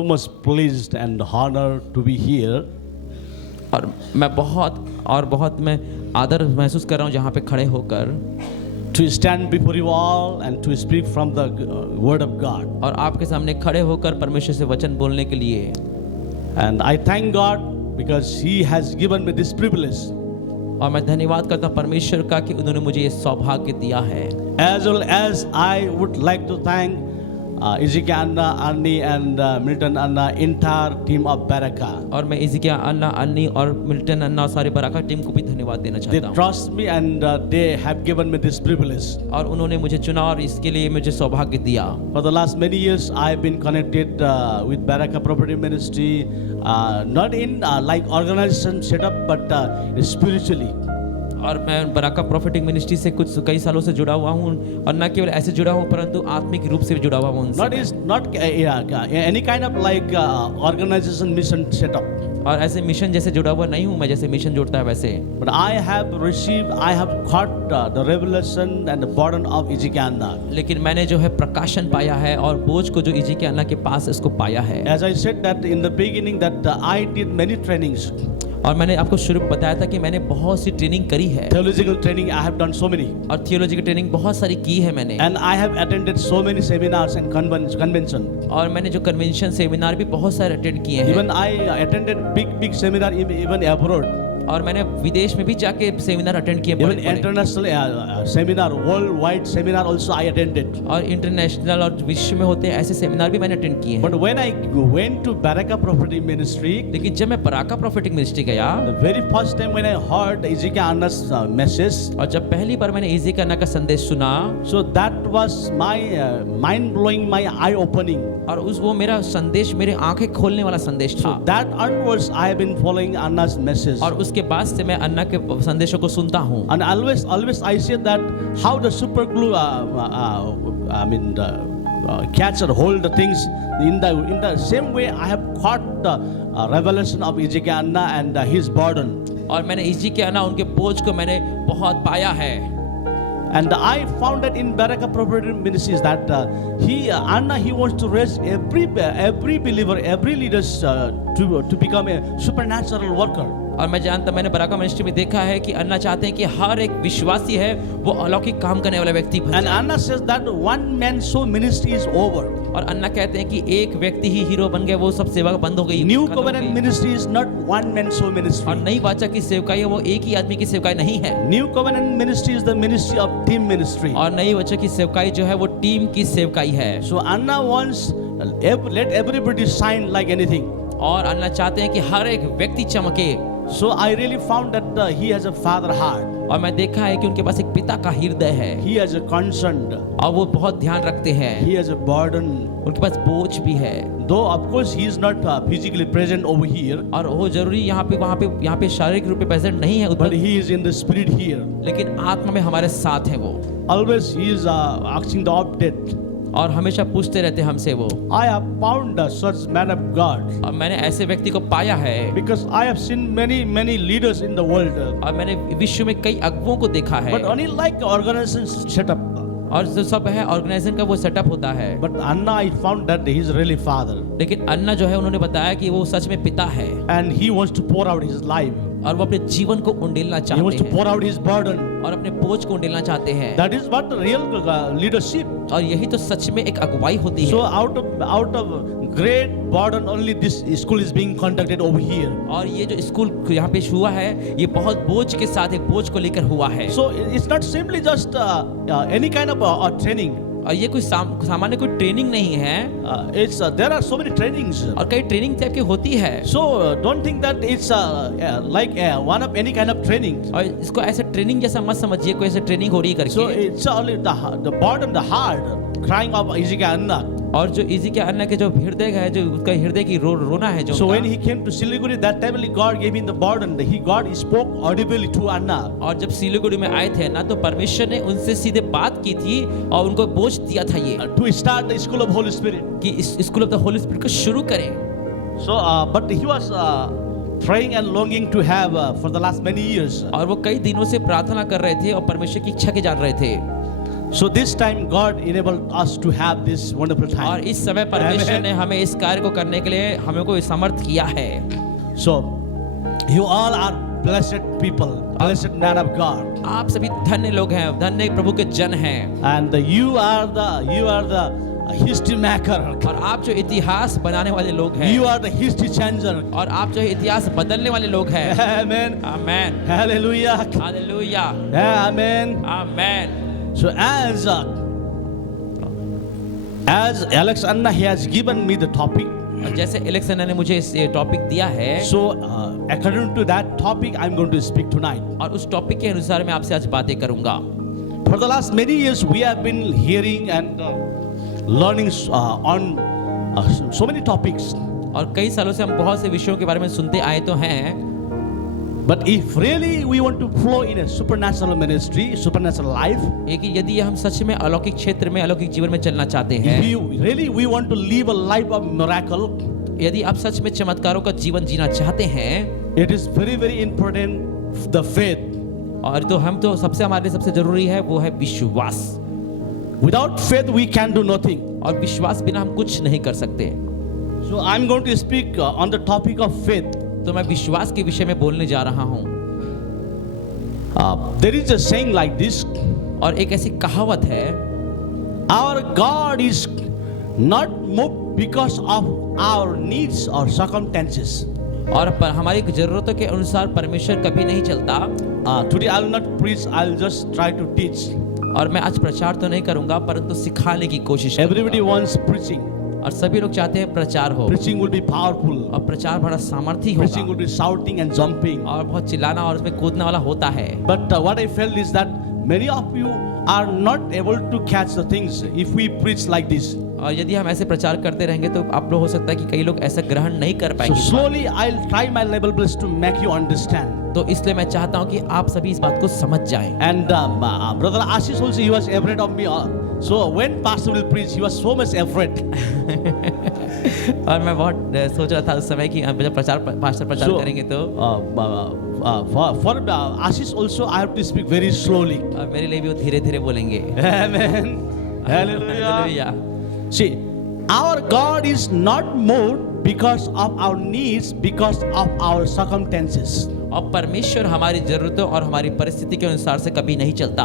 So much pleased and honored to be here. और मैं बहुत मैं आदर महसूस कर रहा हूँ जहाँ पे खड़े होकर To stand before you all and to speak from the Word of God. और आपके सामने खड़े होकर परमेश्वर से वचन बोलने के लिए। And I thank God because He has given me this privilege. और मैं धन्यवाद करता हूँ परमेश्वर का कि उन्होंने मुझे ये सौभाग्य दिया है। As well as I would like to thank Ezekiel Anna, Annie and Milton Anna, entire team of Baraka. और मैं इज़िकिया अन्ना, अन्नी और मिल्टन अन्ना और सारे बराका टीम को भी धन्यवाद देना They चाहता हूँ। trust me and they have given me this privilege. और उन्होंने मुझे चुना और इसके लिए मुझे सौभाग्य दिया। For the last many years, I have been connected with Baraka Property Ministry, not in like organization setup, but spiritually. और मैं बराका प्रोफेटिक मिनिस्ट्री से कई सालों से जुड़ा हुआ हूँ और न केवल ऐसे जुड़ा हूँ परंतु आत्मिक रूप से भी जुड़ा हुआ हूँ उनसे। Not any kind of like organization mission setup. और ऐसे मिशन जैसे जुड़ा हुआ नहीं हूँ मैं, जैसे मिशन जुड़ता है वैसे। But I have caught the revelation and the burden of Ezekiel Anna. लेकिन मैंने जो है प्रकाशन पाया है और बोझ को जो इज़िकिया अन्ना के पास इसको पाया है। As I said that in the beginning that I did many trainings. और मैंने आपको शुरू बताया था कि मैंने बहुत सी ट्रेनिंग करी है। Theological training I have done so many. और थियोलॉजी की ट्रेनिंग बहुत सारी की है मैंने। And I have attended so many seminars and convention. और मैंने जो कन्वेंशन सेमिनार भी बहुत सारे अटेंड किए हैं। Even I attended big seminar even abroad. और मैंने विदेश में भी जाके सेमिनार अटेंड किए। Even international seminar, worldwide seminar also I attended. और इंटरनेशनल और विश्व में होते हैं ऐसे सेमिनार भी मैंने अटेंड किए हैं। But when I went to Baraka Prophetic Ministry, लेकिन जब मैं बराका प्रोफेटिक मिनिस्ट्री गया the very first time when I heard Ezekiel Anna's message, और जब पहली बार मैंने इज़िकिया अन्ना का संदेश सुना, so that was my mind blowing, my eye opening. और वो मेरा संदेश मेरे आंखें खोलने वाला संदेश था। So that onwards I have been following Anna's message. और उसके बाद से मैं अन्ना के संदेशों को सुनता हूँ। And always I said that how the super glue, catch or hold the things in the same way I have caught the revelation of Ezekiel Anna and his burden. और मैंने इज़िकिया अन्ना उनके बोझ को मैंने बहुत पाया है। And I found that in Baraka Prophetic Ministries that Anna wants to raise every believer, every leader to become a supernatural worker. और मैंने बराका मिनिस्ट्री में देखा है कि अन्ना चाहते हैं कि हर एक विश्वासी है वो अलौकिक काम करने वाला व्यक्ति बन And जाए। Anna says that one man show ministry is over. और अन्ना कहते हैं कि एक व्यक्ति ही हीरो बन गए, वो सब सेवा बंद हो गई। New खत्म हो covenant गई। ministry is not one man show ministry. और नई वाचा की सेवकाई है वो एक ही आदमी की सेवकाई नहीं है। New covenant ministry is the ministry of team ministry. और नई वाचा की सेवकाई जो है वो टीम की सेवकाई है। So Anna wants let everybody shine like anything. और अन्ना चाहते हैं कि हर एक व्यक्ति चमके। So I really found that he has a father heart. और मैं देखा है कि उनके पास एक पिता का हृदय है। He has a concern. और वो बहुत ध्यान रखते हैं। He has a burden. उनके पास बोझ भी है। Though of course he is not physically present over here. और वो जरूरी यहाँ पे शारीरिक रूप में प्रेजेंट नहीं है But उधर, he is in the spirit here. लेकिन आत्मा में हमारे साथ है वो। Always he is asking the update. और हमेशा पूछते रहते हमसे वो। I have found such man of God. और मैंने ऐसे व्यक्ति को पाया है। Because I have seen many leaders in the world. और मैंने विश्व में कई अगुवों को देखा है। But only like organization setup. और जो सब है ऑर्गेनाइजेशन का वो सेटअप होता है। But Anna, I found that he is really father. लेकिन अन्ना जो है उन्होंने बताया कि वो सच में पिता है। And he wants to pour out his life. और वो अपने जीवन को उंडेलना He चाहते wants to हैं pour out his burden. और अपने बोझ को उंडेलना चाहते हैं। That is what real leadership. और यही तो सच में एक अगुवाई होती So है। out of great burden only this school is being conducted over here. और ये जो स्कूल यहाँ पे हुआ है ये बहुत बोझ के साथ एक बोझ को लेकर हुआ है। So it's not simply just any kind of training. और ये कोई सामान्य कोई ट्रेनिंग नहीं है। There are so many trainings. और कई ट्रेनिंग टाइप की होती है। So don't think that it's like one of any kind of training. और इसको ऐसे ट्रेनिंग जैसा मत समझिए कोई ऐसे ट्रेनिंग हो रही करके। So it's only the burden, the heart crying of Ezekiel Anna. और जो इज़िकिया अन्ना के जो हृदय है, जो उसका हृदय की रोना है जो So उनका। when he came to Siliguri, that time only God gave him the burden. God spoke audibly to Anna. और जब सिलीगुड़ी में आए थे ना तो परमेश्वर ने उनसे सीधे बात की थी और उनको बोझ दिया था ये To start the school of Holy Spirit. कि इस school of the Holi spirit को शुरू करें। So but he was praying and longing to have for the last many years. और वो कई दिनों से प्रार्थना कर रहे थे और परमेश्वर की इच्छा के जान रहे थे। So this time God enabled us to have this wonderful और time. इस समय परमेश्वर Amen. ने हमें इस कार्य को करने के लिए हमें को समर्थ किया है। So you all are blessed people, blessed man of God, आप सभी धन्य लोग हैं, धन्य प्रभु के जन हैं। and you are the history maker. और आप जो इतिहास बनाने वाले लोग हैं, You are the history changer. और आप जो इतिहास बदलने वाले लोग हैं। Amen. Amen, Hallelujah. Hallelujah, Amen. Amen. So as Alex Anna he has given me the topic. और जैसे एलेक्सेंडर ने मुझे इस टॉपिक दिया है, So according to that topic, I'm going to speak tonight. और उस टॉपिक के अनुसार मैं आपसे आज बातें करूंगा। For the last many years, we have been hearing and learning on so many topics. और कई सालों से हम बहुत से विषयों के बारे में सुनते आए तो हैं, But if really we want to flow in a supernatural ministry, supernatural life, लेकिन यदि हम सच में अलौकिक क्षेत्र में, अलौकिक जीवन में चलना चाहते if हैं, we want to live a life of miracle, यदि आप सच में चमत्कारों का जीवन जीना चाहते हैं, it is very important the faith. और तो हम तो हमारे लिए सबसे जरूरी है वो है विश्वास। Without faith, we can do nothing. और विश्वास बिना हम कुछ नहीं कर सकते। So I'm going to speak on the topic of faith. तो मैं विश्वास के विषय में बोलने जा रहा हूँ। There is a saying like this: और एक ऐसी कहावत है, Our God is not moved because of our needs or circumstances. और पर हमारी जरूरतों के अनुसार परमेश्वर कभी नहीं चलता। Today I will not preach. I will just try to teach. और मैं आज प्रचार तो नहीं करूंगा, परंतु सिखाने की कोशिश Everybody करूंगा। wants preaching. और सभी लोग चाहते हैं प्रचार हो, Preaching will be powerful. और प्रचार बड़ा सामर्थी Preaching will होगा, be shouting and jumping. और बहुत चिल्लाना और उसमें कूदने वाला होता है। But what I felt is that many of you are not able to catch the things if we preach like this. और यदि हम ऐसे प्रचार करते रहेंगे तो आप लोग हो सकता है कि कई लोग ऐसा ग्रहण नहीं कर So पाएंगे। slowly I'll try my level best to make you understand. तो इसलिए मैं चाहता हूं कि आप सभी इस बात को समझ जाएं। And brother Ashish also, he was afraid of me. So when pastor will preach, he was so much afraid. और मैं बहुत सोच रहा था उस समय कि जब पास्टर प्रचार करेंगे तो For Ashish also, I have to speak very slowly. और मेरे लिए भी वो धीरे धीरे बोलेंगे। Amen. Hallelujah. Hallelujah. See, our God is not moved because of our needs, because of our circumstances. और परमेश्वर हमारी जरूरतों और हमारी परिस्थिति के अनुसार से कभी नहीं चलता,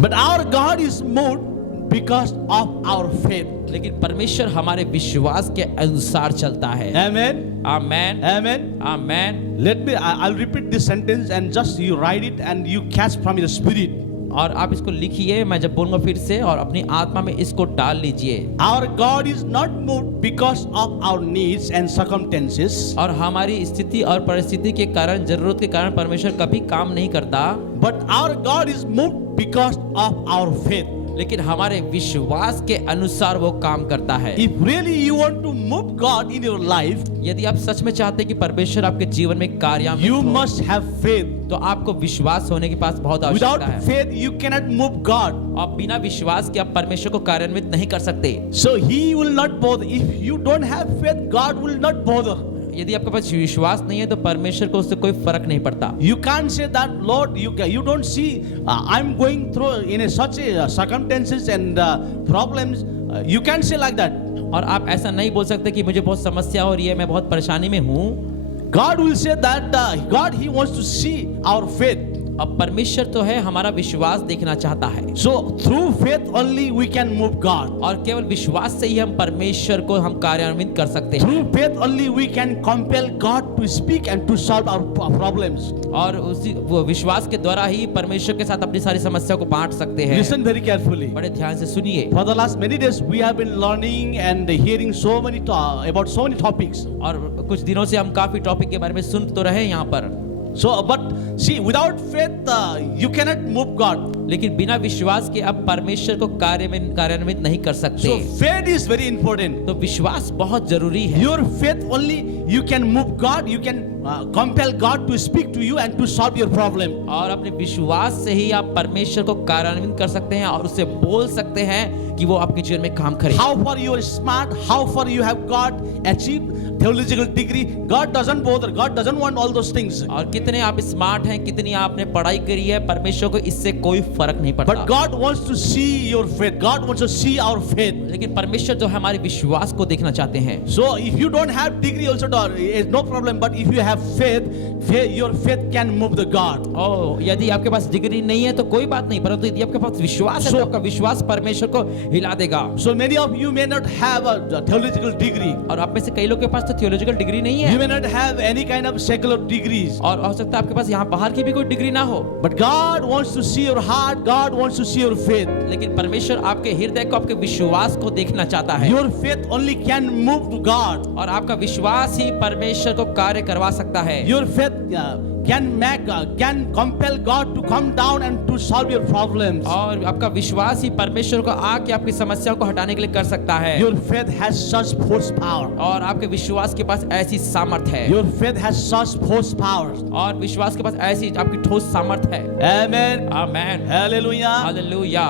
But our God is moved because of our faith. लेकिन परमेश्वर हमारे विश्वास के अनुसार चलता है। Amen. Amen, Amen. Amen. I'll repeat this sentence and just you write it and you catch from your spirit. और आप इसको लिखिए, मैं जब बोलूंगा फिर से, और अपनी आत्मा में इसको डाल लीजिए। Our God is not moved because of our needs and circumstances, और हमारी स्थिति और परिस्थिति के कारण, जरूरत के कारण परमेश्वर कभी काम नहीं करता, but our God is moved because of our faith. लेकिन हमारे विश्वास के अनुसार वो काम करता है। If really you want to move God in your life, यदि आप सच में चाहते हैं कि परमेश्वर आपके जीवन में कार्यान्वित you हो, must have faith. तो आपको विश्वास होने के पास बहुत Without आवश्यकता है। faith, you cannot move God. आप बिना विश्वास के आप परमेश्वर को कार्यान्वित नहीं कर सकते। So He will not bother. If you don't have faith, God will not bother. यदि आपके पास विश्वास नहीं है तो परमेश्वर को उससे कोई फर्क नहीं पड़ता। You can't say that, Lord, you don't see I'm going through in such a circumstances and problems. You can't say like that. और आप ऐसा नहीं बोल सकते कि मुझे बहुत समस्या हो रही है, मैं बहुत परेशानी में हूँ। God will say that God, He wants to see our faith. अब परमेश्वर तो है, हमारा विश्वास देखना चाहता है। So through faith only we can move God. और केवल विश्वास से ही हम परमेश्वर को हम कार्यान्वित कर सकते हैं। Through faith only we can compel God to speak and to solve our problems. और उसी वो विश्वास के द्वारा ही परमेश्वर के साथ अपनी सारी समस्या को बांट सकते हैं। Listen very carefully. बड़े ध्यान से सुनिए। For the last many days we have been learning and hearing so many about so many topics. और कुछ दिनों से हम काफी टॉपिक के बारे में सुन तो रहे हैं यहाँ पर। So, but see, without faith, you cannot move God. लेकिन बिना विश्वास के आप परमेश्वर को कार्यान्वित नहीं कर सकते। So, faith is very important. तो विश्वास बहुत जरूरी है। Your faith only you can move God. You can compel God to speak to you and to solve your problem. और अपने विश्वास से ही आप परमेश्वर को कार्यान्वित कर सकते हैं और उससे बोल सकते हैं कि वो आपके जीवन में काम करे। How far you are smart, how far you have got achieved theological degree, God doesn't bother. God doesn't want all those things. और कितने आप स्मार्ट हैं, कितनी आपने पढ़ाई करी है, परमेश्वर को इससे कोई फर्क नहीं पड़ता। But God wants to see your faith. God wants to see our faith. लेकिन परमेश्वर जो हमारे विश्वास को देखना चाहते हैं। So if you don't have degree also, it's no problem. But if you have faith, your faith can move the God. यदि आपके पास डिग्री नहीं है तो कोई बात नहीं, परंतु यदि आपके पास विश्वास है तो आपका विश्वास परमेश्वर को हिला देगा। So many of you may not have a theological degree. और आप में से कई लोगों के पास तो थियोलॉजिकल डिग्री नहीं है। You may not have any kind of secular degrees. और हो सकता है आपके पास यहाँ बाहर की भी कोई डिग्री ना हो। But God wants to see your heart. God wants to see your faith. लेकिन परमेश्वर आपके हृदय को, आपके विश्वास को देखना चाहता है। Your faith only can move to God. और आपका विश्वास ही परमेश्वर को कार्य करवा सकता है। Your faith can compel God to come down and to solve your problems. और आपका विश्वास ही परमेश्वर को आके आपकी समस्याओं को हटाने के लिए कर सकता है। Your faith has such force power. और आपके विश्वास के पास ऐसी सामर्थ है। Your faith has such force power. और विश्वास के पास ऐसी आपकी ठोस सामर्थ है। Amen. Amen. Hallelujah. Hallelujah.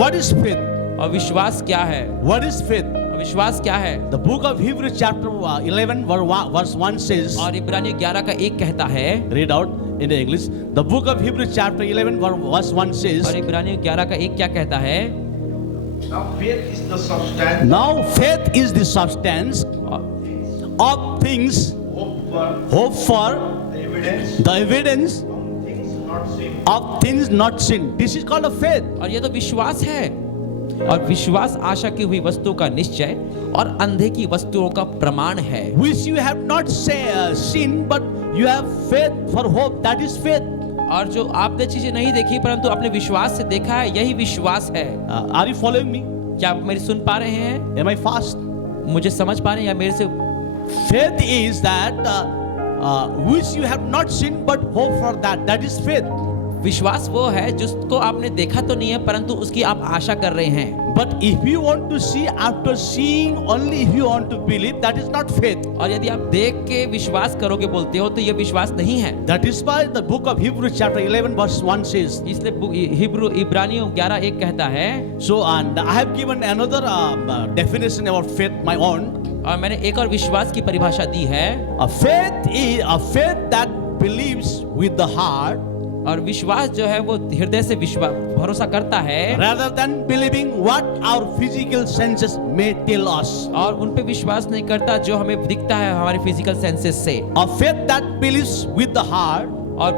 What is faith? और विश्वास क्या है? What is faith? विश्वास क्या है? The book of Hebrews chapter 11 verse 1 says. और इब्रानियों 11 का 1 कहता है। Read out in the English. The book of Hebrews chapter 11 verse 1 says. और इब्रानियों 11 का 1 क्या कहता है? Now faith is the substance. Now faith is the substance of things Hope for hoped for, the evidence the evidence of things not seen. of things not seen. This is called a faith. और ये तो विश्वास है। और विश्वास आशा की हुई वस्तुओं का निश्चय और अंधे की वस्तुओं का प्रमाण है। Which you have not seen, but you have faith for hope. That is faith. और जो आपने चीजें नहीं देखी परंतु अपने विश्वास से देखा है, यही विश्वास है। Are you following me? क्या आप मेरी सुन पा रहे हैं? Am I fast? मुझे समझ पा रहे हैं या मेरे से? Faith is that which you have not seen, but hope for that. That is faith. विश्वास वो है जिसको आपने देखा तो नहीं है परंतु उसकी आप आशा कर रहे हैं। But if you want to see after seeing only, if you want to believe, that is not faith. और यदि आप देख के विश्वास करोगे बोलते हो तो ये विश्वास नहीं है। That is why the book of Hebrews chapter 11 verse 1 says. इसलिए इब्रानियों 11:1 कहता है। So and I have given another definition about faith, my own. और मैंने एक और विश्वास की परिभाषा दी है। A faith is a faith that believes with the heart. और विश्वास जो है वो हृदय से विश्वास भरोसा करता है rather than believing what our physical senses may tell us. और उन पे विश्वास नहीं करता जो हमें दिखता है हमारे फिजिकल सेंसेस से। A faith that believes with the heart. और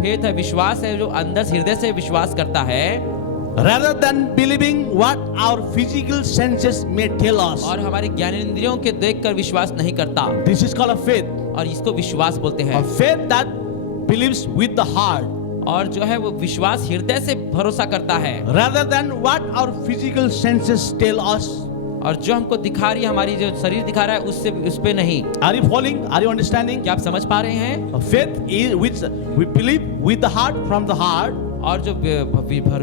फेथ है, विश्वास है जो अंदर से हृदय से विश्वास करता है rather than believing what our physical senses may tell us. और हमारे ज्ञानेंद्रियों के देखकर विश्वास नहीं करता। This is called a faith. और इसको विश्वास बोलते A हैं। faith that believes with the heart. और जो है वो विश्वास हृदय से भरोसा करता है rather than what our physical senses tell us. और जो हमको दिखा रही है, हमारी जो शरीर दिखा रहा है उससे उस पे नहीं। Are you following? Are you understanding? क्या आप समझ पा रहे हैं? A faith is which we believe with the heart, from the heart. और जो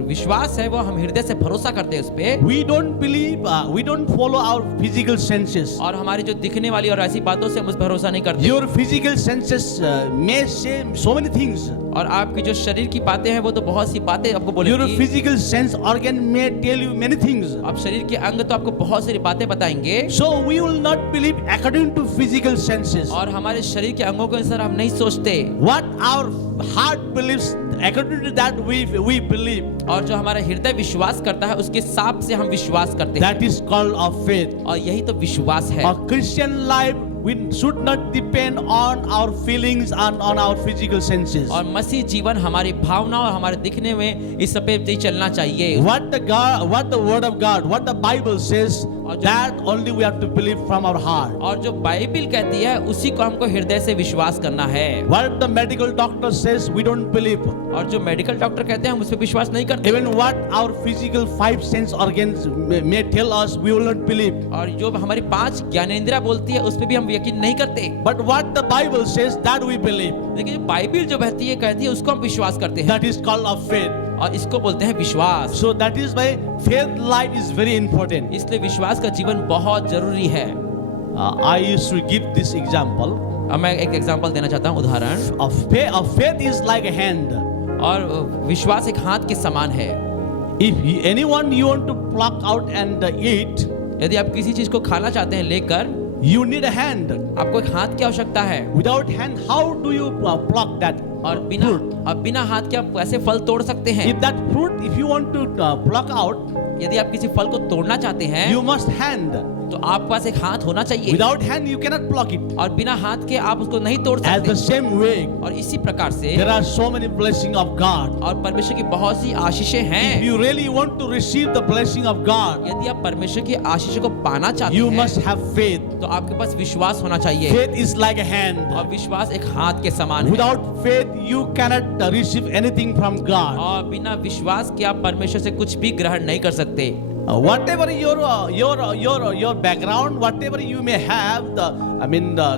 विश्वास है वो हम हृदय से भरोसा करते हैं उस पे। We don't believe, we don't follow our physical senses. और हमारी जो दिखने वाली और ऐसी बातों से हम उस पर भरोसा नहीं करते। Your physical senses may say so many things. और आपकी जो शरीर की बातें हैं वो तो बहुत सी बातें आपको Your बोलेंगी। physical sense organ may tell you many things. आप शरीर के अंग तो आपको बहुत सारी बातें बताएंगे। So we will not believe according to physical senses. और हमारे शरीर के अंगों के अनुसार हम नहीं सोचते। What our heart believes, according to that we believe. और जो हमारा हृदय विश्वास करता है उसके हिसाब से हम विश्वास करते हैं। That is called a faith. और यही तो विश्वास है। A Christian life we should not depend on our feelings and on our physical senses. और मसीह जीवन हमारी भावना और हमारे दिखने में इस सब पे नहीं चलना चाहिए। What the word of God, what the Bible says, that only we have to believe from our heart. और जो बाइबिल कहती है उसी को हमको हृदय से विश्वास करना है। What the medical doctor says, we don't believe. और जो मेडिकल डॉक्टर कहते हैं हम उस पे विश्वास नहीं करते। Even what our physical 5 sense organs may tell us, we will not believe. और जो हमारी 5 ज्ञानेंद्रियां बोलती है उस पे भी हम यकीन नहीं करते। But what the Bible says, that we believe. लेकिन जो बाइबिल जो कहती है उसको हम विश्वास करते हैं। That is called a faith. और इसको बोलते हैं विश्वास। So that is why faith life is very important. इसलिए विश्वास का जीवन बहुत जरूरी है। I used to give this example. अब मैं एक एग्जांपल देना चाहता हूँ, उदाहरण। A faith is like a hand. और विश्वास एक हाथ के समान है। Anyone you want to pluck out and eat, यदि आप किसी चीज को खाना चाहते हैं लेकर, you need a hand. आपको एक हाथ की आवश्यकता है। Without hand, how do you pluck that और बिना हाथ के आप कैसे फल तोड़ सकते हैं? If that fruit, if you want to pluck out, यदि आप किसी फल को तोड़ना चाहते हैं, you must hand. तो आपके पास एक हाथ होना चाहिए। Without hand, you cannot pluck it. और बिना हाथ के आप उसको नहीं तोड़ As the सकते। same way, और इसी प्रकार से there are so many blessings of God. और परमेश्वर की बहुत सी आशीषें If हैं। you really want to receive the blessing of God, यदि आप परमेश्वर की आशीषों को पाना चाहते you हैं, must have faith. तो आपके पास विश्वास होना चाहिए। Faith is like a hand. और विश्वास एक हाथ के समान है। Without faith, you cannot receive anything from God. और बिना विश्वास के आप परमेश्वर से कुछ भी ग्रहण नहीं कर सकते। Whatever your background, whatever you may have,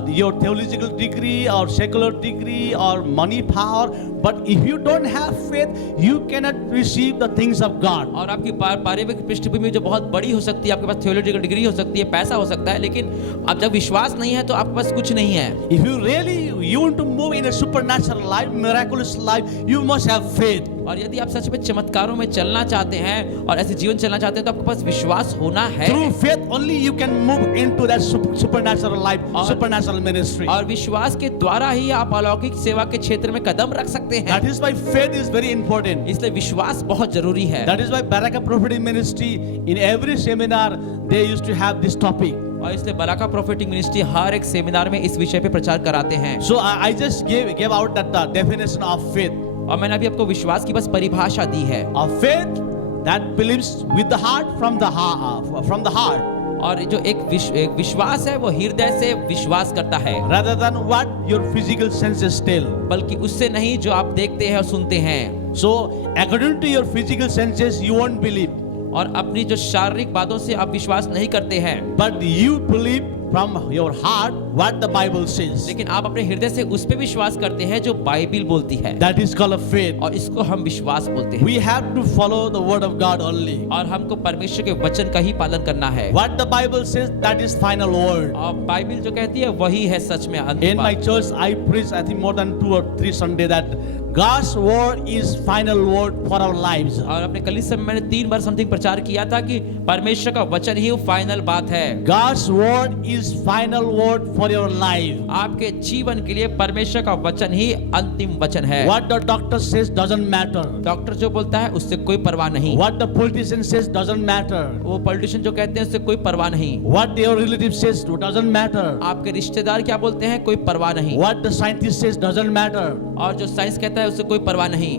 your theological degree or secular degree or money power, but if you don't have faith, you cannot receive the things of God. और आपकी पारिवारिक पृष्ठभूमि जो बहुत बड़ी हो सकती है, आपके पास थियोलॉजिकल डिग्री हो सकती है, पैसा हो सकता है, लेकिन अब जब विश्वास नहीं है तो आपके पास कुछ नहीं है। If you really you want to move in a supernatural life, miraculous life, you must have faith. और यदि आप सच में चमत्कारों में चलना चाहते हैं और ऐसे जीवन चलना चाहते हैं तो आपके पास विश्वास होना है। Through faith only you can move into that supernatural life, supernatural ministry. और विश्वास के द्वारा ही आप अलौकिक सेवा के क्षेत्र में कदम रख सकते हैं। That is why faith is very important. इसलिए विश्वास बहुत जरूरी है। That is why Baraka Prophetic Ministry, in every seminar, they used to have this topic. और इसलिए बराका प्रोफेटिक मिनिस्ट्री हर एक सेमिनार में इस विषय पे प्रचार कराते हैं। So I just gave out that definition of faith. और मैंने अभी आपको विश्वास की बस परिभाषा दी है। Of faith that believes with the heart from the heart. और जो एक विश्वास है वो हृदय से विश्वास करता है, Rather than what your physical senses tell. बल्कि उससे नहीं जो आप देखते हैं और सुनते हैं। So according to your physical senses, you won't believe. और अपनी जो शारीरिक बातों से आप विश्वास नहीं करते हैं, But you believe from your heart what the Bible says. लेकिन आप अपने हृदय से उस पे विश्वास करते हैं जो बाइबिल बोलती है। That is called a faith. और इसको हम विश्वास बोलते हैं। We have to follow the word of God only. और हमको परमेश्वर के वचन का ही पालन करना है। What the Bible says, that is final word. और बाइबिल जो कहती है वही है सच में अंतिम In my बात। church, I preach, I think more than 2 or 3 Sunday that God's word is final word for our lives. और अपने कलीसिया में मैंने 3 बार समथिंग प्रचार किया था कि परमेश्वर का वचन ही फाइनल बात है। God's word is final word for your life. आपके जीवन के लिए परमेश्वर का वचन ही अंतिम वचन है। What the doctor says doesn't matter. Doctor जो बोलता है उससे कोई परवाह नहीं। What the politician says doesn't matter. वो पॉलिटिशियन जो कहते हैं उससे कोई परवाह नहीं। What your relative says doesn't matter. आपके रिश्तेदार क्या बोलते हैं कोई परवाह नहीं। What the scientist says doesn't matter. और जो साइंस कहता है उससे कोई परवाह नहीं।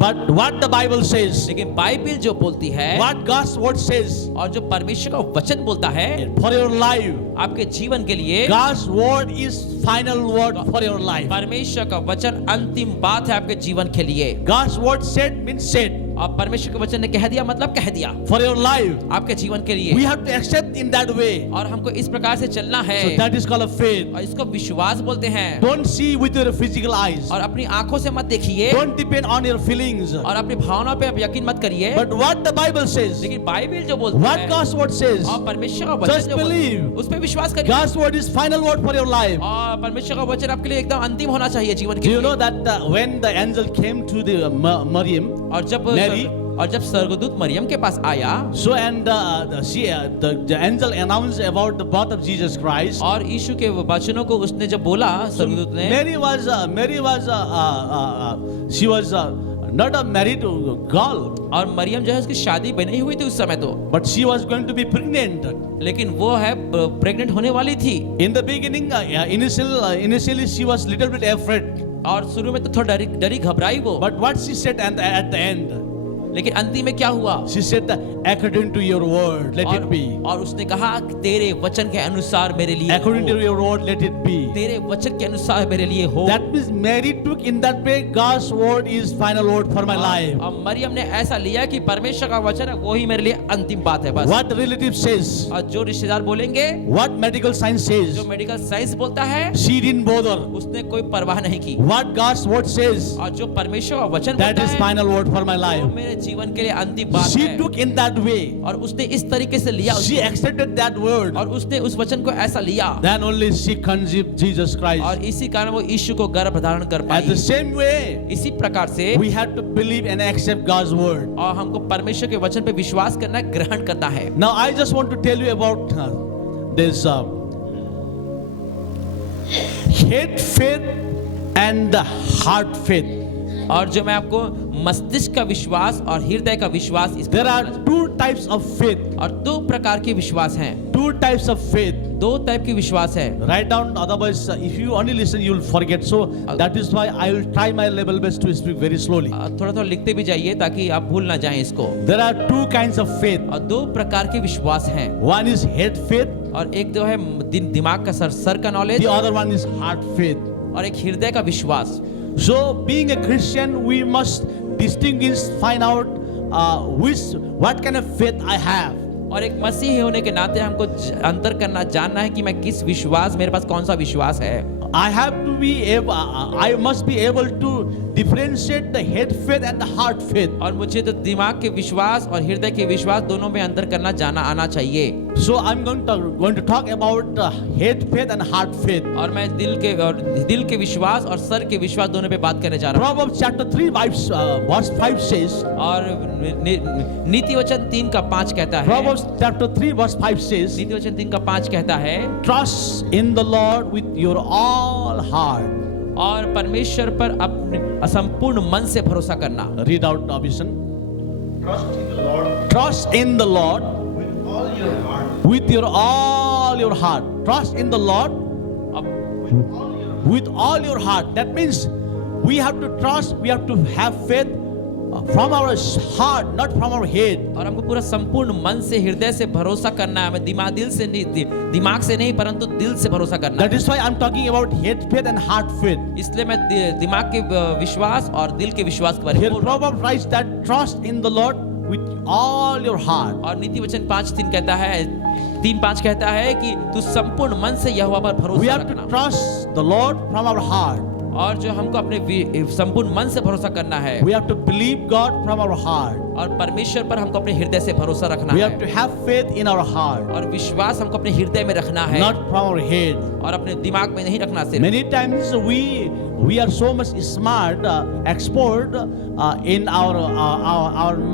But what the Bible says, लेकिन बाइबिल जो बोलती है, what God's word says और जो परमेश्वर का वचन बोलता है for your life, आपके जीवन के लिए, God's word is final word for your life. परमेश्वर का वचन अंतिम बात है आपके जीवन के लिए। God's word said means said. और परमेश्वर के वचन ने कह दिया मतलब कह दिया For your life, आपके जीवन के we लिए। have to accept in that way. और हमको इस प्रकार से चलना है। So that is called a faith. और इसको विश्वास बोलते हैं। Don't see with your physical eyes. और अपनी आंखों से मत देखिए Don't depend on your feelings. और अपनी भावनाओं पे आप यकीन मत करिए। But what the Bible says, लेकिन बाइबिल जो बोलती what है God's word says, और परमेश्वर का वचन just जो बोलती है, believe. उस पे विश्वास करिए। God's word is final word for your life. और परमेश्वर का वचन आपके लिए एकदम अंतिम होना चाहिए जीवन के Do you लिए। know that when the angel came to the Maryam, और Mary, जब स्वर्गदूत मरियम के पास आया, so and the angel announced about the birth of Jesus Christ. और यीशु के वचनों को उसने जब बोला स्वर्गदूत ने, She was not a married girl, और मरियम जो है उसकी शादी भी नहीं हुई थी उस समय तो, but she was going to be pregnant. लेकिन वो है प्रेग्नेंट होने वाली थी। In the beginning, initially she was little bit afraid. और शुरू में तो थोड़ा डरी घबराई वो, But what she said at the end, लेकिन अंतिम में क्या हुआ? she said that according to your word, let it be. और उसने कहा तेरे वचन के अनुसार मेरे लिए According to हो। your word, let it be. तेरे वचन के अनुसार मेरे लिए हो। That means Mary took in that way God's word is final word for my life. और मरियम ने ऐसा लिया कि परमेश्वर का वचन है वो ही मेरे लिए अंतिम बात है बस। What the relative says, और जो रिश्तेदार बोलेंगे, what medical science says, जो मेडिकल साइंस बोलता है, she didn't bother. उसने कोई परवाह नहीं की। What God's word says, और जो परमेश्वर का वचन that बोलता is है final word for my वो life. मेरे जीवन के लिए अंतिम बात She है। took in that way. और उसने इस तरीके से लिया She उसको, accepted that word. और उसने उस वचन को ऐसा लिया, Then only she conceived Jesus Christ. और इसी कारण वो यीशु को गर्भ धारण कर At the pi. same way, इसी प्रकार से we have to believe and accept God's word. और हमको परमेश्वर के वचन पे विश्वास करना है, ग्रहण करना है। Now, I just want to tell you about this head faith and the heart faith. और जो मैं आपको मस्तिष्क का विश्वास और हृदय का विश्वास, इसको There are two types of faith. और दो प्रकार के विश्वास हैं, Two types of faith. दो टाइप के विश्वास है। Write down, otherwise, if you only listen, you will forget. So that is why I will try my level best to speak very slowly. थोड़ा थोड़ा लिखते भी जाइए ताकि आप भूल ना जाएं इसको। There are two kinds of faith. और दो प्रकार के विश्वास हैं, One is head faith. और एक जो है दिमाग का सर का knowledge, The other one is heart faith. और एक हृदय का विश्वास। So, being a Christian, we must distinguish, find out what kind of faith I have. और एक मसीही होने के नाते हमको अंतर करना, जानना है कि मैं किस विश्वास, मेरे पास कौन सा विश्वास है। I have to be able, I must be able to differentiate the head faith and the heart faith. और मुझे तो दिमाग के विश्वास और हृदय के विश्वास दोनों में अंतर करना जाना आना चाहिए। So I'm going to talk about head faith and heart faith. और मैं दिल के विश्वास और सर के विश्वास दोनों पे बात करने जा रहा हूँ। Proverbs chapter 3 verse 5 says. और नीति वचन 3:5 कहता है। Proverbs chapter 3 verse 5 says. नीति वचन 3:5 कहता है, Trust in the Lord with your all heart. और परमेश्वर पर अपने संपूर्ण मन से भरोसा करना। Read out Abhishan. Trust in the Lord Trust in the Lord with all your heart. with all your heart. Trust in the Lord with all your heart. That means we have to trust, we have to have faith from our heart, not from our head. और हमको पूरा संपूर्ण मन से, हृदय से भरोसा करना है। हमें दिमाग से नहीं परंतु दिल से भरोसा करना That है। is why I'm talking about head faith and heart faith. इसलिए मैं दिमाग के विश्वास और दिल के विश्वास के बारे में Here बोल रहा हूँ। Proverbs writes that trust in the Lord with all your heart. और नीति वचन 5:3 कहता है, 3:5 कहता है कि तू संपूर्ण मन से यहोवा पर We भरोसा have to रखना। trust the Lord from our heart. और जो हमको अपने संपूर्ण मन से भरोसा करना है, We have to believe God from our heart. और परमेश्वर पर हमको अपने हृदय से भरोसा रखना We है, have to have faith in our heart, और विश्वास हमको अपने हृदय में रखना है, not from our head. और अपने दिमाग में नहीं रखना सिर्फ। Many times we are so much smart, expert in our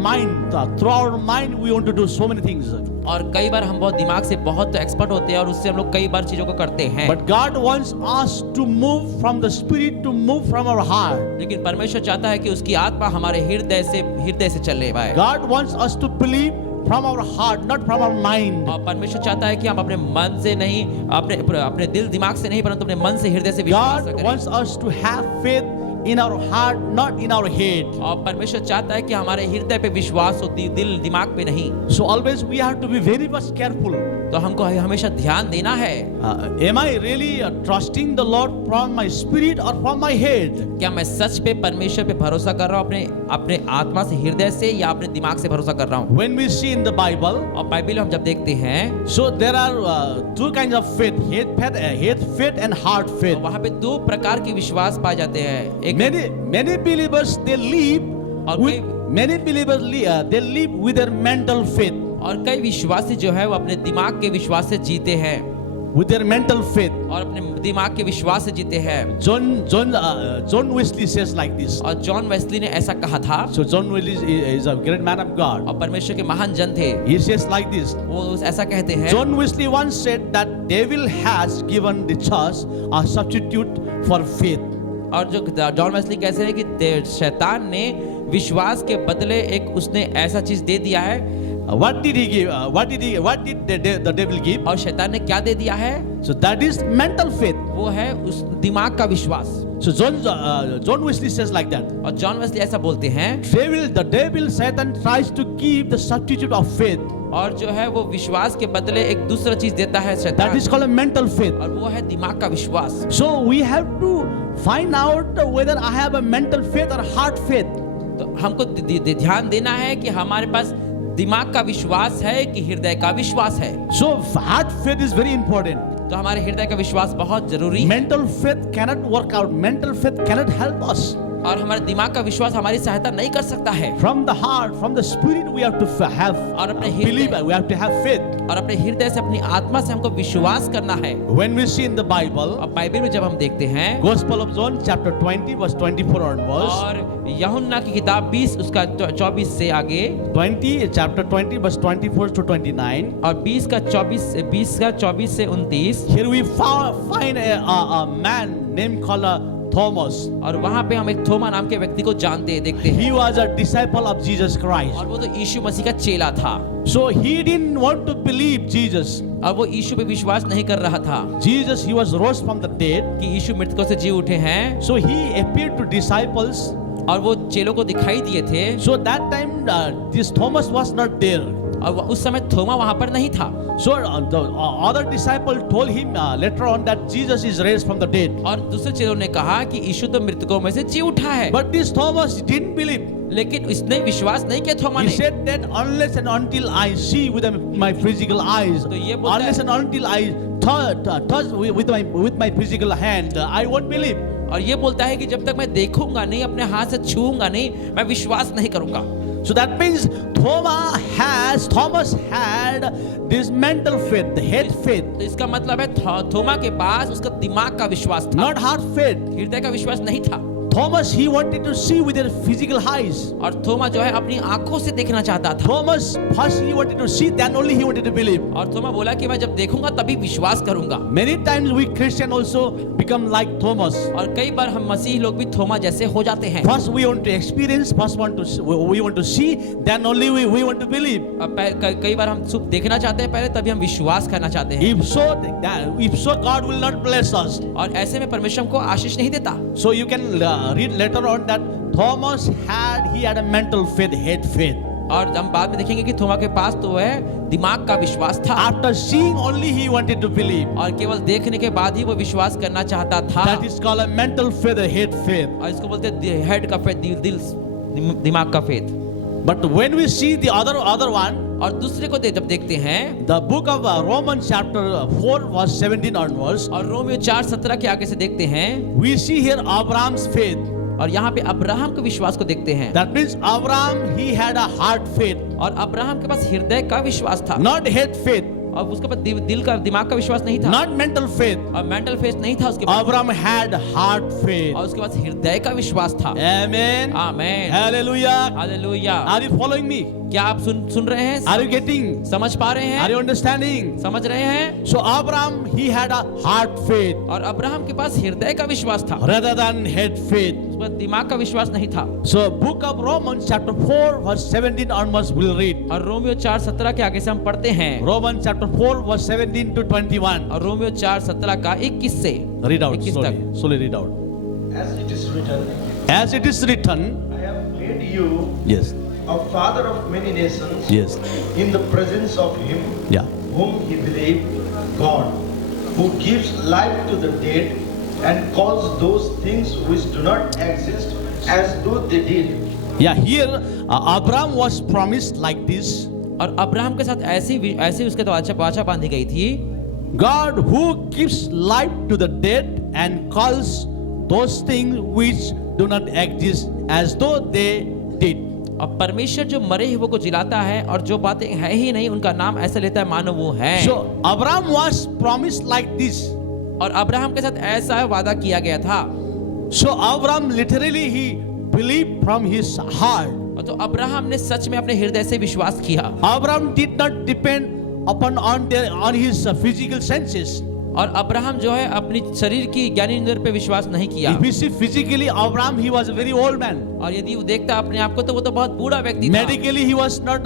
mind. Through our mind, we want to do so many things. और कई बार हम बहुत दिमाग से बहुत एक्सपर्ट होते हैं और उससे हम लोग कई बार चीजों को करते हैं। But God wants us to move from the spirit to move from our heart. लेकिन परमेश्वर चाहता है कि उसकी आत्मा हमारे हृदय से चले पाए। God wants us to believe from our heart, not from our mind. और परमेश्वर चाहता है कि हम अपने मन से नहीं, अपने दिल दिमाग से नहीं परंतु अपने मन से, हृदय से विश्वास God करें। wants us to have faith in our heart, not in our head. और परमेश्वर चाहता है कि हमारे हृदय पे विश्वास हो, दिल दिमाग पे नहीं। So always we have to be very much careful. तो हमको हमेशा ध्यान देना है, Am I really trusting the Lord from my spirit or from my head? क्या मैं सच पे परमेश्वर पे भरोसा कर रहा हूँ अपने आत्मा से, हृदय से, या अपने दिमाग से भरोसा कर रहा हूँ। When we see in the Bible, और बाइबल हम जब देखते हैं, so there are two kinds of faith, head faith and heart तो faith. वहाँ पे दो प्रकार के विश्वास पाए जाते हैं। एक Many believers they live Okay. they live with their mental faith. और कई विश्वासी जो है वो अपने दिमाग के विश्वास से जीते हैं, With their mental faith. और अपने दिमाग के विश्वास से जीते हैं। John Wesley says like this. और जॉन वेस्ली ने ऐसा कहा था, So John Wesley is a great man of God. और परमेश्वर के महान जन थे। He says like this. वो ऐसा कहते हैं, John Wesley once said that devil has given the church a substitute for faith. और जो जॉन वेस्ली कहते हैं कि शैतान ने विश्वास के बदले एक उसने ऐसा चीज दे दिया है। What did he give? What did the devil give? और शैतान ने क्या दे दिया है? So that is mental faith. वो है उस दिमाग का विश्वास। So John Wesley says like that. और जॉन वेस्ली ऐसा बोलते हैं, The devil, Satan tries to give the substitute of faith. और जो है वो विश्वास के बदले एक दूसरा चीज देता है That शैतान, is called a mental faith. और वो है दिमाग का विश्वास। So we have to find out whether I have a mental faith or heart faith. तो हमको ध्यान देना है कि हमारे पास दिमाग का विश्वास है कि हृदय का विश्वास है। So heart faith is very important. तो हमारे हृदय का विश्वास बहुत जरूरी है। Mental faith cannot work out. Mental faith cannot help us. और हमारे दिमाग का विश्वास हमारी सहायता नहीं कर सकता है। From the heart, from the spirit, we have to have और अपने believe. हृदय We have to have faith. और अपने हृदय से अपनी आत्मा से हमको विश्वास करना है। When we see in the Bible, अब बाइबल में जब हम देखते हैं Gospel of John, chapter 20, verse 24 onwards. और यूहन्ना की किताब 20 उसका 24 से आगे 20, chapter 20, verse 24 to 29. और 20 का 24 से 29 Here we find a man named called Thomas. और वहां पे हम एक थोमा नाम के व्यक्ति को जानते देखते हैं He was a disciple of Jesus Christ. और वो तो यीशु मसीह का चेला था So he didn't want to believe Jesus. और वो यीशु पे विश्वास नहीं कर रहा था Jesus, he was rose from the dead. कि यीशु मृतकों से जी उठे हैं। So he appeared to disciples. और वो चेलों को दिखाई दिए थे So that time this Thomas was not there. और उस समय थोमा वहां पर नहीं था। So the other disciple told him later on that Jesus is raised from the dead. और दूसरे चेलों ने कहा कि यीशु तो मृतकों में से जी उठा है। But this Thomas didn't believe. लेकिन इसने विश्वास नहीं किया थोमा He ने। said that unless and until I see with my physical eyes, तो ये बोलता unless है- and until I touch with my physical hand, I won't believe. और ये बोलता है कि जब तक मैं देखूंगा नहीं, अपने हाथ से छूऊंगा नहीं, मैं विश्वास नहीं करूंगा। So that means Thomas had this mental faith, the head faith, तो इसका मतलब है थोमा के पास उसका दिमाग का विश्वास था, not heart faith. हृदय का विश्वास नहीं था। Thomas, he wanted to see with their physical eyes. और थोमा जो है अपनी आंखों से देखना चाहता था। Thomas, first he wanted to see, then only he wanted to believe. और थोमा बोला कि मैं जब देखूंगा तभी विश्वास करूंगा। Many times we Christian also become like Thomas. और कई बार हम मसीही लोग भी थोमा जैसे हो जाते हैं। First we want to experience, we want to see, then only we want to believe. कई बार हम सिर्फ देखना चाहते हैं पहले, तभी हम विश्वास करना चाहते हैं। If so, God will not bless us. और ऐसे में परमेश्वर हमको आशीष नहीं देता। So you can read later on that Thomas had a mental faith, head faith. और हम बाद में देखेंगे कि थोमा के पास तो है दिमाग का विश्वास था। After seeing only he wanted to believe. और केवल देखने के बाद ही वो विश्वास करना चाहता था। That is called a mental faith, a head faith. और इसको बोलते हैं हेड का फेथ, दिमाग का faith. But when we see the other one, और दूसरे को जब देखते हैं the book of Romans chapter 4 verse 17 onwards, और रोमियो 4:17 के आगे से देखते हैं, we see here Abraham's faith. और यहाँ पे अब्राहम के विश्वास को देखते हैं। That means Abraham, he had a heart faith, और अब्राहम के पास हृदय का विश्वास था, not head faith, और उसके पास दिमाग का विश्वास नहीं था, not mental faith. और मेंटल फेथ नहीं था उसके पास, Abraham had heart faith. और उसके पास हृदय का विश्वास था। Amen. Amen, Hallelujah. Hallelujah. Are you following me? क्या आप सुन रहे हैं? Are you getting? समझ पा रहे Are हैं? you understanding? समझ रहे हैं? So Abraham, he had a heart faith और अब्राहम के पास हृदय का विश्वास था, rather than head faith. उसके पास दिमाग का विश्वास नहीं था। So book of Romans chapter 4 verse 17 onwards we'll read. और रोमियो 4:17 के आगे से हम पढ़ते हैं, Romans chapter 4 verse 17 to 21. और रोमियो 4:17 का 21 से Read out 21 slowly. तक। Slowly read out. As it is written, As it is written. I have made you Yes. a father of many nations Yes. in the presence of him Yeah. whom he believed, God, who gives life to the dead and calls those things which do not exist as though they did. Yeah. Here Abraham was promised like this. और Abraham के साथ ऐसी उसके तो वाचा बांधी गई थी, God who gives life to the dead and calls those things which do not exist as though they did. और परमेश्वर जो मरे हुए को जिलाता है और जो बातें है ही नहीं उनका नाम ऐसा लेता है मानो वो है। So Abraham was promised like this. और अब्राहम के साथ ऐसा वादा किया गया था। So Abraham literally he believed from his heart. और तो अब्राहम ने सच में अपने हृदय से विश्वास किया। Abraham did not depend on his physical senses. और अब्राहम जो है अपनी शरीर की ज्ञानेंद्रिय पे विश्वास नहीं किया। If you see physically, Abraham he was a very old man. और यदि वो देखता अपने आप को तो वो तो बहुत बूढ़ा व्यक्ति था। Medically he was not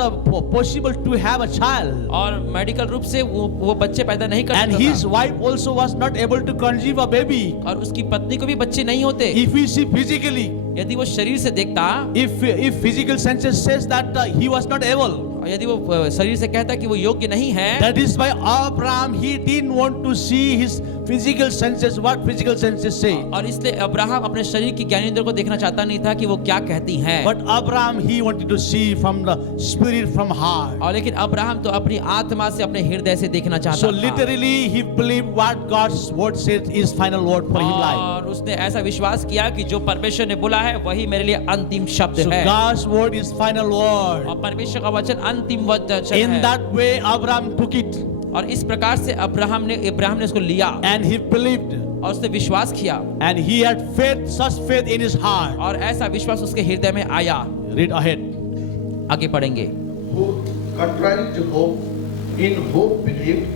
possible to have a child. और मेडिकल रूप से वो बच्चे पैदा नहीं कर And सकता his था। wife also was not able to conceive a baby. और उसकी पत्नी को भी बच्चे नहीं होते। If we see physically, यदि वो शरीर से देखता, if physical senses says that he was not able, और यदि वो शरीर से कहता कि वो योग्य नहीं है, that is why Abraham he didn't want to see his physical senses. What physical senses say? और इसलिए अब्राहम अपने शरीर की ज्ञानेंद्र को देखना चाहता नहीं था कि वो क्या कहती हैं। But Abraham, he wanted to see from the spirit, from heart. और लेकिन अब्राहम तो अपनी आत्मा से, अपने हृदय से देखना चाहता So था। literally he believed what God's word said is final word for his life. और उसने ऐसा विश्वास किया कि जो परमेश्वर ने बोला है वही मेरे लिए अंतिम शब्द So है। God's word is final word. और परमेश्वर का वचन अंतिम वचन In है। that way Abraham took it और इस प्रकार से इब्राहिम ने उसको लिया and he believed और उसने विश्वास किया and he had faith, such faith in his heart. और ऐसा विश्वास उसके हृदय में आया। Read ahead. आगे पढ़ेंगे। Who, contrary to hope, in hope believed,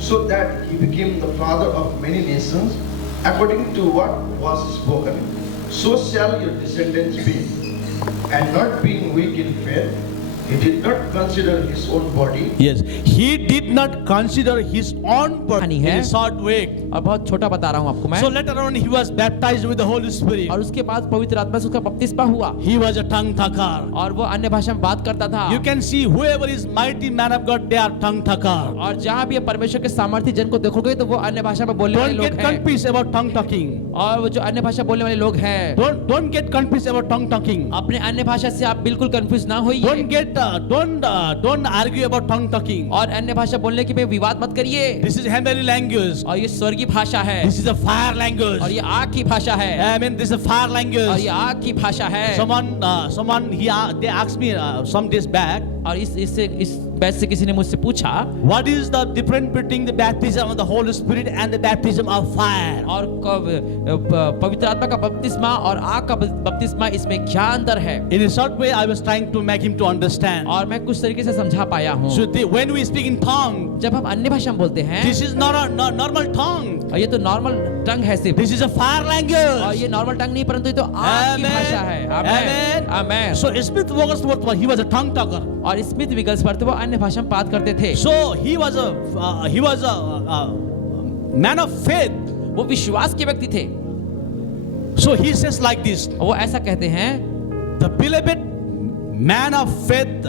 so that he became the father of many nations, according to what was spoken. So shall your descendants be. And not being weak in faith, he did not consider his own body. Yes, he did not consider his own body in है। a short way. और बहुत छोटा बता रहा हूँ आपको मैं। So later on he was baptized with the Holy Spirit. और उसके बाद पवित्र आत्मा से उसका बपतिस्मा हुआ He was a tongue talker. और वो अन्य भाषा में बात करता था। You can see whoever is mighty man of God, they are tongue talker. और जहाँ भी परमेश्वर के सामर्थ्य जन को देखोगे तो वो अन्य भाषा में बोलने वाले Don't लोग get हैं। confused about tongue talking. और वो जो अन्य भाषा बोलने वाले लोग हैं, Don't get confused about tongue talking. अपने अन्य भाषा से आप बिल्कुल कंफ्यूज ना होइए। Don't argue about tongue talking. और अन्य भाषा बोलने की भी विवाद मत करिए। This is heavenly language. और ये स्वर्गीय भाषा है This is a fire language. और ये आग की भाषा है I mean, this is a fire और language. ये आग की भाषा है। They asked me some days back, और इस बैच से किसी ने मुझसे पूछा what is the difference between the baptism of the Holy Spirit and the baptism of fire? और पवित्र आत्मा का बपतिस्मा और आग का बपतिस्मा इसमें क्या अंतर है। In a short way, I was trying to make him to understand. और मैं कुछ तरीके से समझा पाया हूँ। So when we speak in tongue, जब हम अन्य भाषा में बोलते हैं this is not a normal tongue. और ये तो नॉर्मल टंग है सिर्फ। This is a fire language. और ये नॉर्मल टंग नहीं परंतु ये तो आग की भाषा है। आमेन आमेन। So Smith Wigglesworth, he was a tongue talker. और स्मिथ विगल्सवर्थ वो अन्य भाषा में बात करते थे। So he was a man of faith. वो विश्वास के व्यक्ति थे। So he says like this. वो ऐसा कहते हैं, The beloved man of faith,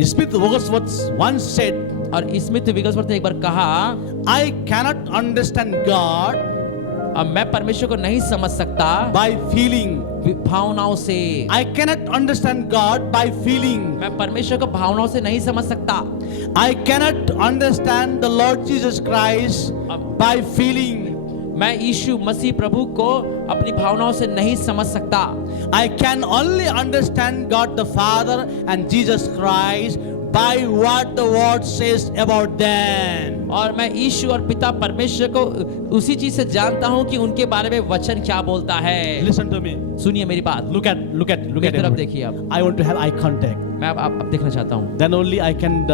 Smith Wigglesworth once said, और स्मिथ विगल्सवर्थ ने एक बार कहा, I cannot understand God अब मैं परमेश्वर को नहीं समझ सकता by feeling. भावनाओं से। I cannot understand God by feeling. मैं परमेश्वर को भावनाओं से नहीं समझ सकता। I cannot understand the Lord Jesus Christ by feeling. मैं यीशु मसीह प्रभु को अपनी भावनाओं से नहीं समझ सकता। I can only understand God the Father and Jesus Christ by what the word says about them. और मैं यीशु और पिता परमेश्वर को उसी चीज से जानता हूं कि उनके बारे में वचन क्या बोलता है। Listen to me. सुनिए मेरी बात। Look at मेरी तरफ it. देखिए आप। I want to have eye contact. मैं अब देखना चाहता हूं Then only I can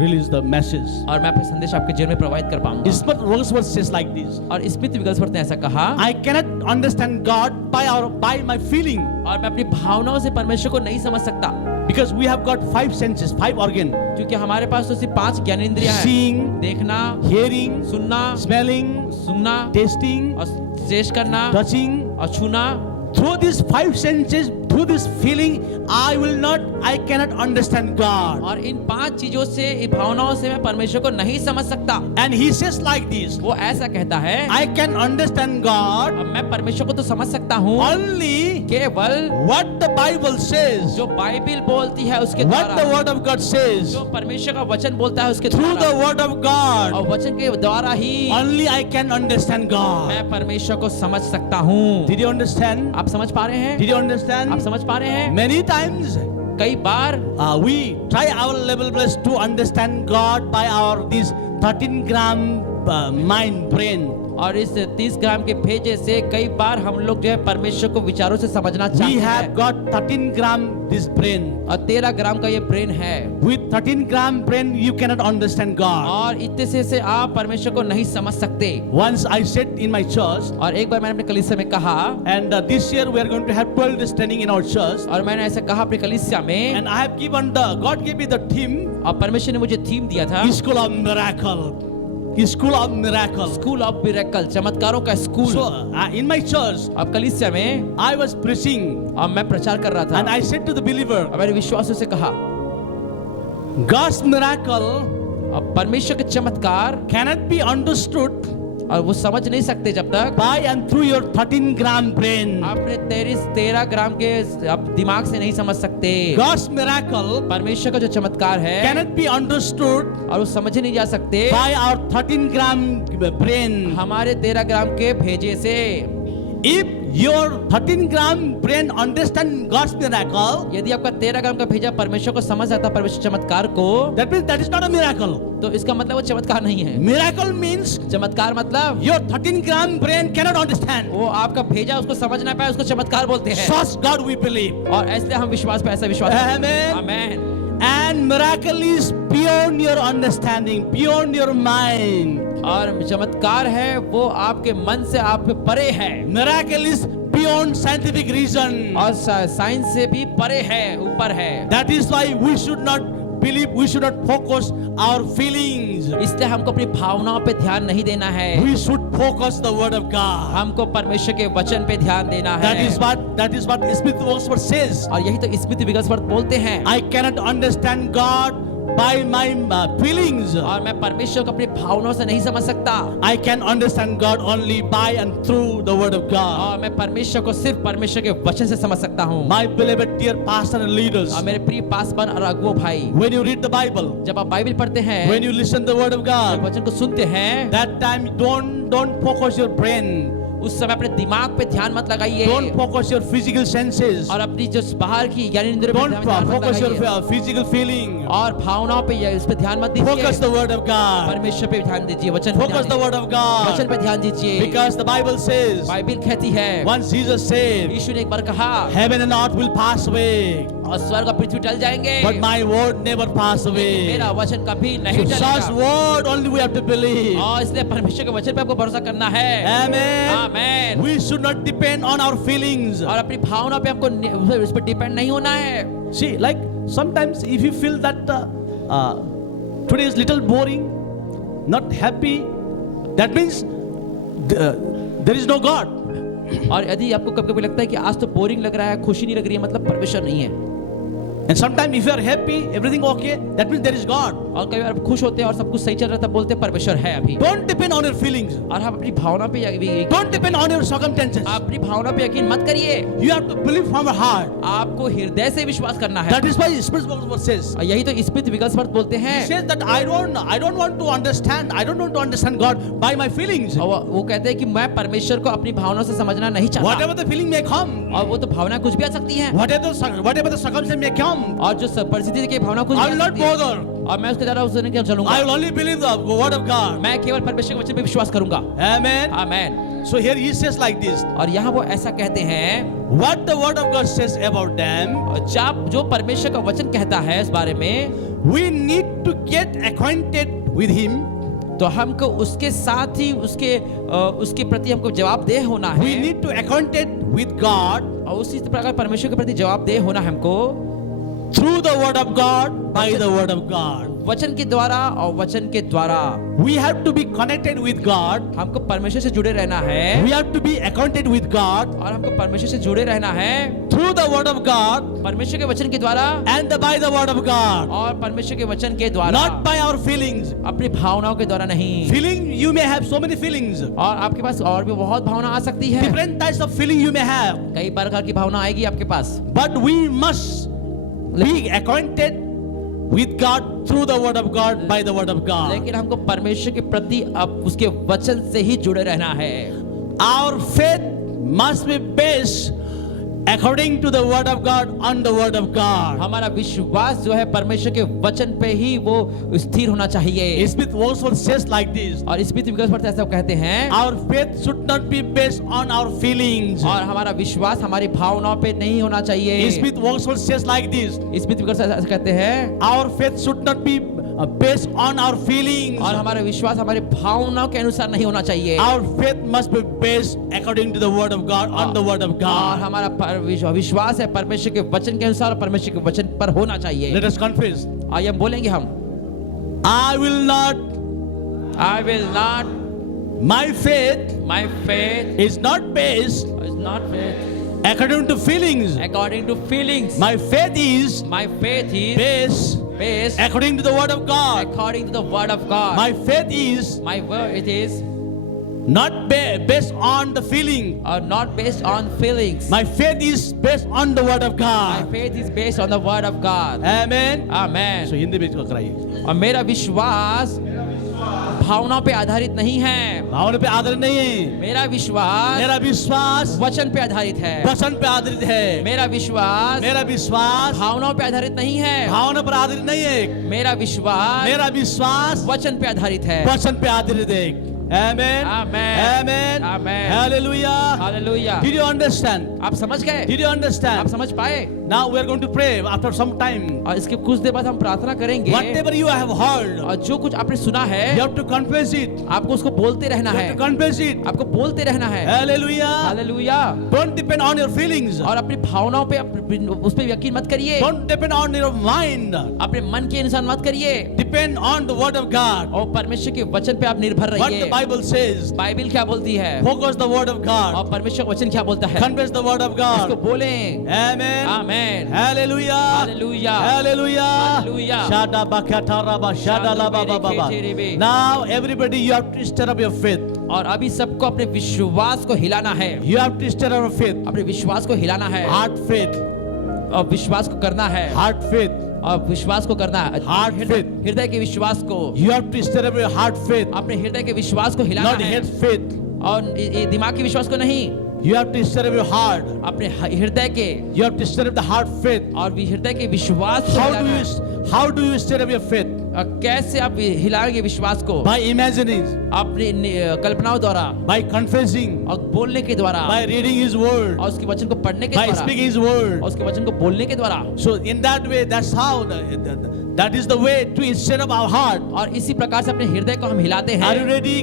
release the message. और मैं अपने संदेश आपके जीवन में प्रोवाइड कर पाऊंगा। Smith Wigglesworth says like this. और स्मिथ विगल्सवर्थ ने ऐसा कहा, I cannot understand God by my feeling, और मैं अपनी भावनाओं से परमेश्वर को नहीं समझ सकता because we have got 5 senses, 5 organs: क्योंकि हमारे पास तो सिर्फ 5 ज्ञानेंद्रियां हैं। seeing, देखना, hearing, सुनना, smelling, सुनना tasting, और टेस्ट करना touching. और छूना। Through these 5 senses, through this feeling, I cannot understand God. और इन 5 चीजों से, इन भावनाओं से मैं परमेश्वर को नहीं समझ सकता। And he says like this. वो ऐसा कहता है, I can understand God अब मैं परमेश्वर को तो समझ सकता हूँ only केवल what the Bible says, जो बाइबल बोलती है उसके what the द्वारा, word of God says, जो परमेश्वर का वचन बोलता है उसके through the द्वारा, word of God. और वचन के द्वारा ही Only I can understand God. मैं परमेश्वर को समझ सकता हूँ। Did you understand? आप समझ पा रहे हैं? Did you आप understand? समझ पा रहे हैं? Many times कई बार we try our level best to understand God by our this 13-gram mind brain. और इस 30 ग्राम के भेजे से कई बार हम लोग जो है परमेश्वर को विचारों से समझना We चाहते have हैं। got 13-gram this brain. और 13 ग्राम का ये ब्रेन है। With 13-gram brain, you cannot understand God. और इतने से आप परमेश्वर को नहीं समझ सकते। Once I said in my church, और एक बार मैंने अपने कलीसिया में कहा, and this year we are going to have 12 days training in our church. और मैंने ऐसा कहा अपने कलीसिया में, And I have given God gave me the theme, और परमेश्वर ने मुझे थीम दिया था, School of Miracle. School of Miracle. School of miracle, चमत्कारों का school. So in my church, अब कलीसिया में I was preaching, और मैं प्रचार कर रहा था, and I said to the believer, और मैंने विश्वासियों से कहा, God's miracle अब परमेश्वर के चमत्कार cannot be understood और वो समझ नहीं सकते जब तक by and through your 13-gram brain. अपने 13 ग्राम के आप दिमाग से नहीं समझ सकते। God's miracle परमेश्वर का जो चमत्कार है cannot be understood और वो समझे नहीं जा सकते by our 13-gram brain. हमारे 13 ग्राम के भेजे से। If your 13-gram brain understand God's miracle, यदि आपका 13 ग्राम का भेजा परमेश्वर को समझ आता परमेश्वर चमत्कार को, that means that is not a miracle. तो इसका मतलब वो चमत्कार नहीं है। Miracle means चमत्कार मतलब your 13-gram brain cannot understand. वो आपका भेजा उसको समझ ना पाए, उसको चमत्कार बोलते हैं। Such God we believe. और इसलिए हम विश्वास पे ऐसा विश्वास करते हैं। Amen. Amen. And miracle is beyond your understanding, beyond your mind. और चमत्कार है वो आपके मन से आप पे परे है Miracle is beyond scientific reason. और साइंस से भी परे है, ऊपर है। That is why we should not believe, we should not focus our feelings. इसलिए हमको अपनी भावनाओं पे ध्यान नहीं देना है, We should focus the word of God. हमको परमेश्वर के वचन पे ध्यान देना है। That is what Smith Wigglesworth says. और यही तो स्मिथ विगलस्वर्थ बोलते हैं। I cannot understand God by my feelings. और मैं परमेश्वर को अपनी भावनाओं से नहीं समझ सकता, I can understand God only by and through the word of God. और मैं परमेश्वर को सिर्फ परमेश्वर के वचन से समझ सकता हूँ। My beloved dear pastor and leaders, और मेरे प्रिय पासवान और अगुओं भाई, when you read the Bible, जब आप बाइबल पढ़ते हैं, when you listen to the word of God, वचन को सुनते हैं, that time don't focus your brain. उस समय अपने दिमाग पे ध्यान मत लगाइए, Don't focus your physical senses. और अपनी जो बाहर की यानी इंद्रियों पे Don't ध्यान मत focus your लगाइए, physical feeling. और भावनाओं पे इस पे ध्यान मत Focus दीजिए। the word of God. परमेश्वर पे ध्यान दीजिए, वचन पे Focus the ध्यान word of God. वचन पे ध्यान दीजिए। Because the Bible says, Bible कहती है, once Jesus said, यीशु ने एक बार कहा, heaven and earth will pass away, और स्वर्ग और पृथ्वी टल जाएंगे, but my word never pass away. मेरा वचन कभी So नहीं such टलेगा। word only we have to believe. और इसलिए परमेश्वर के वचन पे आपको भरोसा करना है। Amen. Amen. We should not depend on our feelings. और अपनी भावना पे आपको इस पे डिपेंड नहीं होना है। See, like sometimes if you feel that today is little boring, not happy, that means there is no God. और यदि आपको कभी कभी लगता है कि आज तो बोरिंग लग रहा है, खुशी नहीं लग रही है, मतलब परमेश्वर नहीं है। And sometimes if you are happy, everything okay, that means there is God. और कई बार खुश होते हैं और सब कुछ सही चल रहा है, तब बोलते हैं परमेश्वर है अभी। Don't depend on your feelings. और हम अपनी भावना पे Don't depend on your circumstances. अपनी भावना पे यकीन मत करिए, You have to believe from your heart. आपको हृदय से विश्वास करना है। That is why Smith Wigglesworth says. और यही तो स्मिथ विगलस्वर्थ बोलते He हैं। says that I don't want to understand. I don't want to understand God by my feelings. और वो कहते हैं कि मैं परमेश्वर को अपनी भावनाओं से समझना नहीं चाहता। Whatever the feeling may come, और वो तो भावना कुछ भी आ सकती है, whatever the circumstance may come, और जो परिस्थिति की भावना कुछ भी I आ will not सकती है, bother. और मैं उसके द्वारा उसने क्या चलूंगा। I will only believe the word of God. मैं केवल परमेश्वर के वचन पे विश्वास करूंगा। Amen. Amen. So here he says like this. और यहाँ वो ऐसा कहते हैं, What the word of God says about them, जो परमेश्वर का वचन कहता है इस बारे में, we need to get acquainted with him. तो हमको उसके साथ ही उसके प्रति हमको जवाबदेह होना We है, need to acquainted with God और उसी प्रकार परमेश्वर के प्रति जवाबदेह होना हमको through the word of God, by the word of God. वचन के द्वारा और वचन के द्वारा। We have to be connected with God. हमको परमेश्वर से जुड़े रहना है, We have to be acquainted with God और हमको परमेश्वर से जुड़े रहना है through the word of God परमेश्वर के वचन के द्वारा and by the word of God. और परमेश्वर के वचन के द्वारा, Not by our feelings. अपनी भावनाओं के द्वारा नहीं। Feeling, you may have so many feelings. और आपके पास और भी बहुत भावना आ सकती है, Different types of feeling you may have. कई प्रकार की भावना आएगी आपके पास, But we must be acquainted with God through the word of God, by the word of God. लेकिन हमको परमेश्वर के प्रति अब उसके वचन से ही जुड़े रहना है। Our faith must be based according to the word of God, on the word of God. हमारा विश्वास जो है परमेश्वर के वचन पे ही वो स्थिर होना चाहिए। Smith Wigglesworth says like this. और स्मिथ विगलस्वर्थ ऐसा कहते हैं, Our faith should not be based on our feelings. और हमारा विश्वास हमारी भावनाओं पे नहीं होना चाहिए। Smith Wigglesworth says like this. Smith Wigglesworth ऐसा कहते हैं, Our faith should not be based on our feelings. और हमारा विश्वास हमारी भावनाओं के अनुसार नहीं होना चाहिए। Our faith must be based according to the word of God, on the word of और God. हमारा विश्वास है परमेश्वर के वचन के अनुसार, परमेश्वर के वचन पर होना चाहिए। Let us confess. आइए हम बोलेंगे हम, I will not, I will not, my faith my faith is not based is not faith according to feelings. according to feelings. My faith is My faith is based based according to the word of God. according to the word of God. My faith is My word it is based on the feeling. और not based on feelings. My faith is based on the word of My God. faith is based on the word of God. Amen. Amen. So Hindi में इसको कराइए। और मेरा विश्वास भावनाओं पे आधारित नहीं है। भावना पे आधारित नहीं है। मेरा विश्वास मेरा विश्वास वचन पे आधारित है। वचन पे आधारित है। मेरा विश्वास भावनाओं पे आधारित नहीं है। भावना पर आधारित नहीं है। मेरा विश्वास वचन पे आधारित है। वचन पे आधारित है। Amen. Amen. Amen. Amen. Hallelujah. Hallelujah. Did you understand? आप समझ गए? Did you आप understand? समझ पाए? Now we are going to pray after some time. और इसके कुछ देर बाद हम प्रार्थना करेंगे। Whatever you have heard, और जो कुछ आपने सुना है, you have to confess it. आपको उसको बोलते रहना You है। have to confess it. आपको बोलते रहना है। Hallelujah. Hallelujah. Don't depend on your feelings. और अपनी भावनाओं पे उस पे यकीन मत करिए। Don't depend on your mind. अपने मन के अनुसार मत करिए। Depend on the word of God. और परमेश्वर के वचन पे आप निर्भर What the रहिए। Bible says. बाइबल क्या बोलती है? Focus the word of God. और परमेश्वर का वचन क्या बोलता है? Confess the word of इसको God. बोलें। Amen. Amen. Hallelujah. Hallelujah. Hallelujah. Hallelujah. Shada bakata raba shada la ba ba ba ba. Now everybody you have to stir up your faith. और अभी सबको अपने विश्वास को हिलाना है। You have to stir up your faith. अपने विश्वास को हिलाना है। Heart faith. और विश्वास को करना है। Heart faith. और विश्वास को करना है। Heart faith. हृदय के विश्वास को। You have to stir up your heart faith. अपने हृदय के विश्वास को हिलाना Not है। head faith. और ये दिमाग के विश्वास को नहीं। You have to stir up your heart. अपने हृदय के You have to stir up the heart faith. और हृदय के विश्वास को हिलाना है। How do you stir up your faith? कैसे आप हिलाएंगे विश्वास को? By imagining, अपनी कल्पनाओं द्वारा, by confessing, और बोलने के द्वारा, by reading His word, और उसके वचन को पढ़ने के by द्वारा, speaking His word. और उसके वचन को बोलने के द्वारा। So in that way, that's how that is the way to stir up our heart. और इसी प्रकार से अपने हृदय को हम हिलाते Are you हैं। ready?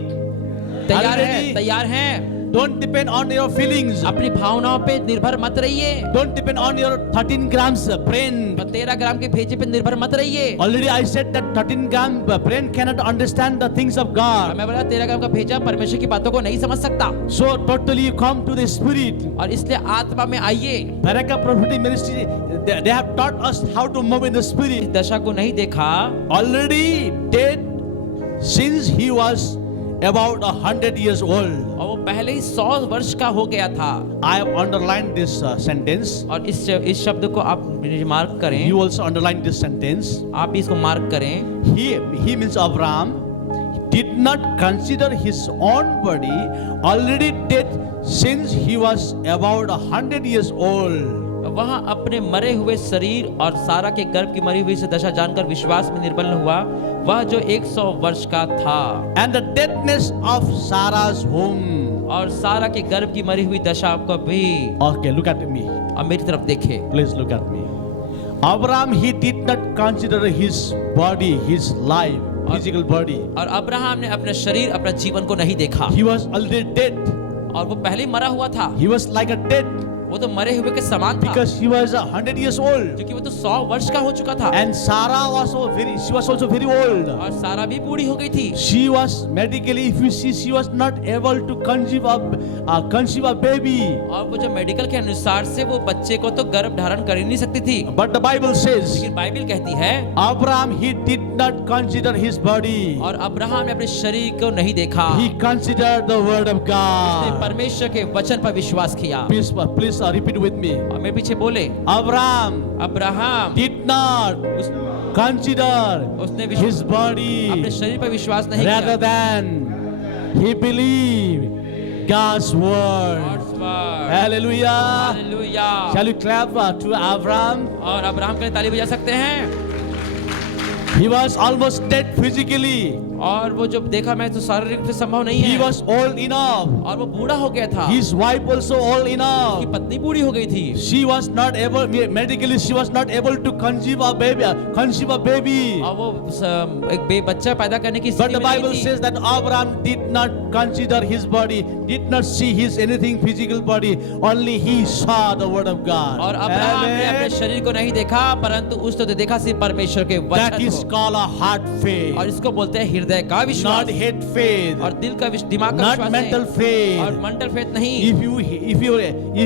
तैयार Are you है? ready? तैयार हैं? Don't depend on your feelings. अपनी भावनाओं पे निर्भर मत रहिए। Don't depend on your 13 grams brain. 13 ग्राम के भेजे पे निर्भर मत रहिए। Already I said that 13 gram brain cannot understand the things of God. मैं बोला 13 ग्राम का भेजा परमेश्वर की बातों को नहीं समझ सकता। So totally you come to the Spirit. और इसलिए आत्मा में आइए। Baraka Prophetic Ministry, they have taught us how to move in the इस Spirit. दशा को नहीं देखा। Already dead since he was about 100 years old. और वो पहले ही 100 वर्ष का हो गया था। I have underlined this sentence. और इस शब्द को आप मार्क करें। You also underline this sentence. आप इसको मार्क करें। He means Abraham did not consider his own body already dead since he was about 100 years old. वहाँ अपने मरे हुए शरीर और सारा के गर्भ की मरी हुई से दशा जानकर विश्वास में निर्बल हुआ, वह जो 100 वर्ष का था। And the deadness of Sarah's womb. और सारा के गर्भ की मरी हुई दशा को भी। Okay, look at me. अब मेरी तरफ देखे। Please look at me. Abraham, he did not consider his body, his life, physical body. और अब्राहम ने अपने शरीर, अपना जीवन को नहीं देखा। He was already dead. और वो पहले ही मरा हुआ था। He was like a dead वो तो मरे हुए के समान था। because he was 100 years old. क्योंकि वो तो 100 वर्ष का हो चुका था। And Sarah was she was also very old. और सारा भी बूढ़ी हो गई थी। She was medically, if you see, she was not able to conceive a baby. और वो जो मेडिकल के अनुसार से वो बच्चे को तो गर्भ धारण कर ही नहीं सकती थी। But the Bible says, लेकिन बाइबल कहती है, Abraham, he did not consider his body. और अब्राहम ने अपने शरीर को नहीं देखा। He considered the word of उसने God. परमेश्वर के वचन पर विश्वास किया। Please repeat with me. और मेरे पीछे बोले, Abraham Abraham did not consider उसने his अपने body शरीर पर विश्वास नहीं rather किया। than he believed God's word. Hallelujah. Hallelujah. Shall we clap to Abraham? और अब्राहम के लिए ताली बजा सकते हैं। He was almost dead physically. और वो जब देखा मैं तो शारीरिक रूप से संभव नहीं He है। was old enough. और वो बूढ़ा हो गया था। His wife also old उसकी enough. पत्नी बूढ़ी हो गई थी। She was not able, medically she was not able to conceive a baby. और वो एक बच्चा पैदा करने की But स्थिति the में Bible नहीं थी। says that Abraham did not consider his body, did not see his anything physical body. Only he saw the word of God. और अब्राहम ने अपने Amen. शरीर को नहीं देखा, परंतु उसने तो देखा सिर्फ परमेश्वर के That वचन is को। called a heart faith, और इसको बोलते हैं हृदय का not विश्वास। head faith, और दिल का दिमाग का not विश्वास mental नहीं। faith. और मेंटल फेथ नहीं।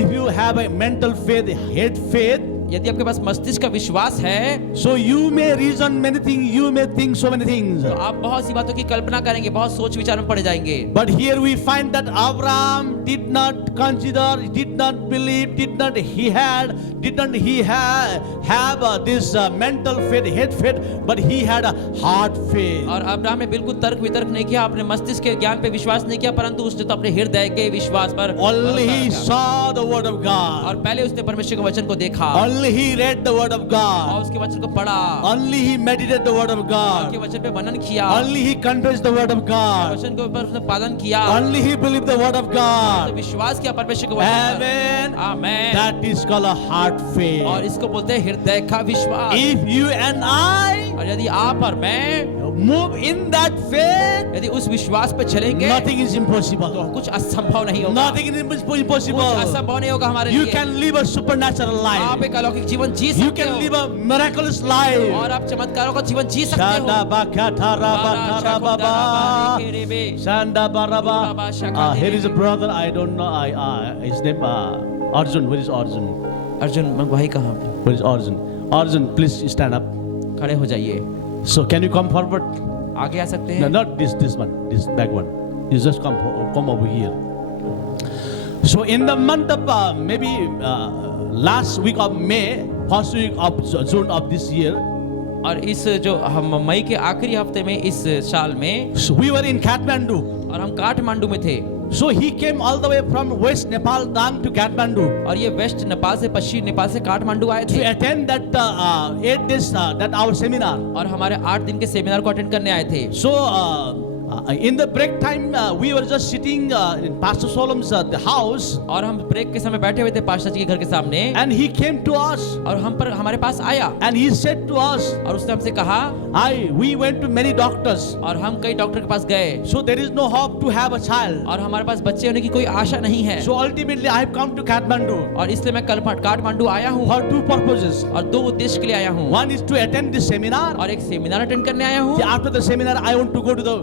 If you have a mental faith, head faith, यदि आपके पास मस्तिष्क का विश्वास है so you may reason many things, you may think so many things. तो आप बहुत सी बातों की कल्पना करेंगे, बहुत सोच विचार में पड़ जाएंगे। But here we find that Abraham did not consider, did not believe, did not he have this mental faith, head faith, but he had a heart faith. और अब्राहम ने बिल्कुल तर्क वितर्क नहीं किया, अपने मस्तिष्क के ज्ञान पे विश्वास नहीं किया, परंतु उसने तो अपने हृदय के विश्वास पर Only he भरोसा किया। saw the word of और God. पहले उसने परमेश्वर के वचन को देखा Only he read the word of और God. उसके वचन को पढ़ा, Only he meditated the word of उसके God. वचन पे मनन किया, Only he confessed the word of God. वचन के ऊपर उसने पालन किया, Only he believed the word of तो God. विश्वास किया परमेश्वर के वचन पर। Amen. Amen. That is called a heart और faith. इसको बोलते हैं हृदय का विश्वास। If you and I और यदि आप और मैं move in that faith, यदि उस विश्वास पे चलेंगे nothing is तो impossible. कुछ असंभव नहीं होगा, Nothing is कुछ impossible. असंभव नहीं होगा हमारे You लिए। can live a supernatural आप life. एक अलौकिक जीवन जी You सकते can live हो a miraculous life. और आप चमत्कारों का जीवन जी सकते हो। Shanda bakata rabata Shanda baraba. Here is a brother. I don't know. His name Arjun. Where is Arjun? Arjun भाई कहाँ पे? Where is Arjun? Arjun, please stand up. खड़े हो जाइए, So can you come forward? आगे आ सकते No, हैं। not this one, this back one. You just come over here. So in the month of maybe last week of May, first week of June of this year, और इस जो हम मई के आखिरी हफ्ते में इस साल में, so we were in Kathmandu. और हम काठमांडू में थे, So he came all the way from West Nepal down to Kathmandu और ये वेस्ट नेपाल से पश्चिम नेपाल से काठमांडू आए to थे attend that 8 days that our seminar. और हमारे 8 दिन के सेमिनार को अटेंड करने आए थे। So in the break time, we were just sitting in Pastor Solom's the house, और हम ब्रेक के समय बैठे हुए थे पास्टर जी के घर के सामने, and he came to us और हमारे पास आया and he said to us, और उसने हमसे कहा, we went to many doctors, और हम कई डॉक्टर के पास गए so there is no hope to have a child. और हमारे पास बच्चे होने की कोई आशा नहीं है, So ultimately I have come to Kathmandu और इसलिए मैं कल काठमांडू आया हूँ for 2 purposes. और 2 उद्देश्य के लिए आया हूँ। One is to attend this seminar. और एक सेमिनार अटेंड करने आया हूँ After the seminar, I want to go to the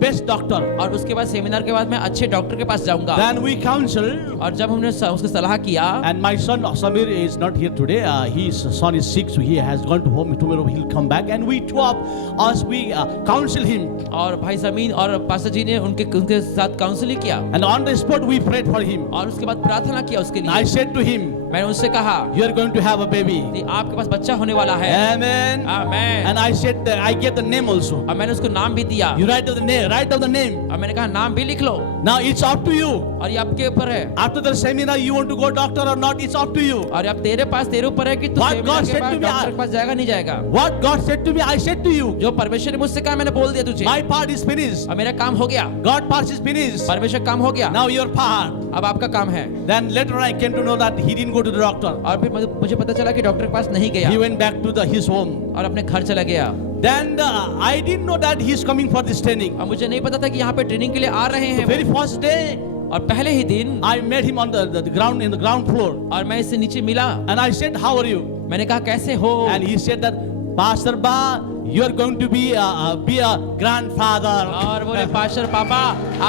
best doctor. और उसके बाद सेमिनार के बाद मैं अच्छे डॉक्टर के पास जाऊंगा। Then we counseled, और जब हमने उसकी सलाह किया, and my son Samir is not here today. His son is sick, so he has gone to home. Tomorrow he'll come back, and we two of us we counsel him. और भाई समीन और pastor जी ने उनके साथ counselling किया And on the spot we prayed for him. और उसके बाद प्रार्थना किया उसके And I लिए। said to him, मैंने उससे कहा "You are going to have a baby." कि आपके पास बच्चा होने वाला है। Amen. Amen. And I said that I gave the name also. और मैंने उसको नाम भी दिया You write down the name. Write down the name. और मैंने कहा नाम भी लिख लो Now it's up to you. और ये आपके ऊपर है After the seminar, you want to go doctor or not? It's up to you. और अब तेरे ऊपर है कि तू What सेमिनार God के said बाद to me, डॉक्टर के पास जाएगा नहीं जाएगा। What God said to me, I said to you. जो परमेश्वर ने मुझसे कहा मैंने बोल दिया तुझे। My part is finished. और मेरा काम हो गया, God part is finished. परमेश्वर काम हो गया, Now your part. अब आपका काम है। Then later on I came to know that he didn't go to the doctor. और फिर मुझे पता चला कि डॉक्टर के पास नहीं गया He went back to his home. और अपने घर चला गया। Then I didn't know that he's coming for this training. और मुझे नहीं पता था कि यहाँ पे ट्रेनिंग के लिए आ रहे The हैं very वो। first day, और पहले ही दिन I met him on the ground, in the ground floor. और मैं इससे नीचे मिला, And I said, "How are you?" मैंने कहा कैसे हो? And he said that, "Pastor Ba, you are going to be a grandfather." और बोले पास्टर पापा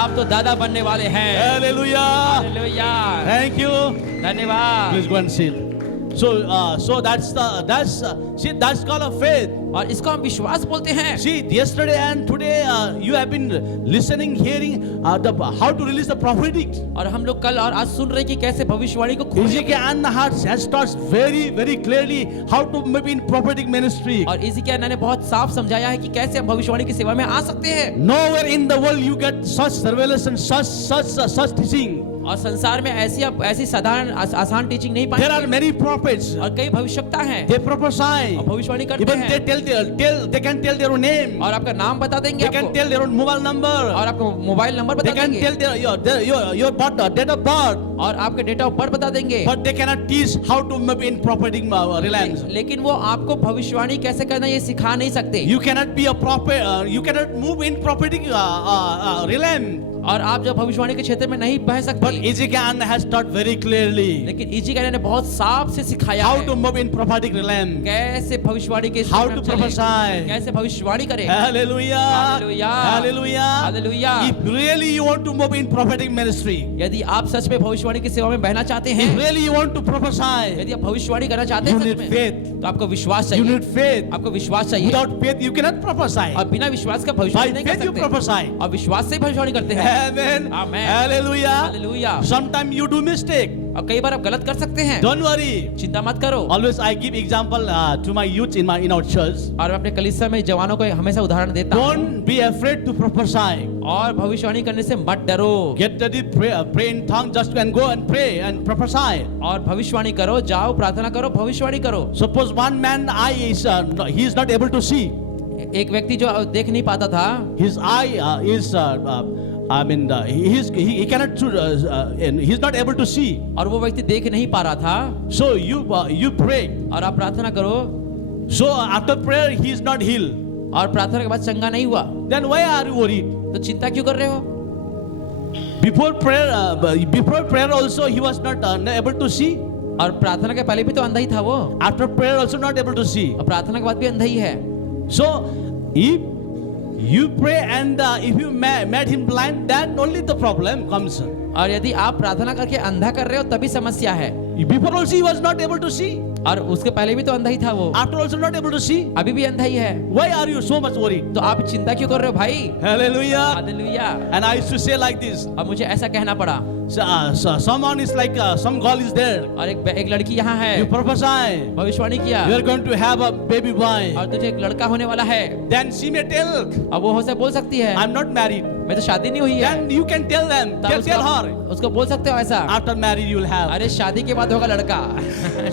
आप तो दादा बनने वाले हैं। Hallelujah. Hallelujah, Thank you. धन्यवाद। Please go and sit. So that's called a faith. और इसको हम विश्वास बोलते हैं। See, yesterday and today you have been listening, hearing how to release the prophetic. और हम लोग कल और आज सुन रहे कि कैसे भविष्यवाणी को खोलने Ezekiel and Nahas has taught very, very clearly how to maybe in prophetic ministry. और इज़िकिय्याह ने बहुत साफ समझाया है कि कैसे हम भविष्यवाणी की सेवा में आ सकते हैं। Nowhere in the world you get such revelation, such teaching. और संसार में ऐसी साधारण आसान टीचिंग नहीं There are पाएंगे। many prophets. और कई भविष्यवक्ता हैं, They prophesy. और भविष्यवाणी करते Even हैं, they can tell their own name. और आपका नाम बता देंगे They can आपको, tell their own mobile number. और आपको मोबाइल नंबर They बता can देंगे, tell your date of birth. और आपके डेट ऑफ बर्थ बता देंगे। But they cannot teach how to maybe in prophetic realms. लेकिन वो आपको भविष्यवाणी कैसे करना ये सिखा नहीं सकते। You cannot be a prophet. You cannot move in prophetic realm. और आप जब भविष्यवाणी के क्षेत्र में नहीं बह सकते, But But Ezekiel has taught very clearly लेकिन इजिकियल ने बहुत साफ से सिखाया how है to move in prophetic realm, कैसे भविष्यवाणी के how समय to में चले, prophesy. कैसे भविष्यवाणी करे। Hallelujah. Hallelujah. Hallelujah. Hallelujah. If really you want to move in prophetic ministry, यदि आप सच में भविष्यवाणी की सेवा में बहना चाहते if हैं, really you want to prophesy, यदि आप भविष्यवाणी करना चाहते you हैं need सच में, faith. तो आपको विश्वास You चाहिए। need faith. आपको विश्वास चाहिए। Without faith, you cannot prophesy. और बिना विश्वास का By भविष्यवाणी नहीं कर faith, you सकते। prophesy. और विश्वास से ही भविष्यवाणी करते हैं। Amen. Amen. Hallelujah. Hallelujah. Sometimes you do mistake. और कई बार आप गलत कर सकते हैं। Don't worry. चिंता मत करो। Always I give example to my youth in our church. और मैं अपने कलीसिया में जवानों को हमेशा उदाहरण देता हूँ। Don't be afraid to prophesy. और भविष्यवाणी करने से मत डरो। Get ready, pray in tongues, just and go and pray and prophesy. और भविष्यवाणी करो, जाओ प्रार्थना करो, भविष्यवाणी करो। Suppose one man eye is he is not able to see. एक व्यक्ति जो देख नहीं पाता था, His eye is he cannot and he's not able to see. और वो व्यक्ति देख नहीं पा रहा था, So you pray. और आप प्रार्थना करो, So after prayer he is not healed. और प्रार्थना के बाद चंगा नहीं हुआ, Then why are you worried? तो चिंता क्यों कर रहे हो? Before prayer also he was not able to see. और प्रार्थना के पहले भी तो अंधा ही था वो, After prayer also not able to see. और प्रार्थना के बाद भी अंधा ही है। So if you pray and if you made him blind, then only the problem comes. और यदि आप प्रार्थना करके अंधा कर रहे हो तभी समस्या है। Before also he was not able to see. और उसके पहले भी तो अंधा ही था वो, After also not able to see. अभी भी अंधा ही है। Why are you so much worried? तो आप चिंता क्यों कर रहे हो भाई? Hallelujah. Hallelujah. And I used to say like this. और मुझे ऐसा कहना पड़ा, So someone is like some girl is there. और एक लड़की यहाँ है, You prophesy. भविष्यवाणी किया, You are going to have a baby boy. और तुझे एक लड़का होने वाला है। Then she may tell, अब वो हो से बोल सकती है, I'm not married. मैं तो शादी नहीं हुई है। Then you can tell them. तब Tell her. उसको बोल सकते हो ऐसा, After marriage you will have. अरे शादी के बाद होगा लड़का।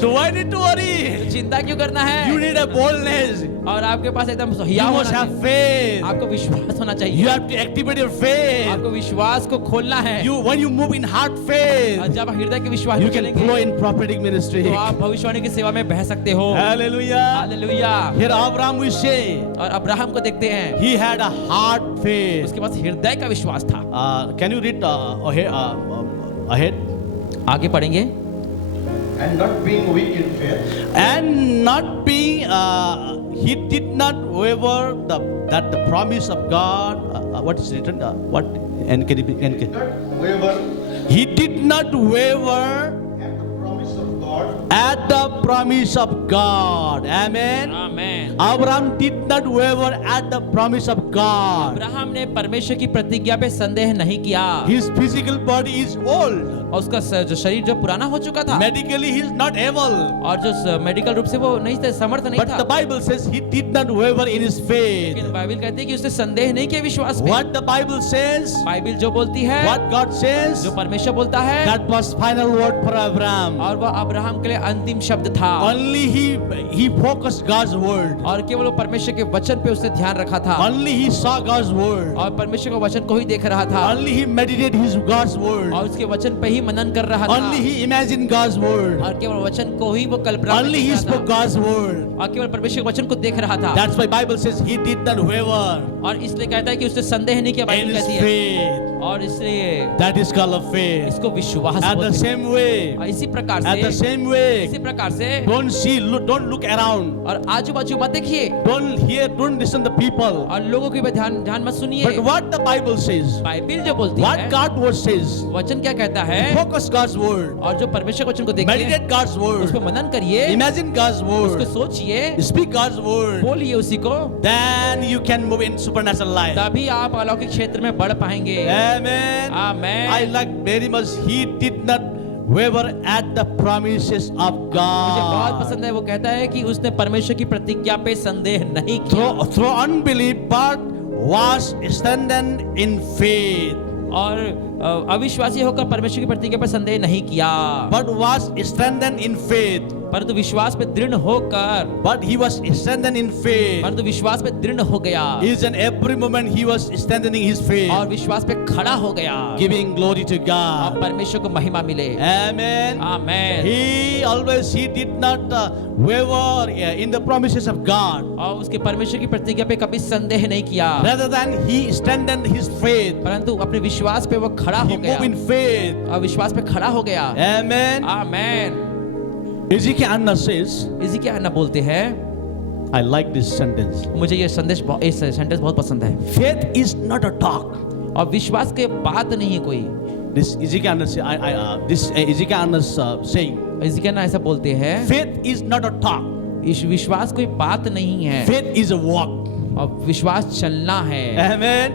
So why need to worry? चिंता क्यों करना You है? need a boldness. और आपके पास एकदम You हियाव must होना have चाहिए। faith. आपको विश्वास होना You चाहिए। have to activate your faith. आपको विश्वास को खोलना है। When you move in heart और faith, जब हृदय के विश्वास you में can चलेंगे, flow in prophetic ministry. तो आप भविष्यवाणी की सेवा में बह सकते हो। Hallelujah. Hallelujah. Here Abraham we say और अब्राहम को देखते हैं, he had a heart faith. उसके पास हृदय का विश्वास था। Can you read ahead? आगे पढ़ेंगे। And not being weak in faith, And not being, he did not waver that the promise of God. What is written? What? And can you, not waver he did not waver at the promise of God, at the promise of God. Amen. Amen. Abraham did not waver at the promise of God. Abraham ने परमेश्वर की प्रतिज्ञा पे संदेह नहीं किया। His physical body is old. और उसका जो शरीर जो पुराना हो चुका था, Medically, he is not able. और जो मेडिकल रूप से वो नहीं थे, समर्थ नहीं But था। the Bible says he did not waver in his faith. लेकिन बाइबल कहती है कि उसने संदेह नहीं किया विश्वास में। What the Bible says, Bible जो बोलती है, what God says, जो परमेश्वर बोलता है, that was final word for Abraham. और वह अब्राहम के लिए अंतिम शब्द था। Only he focused God's word. और केवल वो परमेश्वर के वचन पे उसने ध्यान रखा था, Only he saw God's word. और परमेश्वर के वचन को ही देख रहा था, Only he meditated his God's word. और उसके वचन पे ही मनन कर रहा था, Only he imagined God's word. और केवल वचन को ही वो कल्पना में Only देख he रहा spoke था, God's word. और केवल परमेश्वर के वचन को देख रहा था। That's why Bible says he did not waver और इसलिए कहता है कि उसने संदेह नहीं किया, in बाइबल his कहती है, faith. और इसलिए That is called of faith. इसको विश्वास At the बोलते हैं। same way, और इसी प्रकार at the से, same way, इसी प्रकार से, don't look around. और आजू बाजू मत देखिए, Don't listen to people. और लोगों की भी ध्यान मत सुनिए। But what the Bible says, Bible जो बोलती what है, God's word says, वचन क्या कहता है, focus God's word, और जो परमेश्वर के वचन को देखिए, meditate God's उस पर word, मनन करिए, imagine God's उसको word, सोचिए, speak God's word, बोलिए उसी को, then you can move in supernatural life. तभी आप अलौकिक क्षेत्र में बढ़ पाएंगे। Amen. Amen. I like very much. He did not waver at the promises of मुझे बहुत God. पसंद है, वो कहता है कि उसने परमेश्वर की प्रतिज्ञा पे संदेह नहीं किया, Through unbelief, but was standing in faith. और अविश्वासी होकर परमेश्वर की प्रतिज्ञा पर संदेह नहीं किया, But was strengthened in faith. परंतु विश्वास पे दृढ़ होकर, but he was strengthened in faith. परंतु विश्वास पे दृढ़ हो गया Each and every moment he was strengthening his faith, और विश्वास पे खड़ा हो गया, giving glory to और God. परमेश्वर को महिमा मिले। Amen. Amen. He did not waver in the promises of God. और उसके परमेश्वर की प्रतिज्ञा पे कभी संदेह नहीं किया, Rather than he strengthened his faith, परंतु अपने विश्वास पे वो खड़ा he हो गया moved in faith. और विश्वास पे खड़ा हो गया। Amen. आमेन। Ezekiel Anna says, इसी क्या अन्ना बोलते हैं, I like this sentence. मुझे ये सेंटेंस बहुत पसंद है। Faith is not a talk. और विश्वास के बात नहीं है कोई। This Ezekiel Anna, this Ezekiel Anna saying, इसी क्या ना ऐसा बोलते हैं, faith is not a talk. इस विश्वास कोई बात नहीं है, Faith is a walk. और विश्वास चलना है। Amen.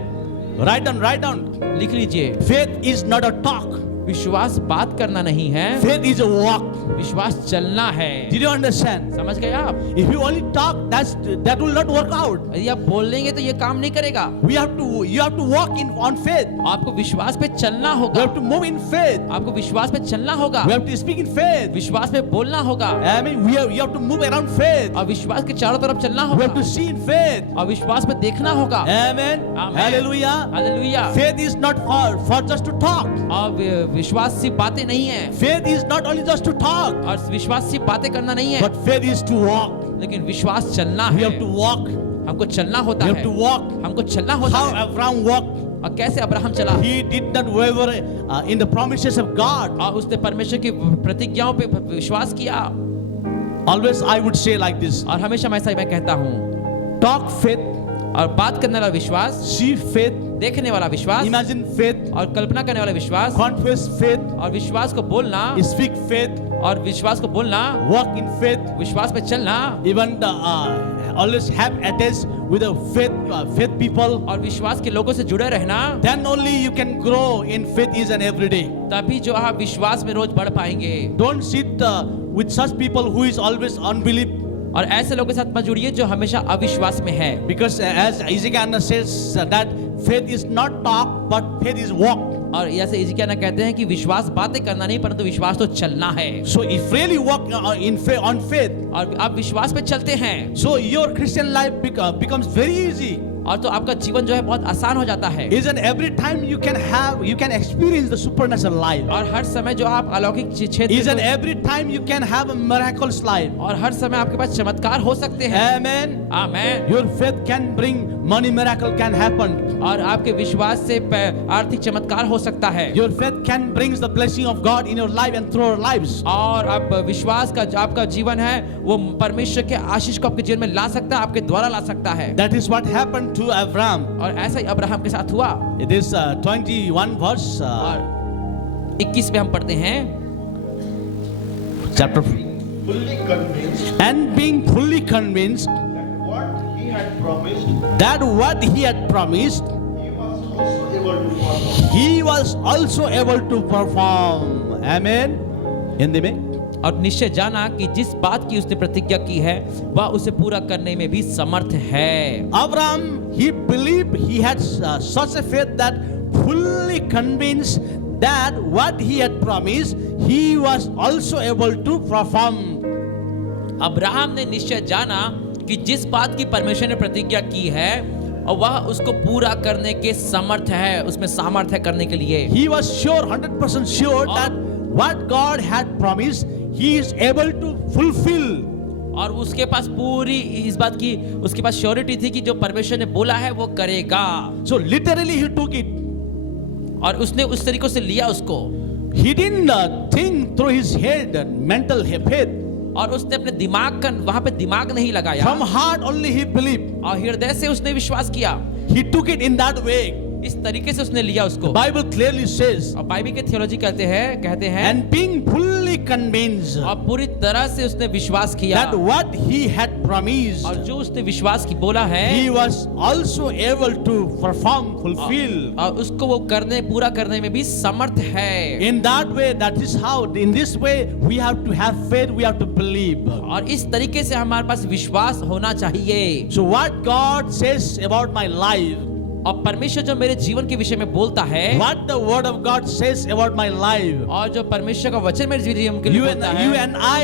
Write down. लिख लीजिए, Faith is not a talk. विश्वास बात करना नहीं है, Faith is a walk. विश्वास चलना है। Did you understand? समझ गए आप? If you only talk, that will not work out. यदि आप बोल लेंगे तो ये काम नहीं करेगा। You have to walk on faith. आपको विश्वास पे चलना You होगा, have to move in faith. आपको विश्वास पे चलना होगा, We have to speak in faith. विश्वास पे बोलना होगा, I mean, you have to move around faith. और विश्वास के चारों तरफ चलना We have होगा, to see in faith. और विश्वास पे देखना होगा। Amen. Amen. Hallelujah. Hallelujah. Faith is not for just to talk. और विश्वास सिर्फ बातें नहीं है, Faith is not only just to talk, और विश्वास सिर्फ बातें करना नहीं है, but faith is to walk. लेकिन विश्वास चलना We है। have to walk. हमको चलना होता We है, have to walk. हमको चलना होता How है। Abraham walked. और कैसे अब्राहम चला, He did not waver in the promises of God. और उसने परमेश्वर की प्रतिज्ञाओं पे विश्वास किया। Always I would say like this: और हमेशा मैं ऐसा ही मैं कहता हूँ, talk faith, और बात करने वाला विश्वास, see faith, देखने वाला विश्वास, imagine faith, और कल्पना करने वाला विश्वास, confess faith, और विश्वास को बोलना, speak faith, और विश्वास को बोलना, walk in faith, विश्वास पे चलना, even always have attached with the faith people. और विश्वास के लोगों से जुड़े रहना, Then only you can grow in faith each and every day. तभी जो आप विश्वास में रोज बढ़ पाएंगे। Don't sit with such people who is always unbelief, और ऐसे लोगों के साथ मत जुड़िए जो हमेशा अविश्वास में है, because as Ezekiel says that faith is not talk but faith is walk. और ऐसे इज़िकिय्याह कहते हैं कि विश्वास बातें करना नहीं परंतु विश्वास तो चलना है। So if really walk on faith, और आप विश्वास पे चलते हैं, so your Christian life becomes very easy. और तो आपका जीवन जो है बहुत आसान हो जाता है। Isn't every time you can experience the supernatural life. और हर समय जो आप अलौकिक क्षेत्र, Isn't every time you can have a miraculous life. और हर समय आपके पास चमत्कार हो सकते हैं। Amen. Amen. Your faith can bring money miracle can happen. और आपके विश्वास से आर्थिक चमत्कार हो सकता है। Your faith can bring the blessing of God in your life and through your lives. और आप विश्वास का जो आपका जीवन है वो परमेश्वर के आशीष को आपके जीवन में ला सकता है, आपके द्वारा ला सकता है। That is what happened to Abraham. और ऐसा ही अब्राहम के साथ हुआ। It is 21 verse. और 21 में हम पढ़ते हैं, Chapter Fully convinced and being fully convinced that what he had promised, that what he had promised, he was also able to perform. he was also able to perform. Amen. Hindi में, और निश्चय जाना कि जिस बात की उसने प्रतिज्ञा की है वह उसे पूरा करने में भी समर्थ है। Abraham, he believed, he had such a faith that fully convinced that what he had promised, he was also able to perform. Abraham ने निश्चय जाना कि जिस बात की परमेश्वर ने प्रतिज्ञा की है और वह उसको पूरा करने के समर्थ है, उसमें सामर्थ्य है करने के लिए। He was sure, 100% sure that what God had promised, he is able to fulfill. और उसके पास पूरी इस बात की उसके पास श्योरिटी थी कि जो परमेश्वर ने बोला है वो करेगा। So literally he took it. और उसने उस तरीकों से लिया उसको। He didn't think through his head, mental faith. और उसने अपने दिमाग का वहां पे दिमाग नहीं लगाया, From heart only he believed. और हृदय से उसने विश्वास किया। He took it in that way. इस तरीके से उसने लिया उसको। Bible clearly says, और बाइबल के थियोलॉजी कहते हैं and being fully convinced और पूरी तरह से उसने विश्वास किया that what he had promised, और जो उसने विश्वास की बोला है he was also able to perform, fulfill. और उसको वो करने पूरा करने में भी समर्थ है। In that way, that is how, in this way, we have to have faith, we have to believe. और इस तरीके से हमारे पास विश्वास होना चाहिए। So what God says about my life, और परमेश्वर जो मेरे जीवन के विषय में बोलता है, what the word of God says about my life, और जो परमेश्वर का वचन मेरे जीवन के लिए you बोलता है, and I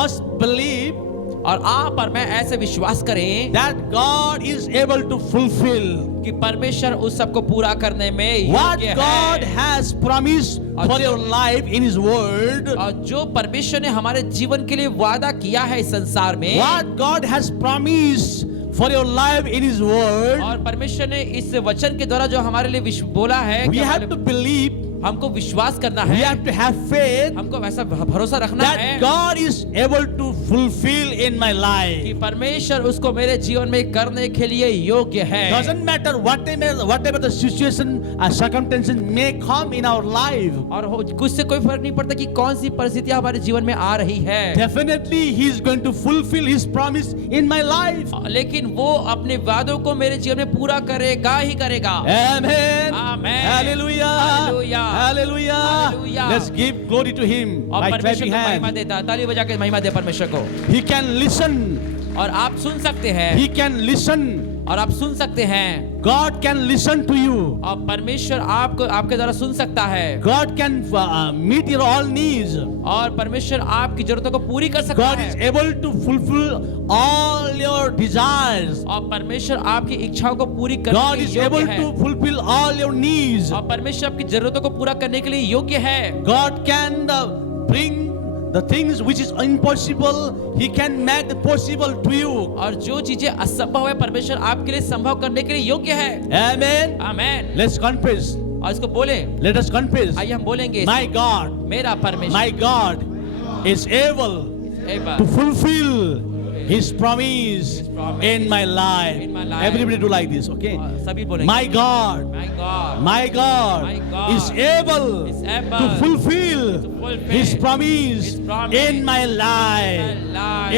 must believe और आप और मैं ऐसे विश्वास करें that God is able to fulfill कि परमेश्वर उस सब को पूरा करने में what योग्य God है। has promised for your life in His Word, और जो परमेश्वर ने हमारे जीवन के लिए वादा किया है इस संसार में, what God has promised for your life in His Word, और परमेश्वर ने इस वचन के द्वारा जो हमारे लिए बोला है we कि have to believe, हमको विश्वास करना we है, have to have faith हमको वैसा भरोसा रखना that है God is able to fulfill in my कि life. परमेश्वर उसको मेरे जीवन में करने के लिए योग्य है। Doesn't matter whatever the situation or circumstances may come in our life. और कुछ से कोई फर्क नहीं पड़ता कि कौन सी परिस्थितियां हमारे जीवन में आ रही है, Definitely He is going to fulfill His promise in my life. लेकिन वो अपने वादों को मेरे जीवन में पूरा करेगा ही करेगा। Amen. Amen. Hallelujah. Hallelujah. Hallelujah. Hallelujah. Let's give glory to Him और by परमेश्वर clapping को महिमा hands. देता, ताली बजा के महिमा दे परमेश्वर को। He can listen. और आप सुन सकते हैं, He can listen. और आप सुन सकते हैं, God can listen to you. और परमेश्वर आपको आपके द्वारा सुन सकता है, God can meet your all needs. और परमेश्वर आपकी जरूरतों को पूरी कर सकता God is है, able to fulfill all your desires. और परमेश्वर आपकी इच्छाओं को पूरी करने God के is लिए able योग्य है, to fulfill all your needs. और परमेश्वर आपकी जरूरतों को पूरा करने के लिए योग्य है। God can bring the things which is impossible, He can make it possible to you. और जो चीजें असंभव है परमेश्वर आपके लिए संभव करने के लिए योग्य है। Amen. आमेन। Let's confess. और इसको बोले, Let us confess. आइए हम बोलेंगे, My God, मेरा परमेश्वर my God is able एक बार to fulfill His promise in my life. In my life. Everybody do like this, okay? सभी बोलेंगे, My God, My God, my God My God is able is able to fulfill fulfill His promise His promise in my life.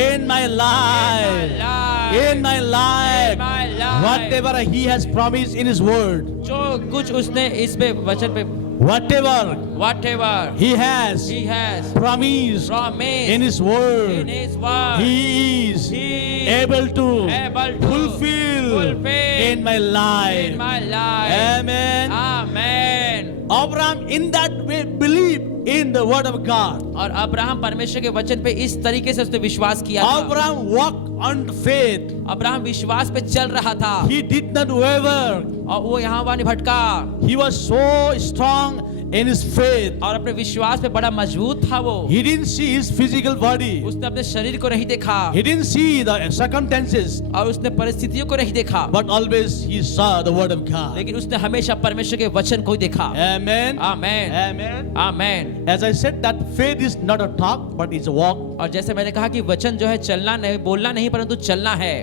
in my life, In my life. In my life. In my life. Whatever He has promised in His Word. जो कुछ उसने इस पे वचन पे Whatever whatever He has He has promised promised in His in Word, His word, He is He able to able to fulfill in my life. in my life. Amen. Amen. Abraham in that way believed in the word of God. और Abraham परमेश्वर के वचन पे इस तरीके से उसने विश्वास किया था। Abraham walked on faith. Abraham विश्वास पे चल रहा था, He did not waver. और वो यहाँ वहाँ नहीं भटका, He was so strong in his faith. और अपने विश्वास पे बड़ा मजबूत था वो। He didn't see his physical body. उसने अपने शरीर को नहीं देखा, He didn't see the circumstances. और उसने परिस्थितियों को नहीं देखा, But always he saw the word of God. लेकिन उसने हमेशा परमेश्वर के वचन को ही देखा। Amen. Amen, Amen. Amen. As I said, that faith is not a talk, but it's a walk. और जैसे मैंने कहा कि वचन जो है चलना नहीं, बोलना नहीं, परंतु चलना है।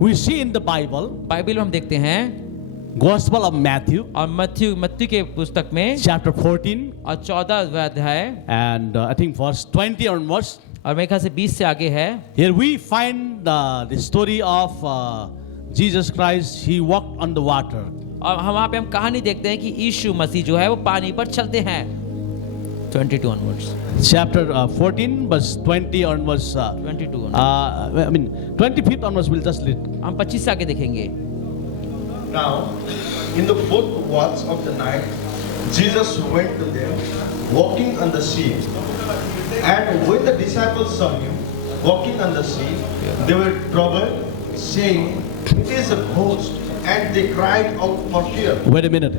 We see in the Bible, Bible में हम देखते हैं, Gospel of Matthew, और मत्ती के पुस्तक में chapter 14, और 14वां अध्याय, and I think verse 20 onwards. और मेरे ख्याल से 20 से आगे है। Here we find the story of Jesus Christ. He walked on the water. और हम वहाँ पे हम कहानी देखते हैं कि यीशु मसीह जो है वो पानी पर चलते हैं। 22 onwards, Chapter 14, verse 20 onwards. 22 onwards। I mean, 25th onwards. We'll just read. हम 25 से आगे देखेंगे। Now, in the fourth watch of the night, Jesus went to them, walking on the sea. And when the disciples saw him walking on the sea, they were troubled, saying, "It is a ghost," and they cried out for fear. Wait a minute.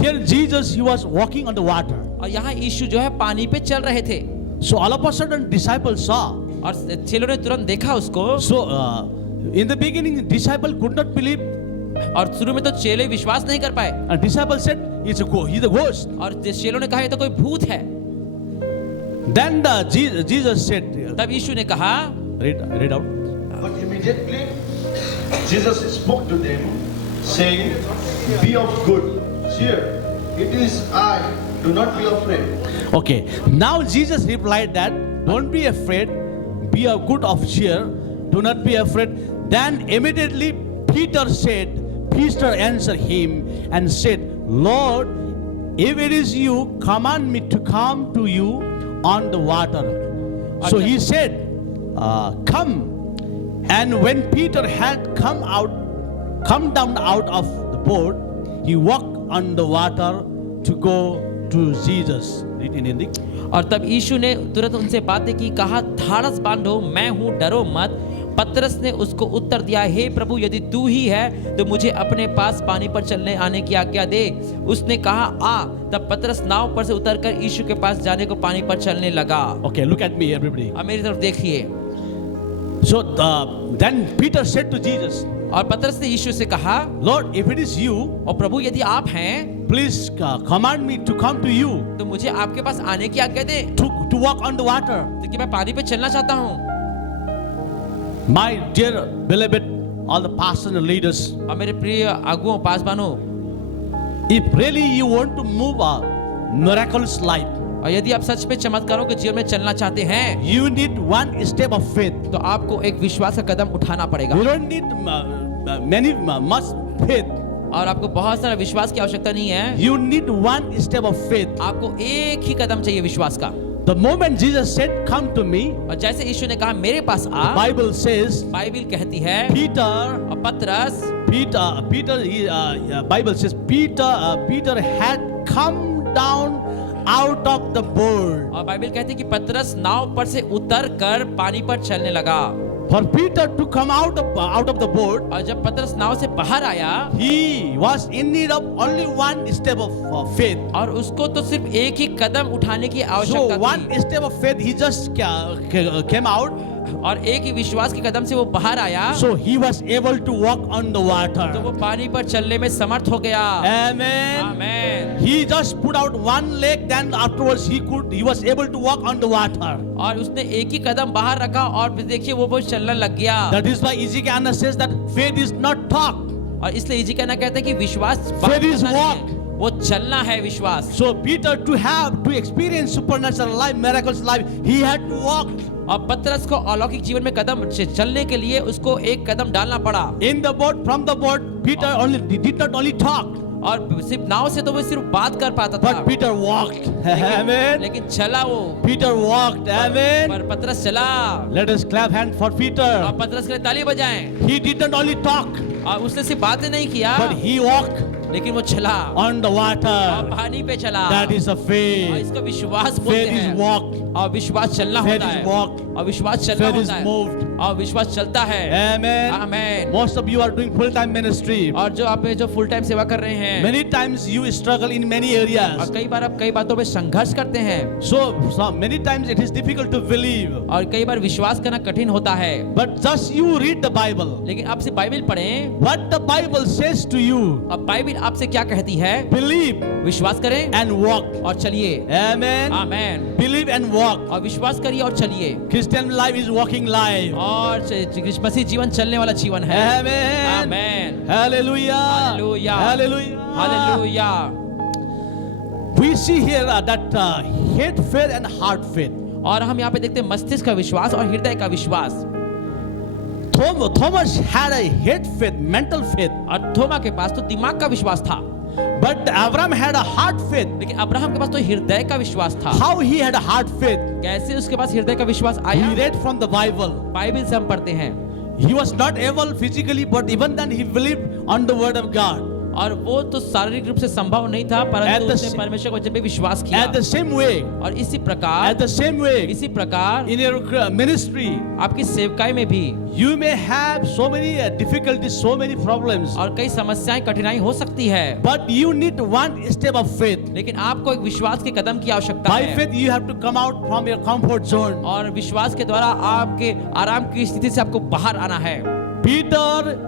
Here Jesus, he was walking on the water. और यहाँ यीशु जो है पानी पे चल रहे थे, So all of a sudden, disciples saw. और चेलों ने तुरंत देखा उसको। So in the beginning, disciple could not believe. और शुरू में तो चेले विश्वास नहीं कर पाए, And disciple said, he's a ghost. और चेलों ने कहा ये तो कोई भूत है। Then Jesus said, तब यीशु ने कहा, read out. But immediately Jesus spoke to them, saying, "Be of good cheer. It is I. Do not be afraid." Okay. Now Jesus replied that, don't be afraid. Be of good of cheer. Do not be afraid. Then immediately Peter answered him and said, Lord, if it is you, command me to come to you on the water. So he said, come. And when Peter had come down out of the boat, he walked on the water to go to Jesus. Read in Hindi. और तब यीशु ने तुरंत उनसे बातें की, कहा धाड़स बांधो, मैं हूँ, डरो मत। पतरस ने उसको उत्तर दिया, हे प्रभु, यदि तू ही है तो मुझे अपने पास पानी पर चलने आने की आज्ञा दे। उसने कहा, आ। तब पतरस नाव पर से उतरकर यीशु के पास जाने को पानी पर चलने लगा। Okay, look at me, everybody. अब मेरी तरफ देखिए। So then Peter said to Jesus, और पतरस ने यीशु से कहा, Lord, if it is you, और प्रभु यदि आप हैं please command me to come to you तो मुझे आपके पास आने की आज्ञा दे, to walk on the water. क्योंकि मैं पानी पे चलना चाहता हूँ। My dear beloved, all the pastors and leaders, और मेरे प्रिय आगुओं, पासवानों, if really you want to move a miraculous life, और यदि आप सच में चमत्कारों के जीवन में चलना चाहते हैं you need one step of faith. तो आपको एक विश्वास का कदम उठाना पड़ेगा। You don't need much faith. और आपको बहुत सारा विश्वास की आवश्यकता नहीं है, You need one step of faith. आपको एक ही कदम चाहिए विश्वास का। The moment Jesus said, "Come to me," और जैसे यीशु ने कहा मेरे पास आ, Bible says, बाइबल कहती है, Peter, और पतरस, Bible says, Peter had come down out of the boat. और बाइबल कहती है कि पतरस नाव पर से उतर कर पानी पर चलने लगा। For Peter to come out of the boat, और जब पतरस नाव से बाहर आया, he was in need of only one step of faith. और उसको तो सिर्फ एक ही कदम उठाने की So आवश्यकता one थी। step of faith, he just came out. और एक ही विश्वास के कदम से वो बाहर आया, So he was able to walk on the तो water. वो पानी पर चलने में समर्थ हो गया। Amen. Amen. He just put out one leg, then afterwards he was able to walk on the water. और उसने एक ही कदम बाहर रखा और फिर देखिए वो चलने लग गया। That is why Ezekiel says that faith is not talk. और इसलिए इजी कहना कहते हैं कि विश्वास Faith is करना नहीं walk. है, वो चलना है विश्वास। So Peter to experience supernatural life, miraculous life, he had to walk. और पतरस को अलौकिक जीवन में कदम चलने के लिए उसको एक कदम डालना पड़ा। In the boat, from the boat, Peter did not only talk, और सिर्फ नाव से तो वो सिर्फ बात कर पाता था, but Peter walked. Amen. लेकिन चला वो। Peter walked. Amen. पर पतरस चला। Let us clap hands for Peter. और पतरस के लिए ताली बजाएं। He did not only talk, और उसने सिर्फ बातें नहीं किया, but he walked लेकिन वो चला on the और water. पानी पे चला। That is a और faith. इसको विश्वास बोलते Faith is हैं। walk. और विश्वास चलना Faith होता is है। walk. और विश्वास चलना Faith is होता है। moved. और विश्वास चलता है। Amen. Amen. Most of you are doing full-time ministry. और जो आप जो फुल टाइम सेवा कर रहे हैं, Many times you struggle in many और areas. कई बार आप कई बातों में संघर्ष करते हैं, So many times it is difficult to believe. और कई बार विश्वास करना कठिन होता है। But just you read the Bible. लेकिन आप सिर्फ बाइबल पढ़ें, What the Bible says to you, अब बाइबल आपसे क्या कहती है, believe विश्वास करें and walk. और चलिए। Amen. Amen. Believe and walk. और विश्वास करिए और चलिए। Christian life is walking life. और मसीह जीवन चलने वाला जीवन है। Amen. Amen. Hallelujah. Hallelujah. Hallelujah. Hallelujah. We see here that head faith and heart faith. और हम यहाँ पे देखते हैं मस्तिष्क का विश्वास और हृदय का विश्वास। Thomas had a head faith, mental faith. और थोमा के पास तो दिमाग का विश्वास था, But Abraham had a heart faith. लेकिन अब्राहम के पास तो हृदय का विश्वास था। How he had a heart faith? कैसे उसके पास हृदय का विश्वास He आया? read from the Bible. Bible से हम पढ़ते हैं, He was not able physically, but even then he believed on the word of God. और वो तो शारीरिक रूप से संभव नहीं था, At परंतु the उसने sa- परमेश्वर को जब भी विश्वास किया। At the same way, और इसी प्रकार इसी प्रकार in your ministry, आपकी सेवकाई में भी you may have so many difficulties, so many problems, और कई समस्याएं, कठिनाई हो सकती है, but you need one step of faith. लेकिन आपको एक विश्वास के कदम की आवश्यकता By है। faith, you have to come out from your comfort zone. और विश्वास के द्वारा आपके आराम की स्थिति से आपको बाहर आना है। Peter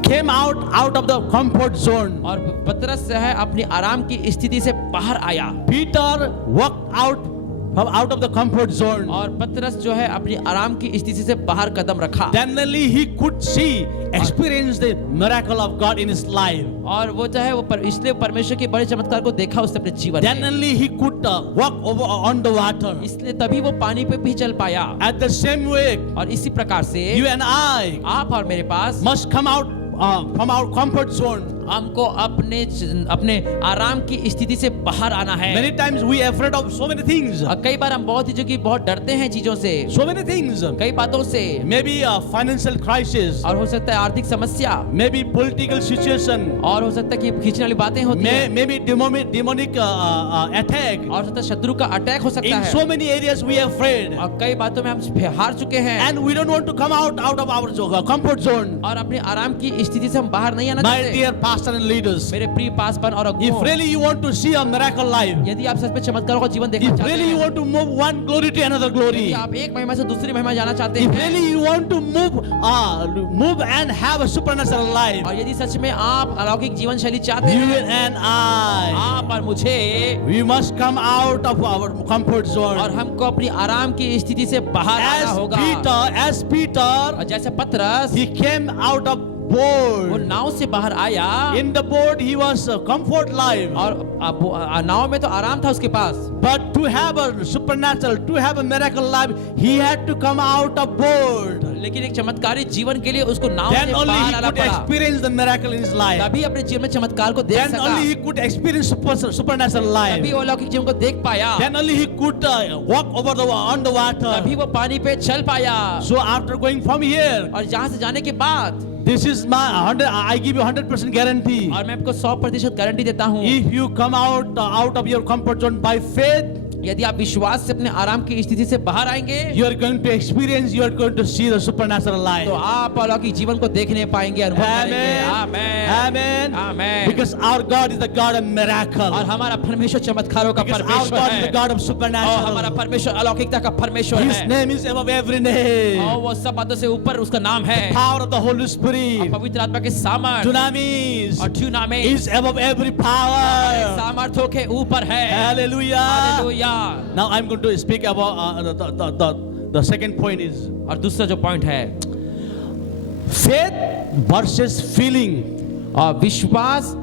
came out of the comfort zone. और पतरस जो है अपनी आराम की स्थिति से बाहर आया। Peter walked out of the comfort zone. और पतरस जो है अपनी आराम की स्थिति से बाहर कदम रखा। Then only he could experience the miracle of God in his life. और वो जो है वो इसलिए परमेश्वर के बड़े चमत्कार को देखा उसने अपने जीवन Then में। only he could walk over on the water. इसलिए तभी वो पानी पे भी चल पाया। At the same way, और इसी प्रकार से you and I आप और मेरे पास must come out from our comfort zone. हमको अपने आराम की स्थिति से बाहर आना है। Many times we are afraid of so many things. और कई बार हम बहुत डरते हैं चीजों से, So many things. कई बातों से। Maybe a financial crisis. और हो सकता है आर्थिक समस्या, Maybe political situation. और हो सकता है कि खींचने वाली बातें होती हैं, Maybe demonic attack. और हो सकता है शत्रु का अटैक हो सकता In है। so many areas we are afraid. और कई बातों में हम हार चुके हैं, And we don't want to come out of our comfort zone. और अपने आराम की स्थिति से हम बाहर नहीं आना My चाहते। dear pastor and leaders, मेरे प्रिय पासवान और if अगुओं, really you want to see a miracle life, यदि आप सच में चमत्कारों का जीवन देखना if चाहते really you हैं, want to move one glory to another glory, यदि आप एक महिमा से दूसरी महिमा जाना चाहते if हैं, really you want to move and have a supernatural life, और यदि सच में आप अलौकिक जीवन शैली चाहते you हैं, and I, आप और मुझे, we must come out of our comfort और zone. हमको अपनी आराम की स्थिति से बाहर आना होगा। As Peter, और जैसे पतरस, he came out of वो boat. नाव से बाहर आया, In the boat, he was comfort life. और नाव में तो आराम था उसके पास, But to have a supernatural, to have a miracle life, he had to come out of boat. लेकिन एक चमत्कारी जीवन के लिए उसको नाव Then से only he बाहर आना could पड़ा। experience the miracle in his life. तभी अपने जीवन में चमत्कार को देख Then सका, only he could experience supernatural तभी life. वो अलौकिक जीवन को देख पाया, Then only he could walk on the water. तभी वो पानी पे चल पाया। So after going from here, और जहाँ से जाने के बाद, this is my 100. I give you 100% guarantee. और मैं आपको 100% गारंटी देता हूँ, If you come out of your comfort zone by faith, यदि आप विश्वास से अपने आराम की स्थिति से बाहर आएंगे, you are going to experience, you are going to see the supernatural life. तो आप अलौकिक जीवन को देखने पाएंगे, अनुभव करेंगे। Amen. Amen, Amen. Amen. Because our God is the God of miracle. और हमारा परमेश्वर चमत्कारों का Because our परमेश्वर God is the है, God of और हमारा supernatural. परमेश्वर अलौकिकता का परमेश्वर His है, name is above every name. और वो सब बातों से ऊपर उसका नाम है। Power of the Holy और Spirit. पवित्र आत्मा के सामर्थ Dunamis और dunamis is above every power. सामर्थ्यों के ऊपर है। Hallelujah. Hallelujah. Now I'm going to speak about the second point is और दूसरा जो पॉइंट है, faith versus feeling. और विश्वास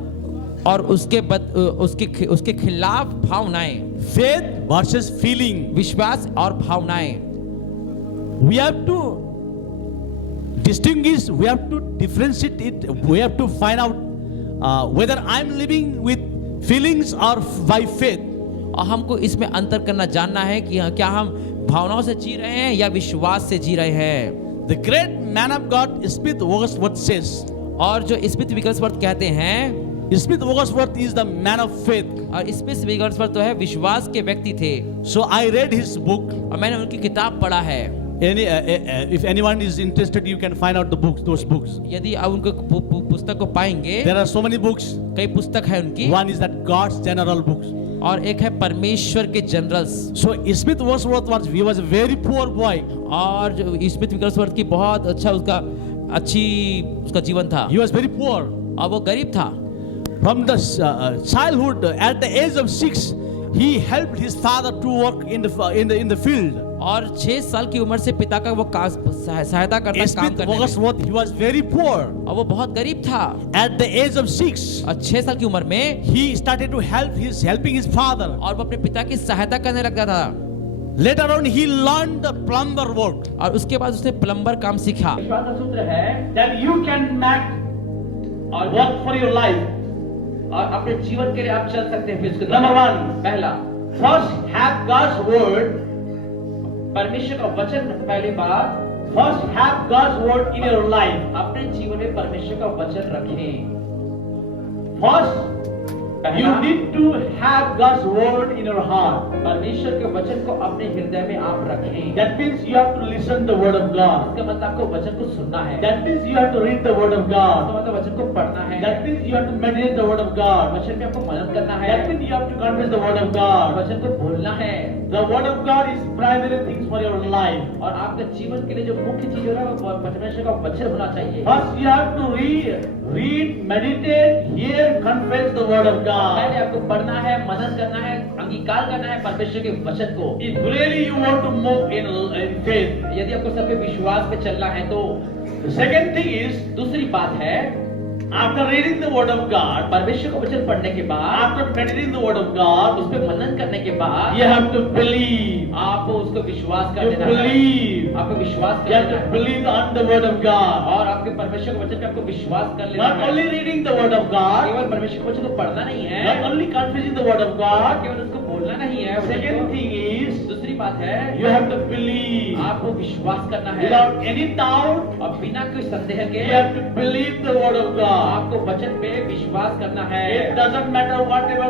और उसके खिलाफ भावनाएं, Faith versus feeling. विश्वास और भावनाएं। We have to distinguish, we have to differentiate it, we have to find out whether I'm living with feelings or by faith. और हमको इसमें अंतर करना जानना है कि क्या हम भावनाओं से जी रहे हैं या विश्वास से जी रहे हैं। The great man of God, Smith Wigglesworth says, और जो स्मिथ विगल्सवर्थ कहते हैं, Smith Wigglesworth is the man of faith. और स्मिथ विगल्सवर्थ तो है विश्वास के व्यक्ति थे, So I read his book. और मैंने उनकी किताब पढ़ा है। If anyone is interested, you can find out the books, those books. यदि आप उनको पुस्तक को पाएंगे, There are so many books. कई पुस्तक है उनकी, One is that God's general books. और एक है परमेश्वर के generals. So Smith Wigglesworth was a very poor boy. और जो स्मिथ विगल्सवर्थ की बहुत अच्छा उसका जीवन था, He was very poor. और वो गरीब था। From the childhood, at the age of 6, he helped his father to work in the field. और 6 साल की उम्र से पिता का वो सहायता करता, काम Smith करने में, Wigglesworth, he was very poor. और वो बहुत गरीब था। At the age of 6, और 6 साल की उम्र में, he started to helping his father. और वो अपने पिता की सहायता करने लगा था। Later on, he learned the plumber work. और उसके बाद उसने प्लम्बर काम सीखा। विश्वास का सूत्र है That you can make or work for your life. और अपने जीवन के लिए आप चल सकते हैं। फिर उसके Number 1, पहला, first have God's word. परमेश्वर का वचन पहली बात, First have God's word in your life. अपने जीवन में परमेश्वर का वचन रखें। First, you पहला, need to have God's word in your heart. परमेश्वर के वचन को अपने हृदय में आप रखें। That means you have to listen the word of God. इसका मतलब आपको वचन को सुनना है। That means you have to read the word of इसका God. मतलब वचन को पढ़ना है। That means you have to meditate the word of God. वचन में आपको मनन करना है। That means you have to confess the word of God. वचन को बोलना है। The word of God is primary things for your life. और आपके जीवन के लिए जो मुख्य चीज है वो परमेश्वर का वचन होना चाहिए। First, you have to read, meditate, hear, confess the word of God. पहले आपको पढ़ना है, मनन करना है, अंगीकार करना है परमेश्वर के वचन को। If really you want to move in faith. यदि आपको सब पे विश्वास पे चलना है तो The second thing is, दूसरी बात है, After reading the word of God, परमेश्वर का वचन पढ़ने के बाद, after meditating the word of God, उस पे मनन करने के बाद, you have to believe. आपको उसको विश्वास कर You देना है। believe. आपको विश्वास You कर have देना to है believe on the word of God. और आपके परमेश्वर के वचन पे आपको विश्वास कर लेना Not है। only reading the word of God, केवल परमेश्वर के वचन को पढ़ना नहीं है, not only confessing the word of God. केवल उसको बोलना नहीं है। वचन Second को। thing is, दूसरी बात है, you have to believe. आपको विश्वास करना है Without any doubt, और बिना कोई संदेह के you have to believe the word of God. आपको वचन पे विश्वास करना है। It doesn't matter whatever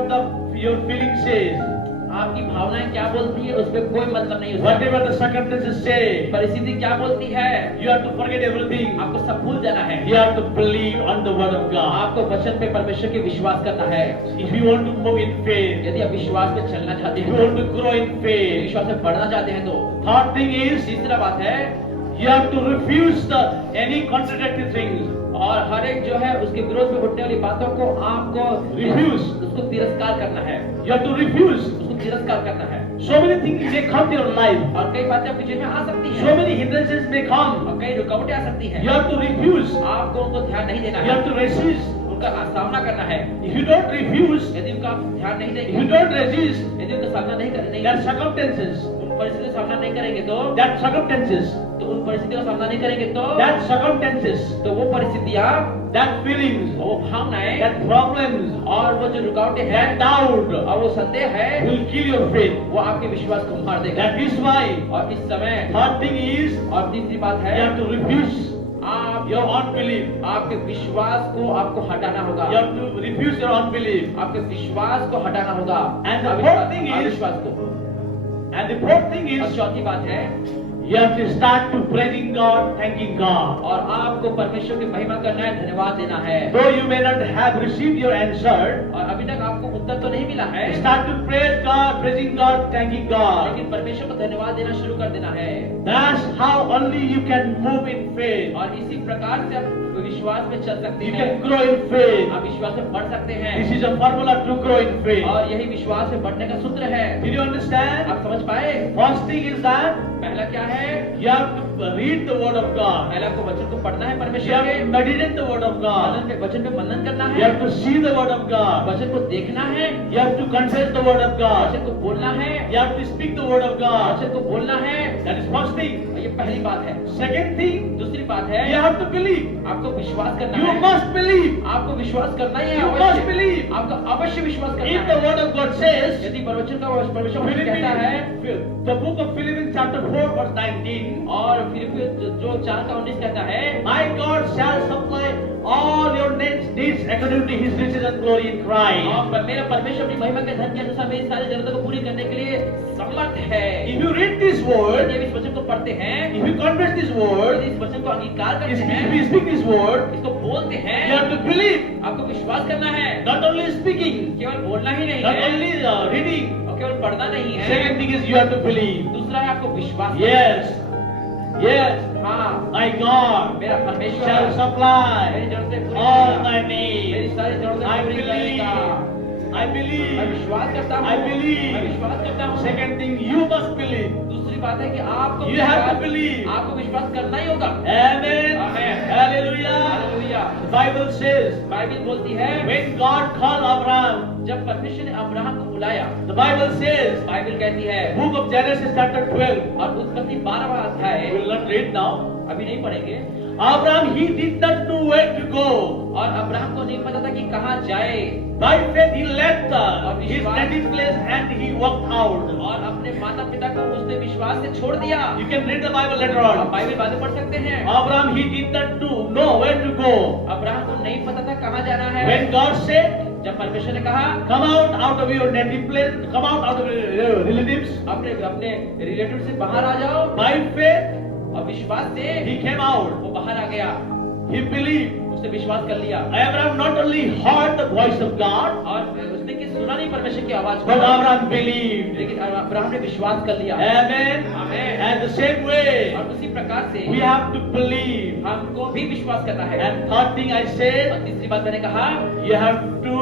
your feeling says, आपकी भावनाएं क्या बोलती है उस पे कोई मतलब नहीं उसका। whatever the circumstances say. परिस्थिति क्या बोलती है, You have to forget everything. आपको सब भूल जाना है। You have to believe on the word of God. आपको वचन पे परमेश्वर के विश्वास करना है। If you want to move in faith, यदि आप विश्वास में चलना चाहते if you हैं, want to grow in faith, विश्वास में बढ़ना चाहते हैं, तो third thing is, तीसरा बात है, you have to refuse any contradictory things. और हर एक जो है उसके विरोध में उठने वाली बातों को आपको Refuse. उसको तिरस्कार करना है, You have to refuse. उसको तिरस्कार करना है। So many things may come to your life. और कई बातें आपके जीवन में आ सकती So हैं many hindrances may come. और कई रुकावटें आ सकती हैं। You have to refuse. आपको उनको ध्यान नहीं देना You है, have to resist. उनका सामना करना है। If you don't refuse, यदि उनका आप ध्यान नहीं if you देंगे, don't resist, यदि उनका सामना नहीं there करेंगे, are circumstances. उन परिस्थितियों का सामना नहीं करेंगे That circumstances. तो उन परिस्थितियों का सामना नहीं करेंगे That circumstances. तो वो परिस्थितियाँ, That feelings. वो भावनाएं That problems. और वो जो रुकावटें That हैं doubt और वो संदेह है, will kill your faith. वो आपके विश्वास को मार देगा। That is why. और इस समय Third thing is, और तीसरी बात you है, have to refuse आप your unbelief. आपके विश्वास को आपको हटाना होगा। You have to refuse your unbelief. आपके विश्वास को हटाना होगा। And the अविश्वास- fourth thing is- अविश्वास को। And the fourth thing और is, चौथी बात है, you have to start to praising God, thanking God. और आपको परमेश्वर की महिमा करना है, धन्यवाद देना है। Though you may not have received your answer, और अभी तक आपको उत्तर तो नहीं मिला है, start to praise God, praising God, thanking God. लेकिन परमेश्वर को धन्यवाद देना शुरू कर देना है। That's how only you can move in faith. और इसी प्रकार से आप विश्वास में चल सकते You हैं, can grow in faith. आप विश्वास में बढ़ सकते हैं। This is a formula to grow in faith. और यही विश्वास में बढ़ने का सूत्र है। Did you understand? आप समझ पाए? First thing is that पहला क्या है? you have to read the word of God. पहला आपको वचन को पढ़ना है You परमेश्वर have के, to meditate the word of God. वचन पे मनन करना You है, have to see the word of God. वचन को देखना है, You have to confess the word of God. वचन को बोलना है, You have to speak the word of God. वचन को बोलना है। That is first thing. ये पहली बात है। Second thing, दूसरी बात है, you have to believe. आपको विश्वास करना You है। must believe. आपको विश्वास करना ही है। You अवश्य। must believe. आपको अवश्य विश्वास करना If the है। word of God says, यदि परमेश्वर का परमेश्वर कहता है, the book of Philippians chapter 4 verse 19, और फिर जो 4:19 कहता है, my God shall supply all your needs according to his riches and glory in Christ. और मेरा परमेश्वर अपनी महिमा के धन के अनुसार मेरी सारी जरूरतों को पूरी करने के लिए समर्थ है। If you read this word, यदि इस वचन को पढ़ते हैं, if you confess this word, यदि इस वचन को अंगीकार if करते you हैं, speak this word, इसको बोलते you हैं, have to believe. आपको विश्वास करना है। Not only speaking, केवल बोलना ही नहीं not है, only reading. और केवल पढ़ना नहीं है। Second thing is you have to believe. दूसरा है आपको विश्वास करना Yes, है। yes, हाँ, my God मेरा परमेश्वर shall मेरी supply जरूरतें पूरी all करेगा। my मेरी needs. सारी जरूरतें I पूरी करेगा। I मैं believe. विश्वास करता हूँ। I believe. मैं विश्वास करता हूँ। Second thing, you must believe. दूसरी बात है कि आपको You have to विश्वास- believe. आपको विश्वास करना ही होगा। Amen. Amen. Hallelujah. Hallelujah. The Bible says, Bible बोलती है, when God called Abraham, जब परमेश्वर ने अब्राहम को बुलाया, the Bible says, बाइबल कहती है, book of Genesis chapter 12, और उत्पत्ति 12वां अध्याय, we will not read now. अभी नहीं पढ़ेंगे, Abraham, he did not know where to go. और अब्राहम को नहीं पता था कि कहाँ जाए, By faith, he left his native place and he walked out. और अपने माता पिता को उसने विश्वास से छोड़ दिया। You can read the Bible later आप on. बाइबल बाद में पढ़ सकते हैं। Abraham, he did not know where to go. Abraham को नहीं पता था कहाँ जाना है। When God said, जब परमेश्वर ने कहा, come out of your native place, come out of your relatives, अपने अपने रिलेटिव से बाहर आ जाओ, by faith, और विश्वास से he came out. वो बाहर आ गया, He believed. उसने विश्वास कर लिया। Abraham not only heard the voice of God, और उसने कि सुना नहीं परमेश्वर की आवाज को, but Abraham believed. लेकिन अब्राहम ने विश्वास कर लिया। Amen. Amen. And the same way, और उसी प्रकार से we have to believe. हमको भी विश्वास करना है। And third thing I said, और तीसरी बात मैंने कहा, you have to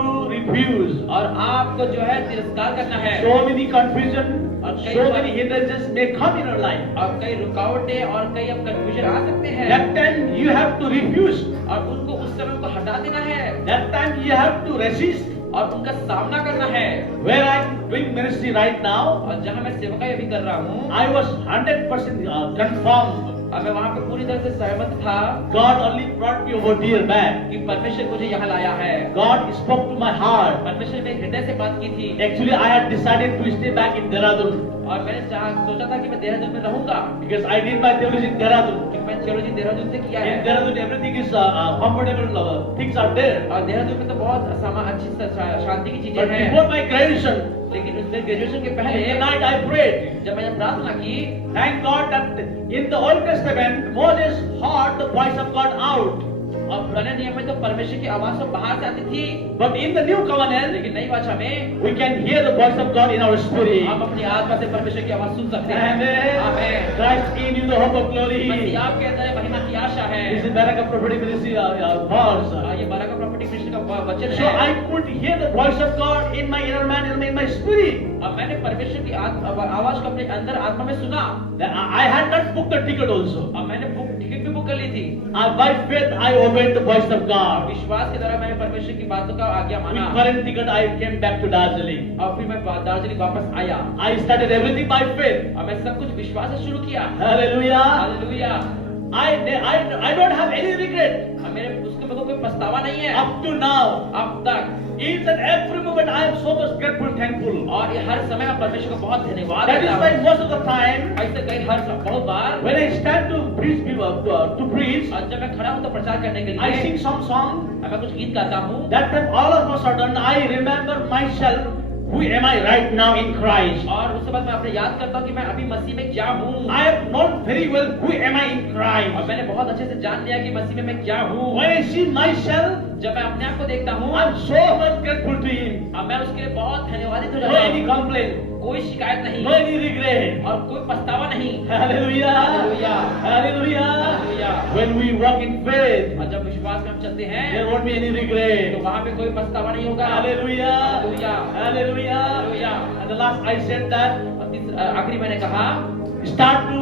refuse. और आपको जो है तिरस्कार करना है। So many confusion, और कई so bar- many hindrances may come in our life. और कई रुकावटें और कई अब कंफ्यूजन आ सकते हैं। That time you have to refuse. और उनको उस समय को हटा देना है That time you have to resist. और उनका सामना करना है। Where I am doing ministry right now, और जहाँ मैं सेवकाई अभी कर रहा हूँ, I was 100% confirmed. और मैं वहाँ पे पूरी तरह से सहमत था God only brought me over dear back. कि परमेश्वर मुझे यहाँ लाया है। God spoke to my heart. परमेश्वर ने हृदय से बात की थी। Actually, I had decided to stay back in Dehradun और मैंने सोचा था कि मैं देहरादून में रहूंगा, because I did my theology in Dehradun. क्योंकि मैं थियोलॉजी देहरादून से किया है। In Dehradun, everything is comfortable. Things are there. और देहरादून में तो बहुत अच्छी शांति की चीजें But हैं। before my graduation, लेकिन उसमें ग्रेजुएशन के in पहले the night I prayed. जब मैंने प्रार्थना की, Thank God that in the Old Testament, Moses heard the voice of God out. और पुराने नियम में तो परमेश्वर की आवाज तो बाहर से आती थी, But in the New Covenant, लेकिन नई भाषा में we can hear the voice of God in our spirit. हम अपनी आत्मा से परमेश्वर की आवाज सुन सकते हैं। Amen. Amen. Christ in you, the hope of glory. मसीह आपके अंदर महिमा की आशा है। This is Barak of prophetic ministry verse. ये बारह का प्रॉपर्टी कृष्ण का वचन So है। I could hear the voice of God in my inner man and in my spirit. और मैंने परमेश्वर की आवाज को अपने अंदर आत्मा में सुना। I had not booked the ticket also. और मैंने टिकट भी बुक कर ली थी। By faith I obeyed the voice of और God. विश्वास के द्वारा मैंने परमेश्वर की बातों का आज्ञा With माना। current ticket I came back to Darjeeling. और फिर मैं दार्जिलिंग वापस आया I started everything by faith. और मैं सब कुछ विश्वास से शुरू किया। Hallelujah. Hallelujah. I don't have any regret और मेरे उसके मेरे को कोई पछतावा नहीं है up to now. अब तक। Each and every moment I am so much grateful, thankful. और ये हर समय मैं परमेश्वर को बहुत धन्यवाद That is देता why हूँ। most of the time ऐसे कई बहुत बार when I stand to preach, to preach, और जब मैं खड़ा हूँ तो प्रचार करने के I लिए sing some song. मैं कुछ गीत गाता हूँ। That time all of a sudden I remember myself. Who am I right now in Christ? और उसके बाद मैं अपने याद करता हूँ कि मैं अभी मसीह में क्या हूँ। I have known very well who am I in और Christ. मैंने बहुत अच्छे से जान लिया कि मसीह में मैं क्या हूँ। When I see myself, जब मैं अपने आप को देखता हूँ I'm so much grateful to Him. अब मैं उसके लिए बहुत धन्यवादित हो No जाता any हूँ। complaint, कोई शिकायत नहीं no any regret. और कोई पछतावा नहीं। Hallelujah. Hallelujah. Hallelujah. Hallelujah. When we walk in faith, और जब विश्वास में हम चलते हैं there won't be any तो regret. वहाँ पे कोई पछतावा नहीं होगा। Hallelujah. Hallelujah. Hallelujah. Hallelujah. And the last I said that और आखिरी मैंने कहा start to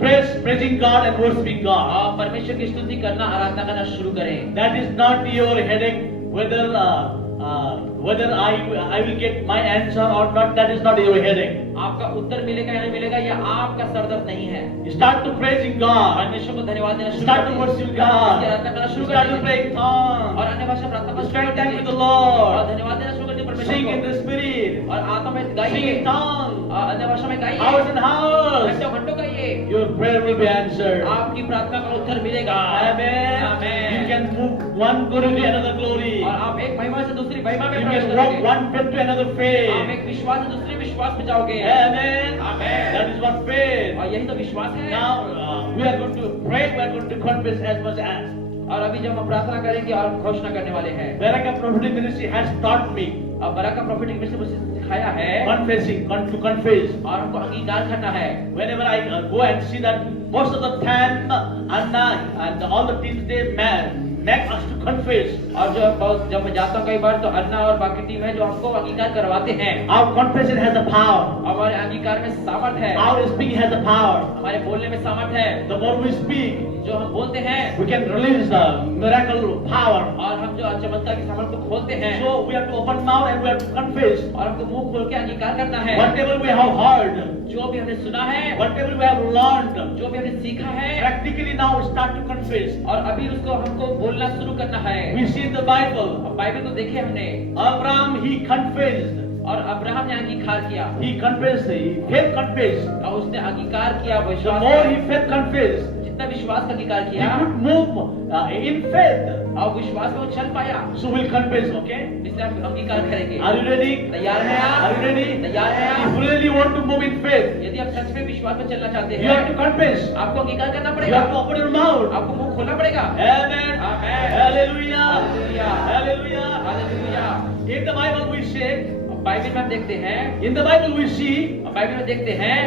praising God and worshiping God. आप परमेश्वर की स्तुति करना आराधना करना शुरू करें। That is not your headache whether I will get my answer or not. That is not your headache. आपका उत्तर मिलेगा या नहीं मिलेगा यह आपका सरदर्द नहीं है। Start to praising God. परमेश्वर को धन्यवाद देना शुरू Start to करें। worship God. उसकी आराधना करना शुरू Start to करें। pray in tongues. और अन्य भाषा प्रार्थना करना शुरू Spend time with करें। the Lord. और धन्यवाद देना शुरू कर दें Sing in परमेश्वर the Spirit. को। और आत्मा में Sing गाइए। in tongues. और अन्य भाषा में गाइए। Hours and hours. घंटों घंटों गाइए। Your prayer will be answered. आपकी प्रार्थना का उत्तर मिलेगा। Amen. Amen. You can move one glory to another glory. और आप एक महिमा से दूसरी महिमा में You प्रवेश can walk करोगे। one faith to another आप faith. एक विश्वास से दूसरे विश्वास में जाओगे। Amen. Amen. That is what faith. और यही तो विश्वास है। Now we are going to pray. We are going to confess as much as. और अभी जब हम प्रार्थना करेंगे और घोषणा करने वाले हैं। Barak prophetic ministry has taught me अब बरा का प्रॉफिट में से मुझे सिखाया है confessing, to confess. और हमको अंगीकार करना है। Whenever I go and see that most of the time Anna and all the teams they make us to confess. और जब मैं जाता हूँ कई बार तो अन्ना और बाकी टीम है जो हमको अंगीकार करवाते हैं। Our confession has the power. हमारे अंगीकार में सामर्थ है। Our speaking has the power. हमारे बोलने में सामर्थ है। The more we speak, जो हम बोलते हैं we can release the miracle power. और हम जो चमत्कार की सामर्थ को खोलते हैं So we have to open mouth and we have to confess. और हमको मुंह खोल के अंगीकार करना है। Whatever we have heard, जो भी हमने सुना है, whatever we have learned, जो भी हमने सीखा है, practically now start to confess. और अभी उसको हमको बोलना शुरू करना है। We see in the Bible, अब बाइबल को देखे हमने Abraham he confessed. और अब्राहम ने अंगीकार किया He confessed. He faith confessed. और उसने अंगीकार किया The विश्वास more he faith confessed, जितना विश्वास का अंगीकार he किया could move in faith. और विश्वास में वो चल पाया। So we'll confess, okay? इसलिए हम अंगीकार करेंगे। Are you ready? तैयार हैं आप? Are you ready? तैयार हैं If आप? you really want to move in faith, यदि आप सच में विश्वास में चलना चाहते you have to हैं confess. आपको अंगीकार करना You पड़ेगा। have to open your mouth. आपको मुंह खोलना पड़ेगा। Amen. Amen. Hallelujah. Hallelujah. Hallelujah. Hallelujah. In the Bible we say, Bible में हम देखते हैं, in the Bible we see, Bible में देखते हैं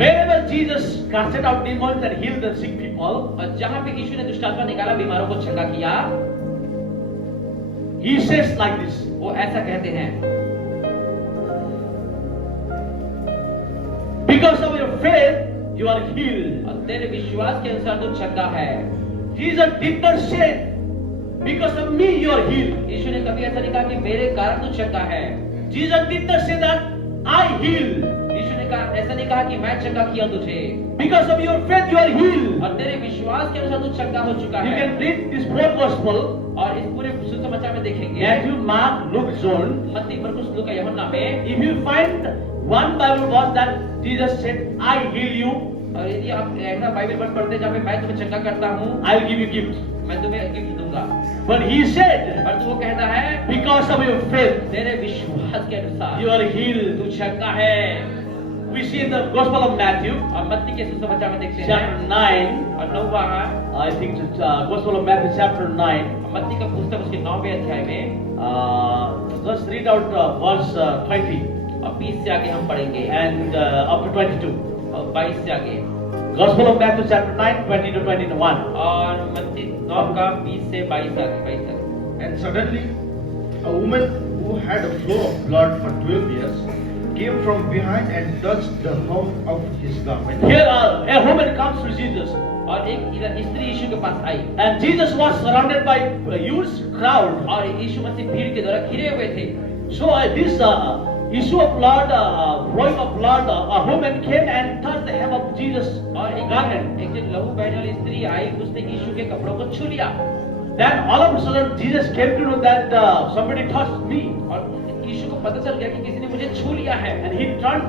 wherever Jesus casted out demons and healed the sick people, और जहाँ पे यीशु ने दुष्ट आत्मा निकाला बीमारों को चंगा किया, He says like this. वो ऐसा कहते हैं, Because of your faith, you are healed. और तेरे विश्वास के अनुसार तू चंगा है। Jesus did not say, because of me you are healed. यीशु ने कभी ऐसा नहीं कहा कि मेरे कारण तू चंगा है। Jesus did not say that I heal. यीशु ने कहा, ऐसा नहीं कहा कि मैं चंगा किया तुझे, Because of your faith you are healed. और तेरे विश्वास के अनुसार तू चंगा हो चुका You है। can read this four gospel, और इस पूरे सुसमाचार में देखेंगे, Matthew, Mark, Luke, John. मत्ती, मरकुस, लूका, यूहन्ना में, If you find one Bible verse that Jesus said, I heal you, और यदि आप ऐसा बाइबल वर्स पढ़ते हैं जहाँ पे मैं तुम्हें चंगा करता हूँ, I will give you gift. मैं तुम्हें गिफ्ट दूंगा, But he said, और तू वो कहता है because of your faith, तेरे विश्वास के अनुसार you are healed. तू चंगा है। We see in the Gospel of Matthew, और मत्ती के सुसमाचार में देखते हैं, chapter 9, और 9वां, I think it's Gospel of Matthew, chapter 9. मत्ती का पुस्तक उसके 9वें अध्याय में, Just read out verse 20 और 20 से आगे हम पढ़ेंगे, and up to 22. और 22 से आगे, Gospel of Matthew, chapter 9, 20 to 21. और मत्ती 9 का 20 से 22 आगे। And suddenly, a woman who had a flow of blood for 12 years came from behind and touched the hem of his garment. Here a woman comes to Jesus, और एक स्त्री यीशु के पास आई, and Jesus was surrounded by a huge crowd. और यीशु मसीह भीड़ के द्वारा घिरे हुए थे। So this issue of blood, flowing of blood, a woman came and touched the hem of Jesus' और garment. एक दिन लहू बहने वाली स्त्री आई, उसने यीशु के कपड़ों को छू लिया, Then all of a sudden Jesus came to know that somebody touched me, और यीशु को पता चल गया कि किसी ने मुझे छू लिया है, and he turned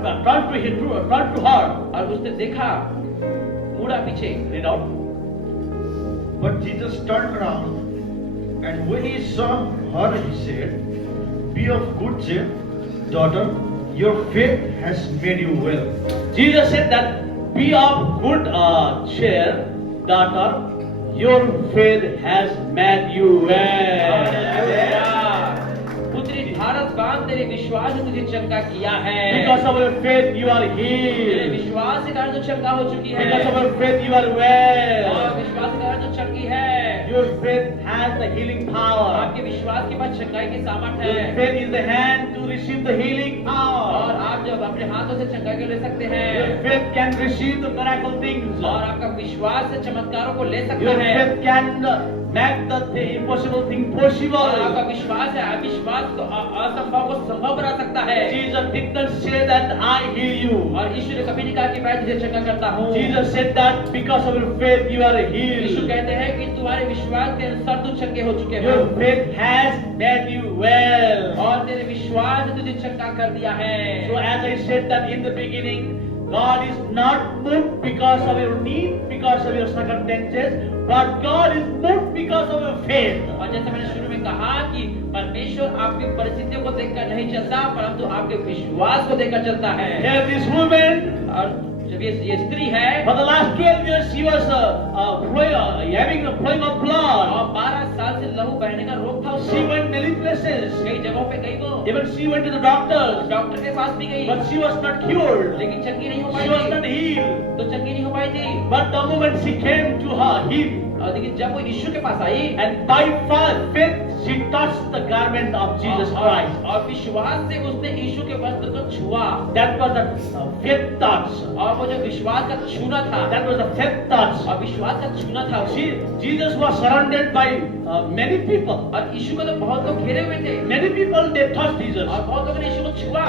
to her, और उसने देखा, मुड़ा पीछे, you know. But Jesus turned around, and when he saw her, he said, "Be of good cheer, daughter, your faith has made you well." Jesus said that, be of good cheer, daughter, your faith has made you well. पुत्री धारस बांध, तेरे विश्वास ने तुझे चंगा किया है। Because of your faith you are तेरे healed. विश्वास के कारण तू चंगा हो चुकी है, Because of your faith you are और well. विश्वास के कारण तू चंगी है। Your faith has the healing power. आपके विश्वास के पास चंगाई की सामर्थ Your है, faith is the hand to receive the healing और power. आप जब अपने हाथों से चंगाई को ले सकते Your हैं, faith can receive the miracle things. और आपका विश्वास से चमत्कारों को ले सकता Your है, faith can make the impossible thing और आपका possible. विश्वास है अविश्वास को असंभव को संभव बना सकता है। Jesus did not say that I heal you. और यीशु ने कभी नहीं कहा कि मैं तुझे चंगा करता हूँ। Jesus said that because of your faith you are Yeshu healed. कहते हैं कि तुम्हारे विश्वास के अनुसार तुम चंगे हो चुके हो, Your faith has made you well. और तेरे विश्वास ने तुझे चंगा कर दिया है। So as I said that in the beginning, God is not moved because of your need, because of your circumstances, but God is moved because of your faith. और जैसे मैंने शुरू में कहा कि परमेश्वर आपकी परिस्थितियों को देखकर नहीं चलता, परंतु आपके विश्वास को देखकर चलता है। Here this woman, और जब ये स्त्री है, for the last 12 years she was having a flowing of blood. और 12 साल से लहू बहने का रोग था उसको। She went many places. कई जगहों पे गई वो, Even she went to the doctors, doctor के पास भी गई, but she was not cured. लेकिन चंगी नहीं हो पाई She was not थी, healed. तो चंगी नहीं हो पाई थी। But the moment she came to him, और लेकिन जब वो यीशु के पास आई, and by faith she touched the garment of Jesus Christ. और विश्वास से उसने यीशु के वस्त्र को छुआ, That was the faith touch. और वो जो विश्वास का छूना था, That was the faith touch. और विश्वास का छूना था वो। Jesus was surrounded by many people. और यीशु को तो बहुत लोग घेरे हुए थे, Many people they touched Jesus. और बहुत लोगों ने यीशु को छुआ,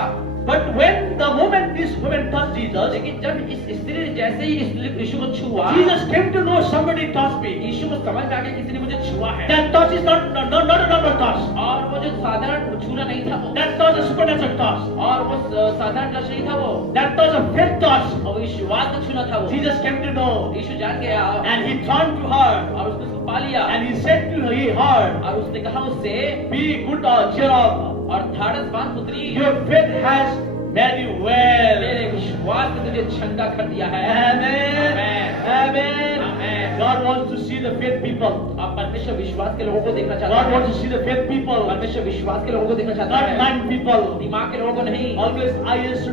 But when the moment this woman touched Jesus, लेकिन जब इस स्त्री ने जैसे ही यीशु को छुआ, Jesus came to know somebody touched me. यीशु को समझ में आ गया किसी ने मुझे छुआ है। That touch is not a normal touch. और वो जो साधारण छूना नहीं था वो, That touch is a supernatural touch. और वो साधारण टच नहीं था वो, That touch is a faith touch. और विश्वास का छूना था वो। Jesus came to know, यीशु जान गया, and he turned to her, और उसने उसको पा लिया, and he said to her, और उसने कहा उससे, "Be good cheer up. और धाड़स बांध पुत्री, Your faith has made you well." मेरे विश्वास ने तुझे चंगा कर दिया है। Amen. Amen. Amen. Amen. God wants to see the faith people. अब परमेश्वर विश्वास के लोगों को देखना चाहता God है। wants to see the faith people, परमेश्वर विश्वास के लोगों को देखना चाहता not है, mind people. दिमाग के लोगों को नहीं। Always I used to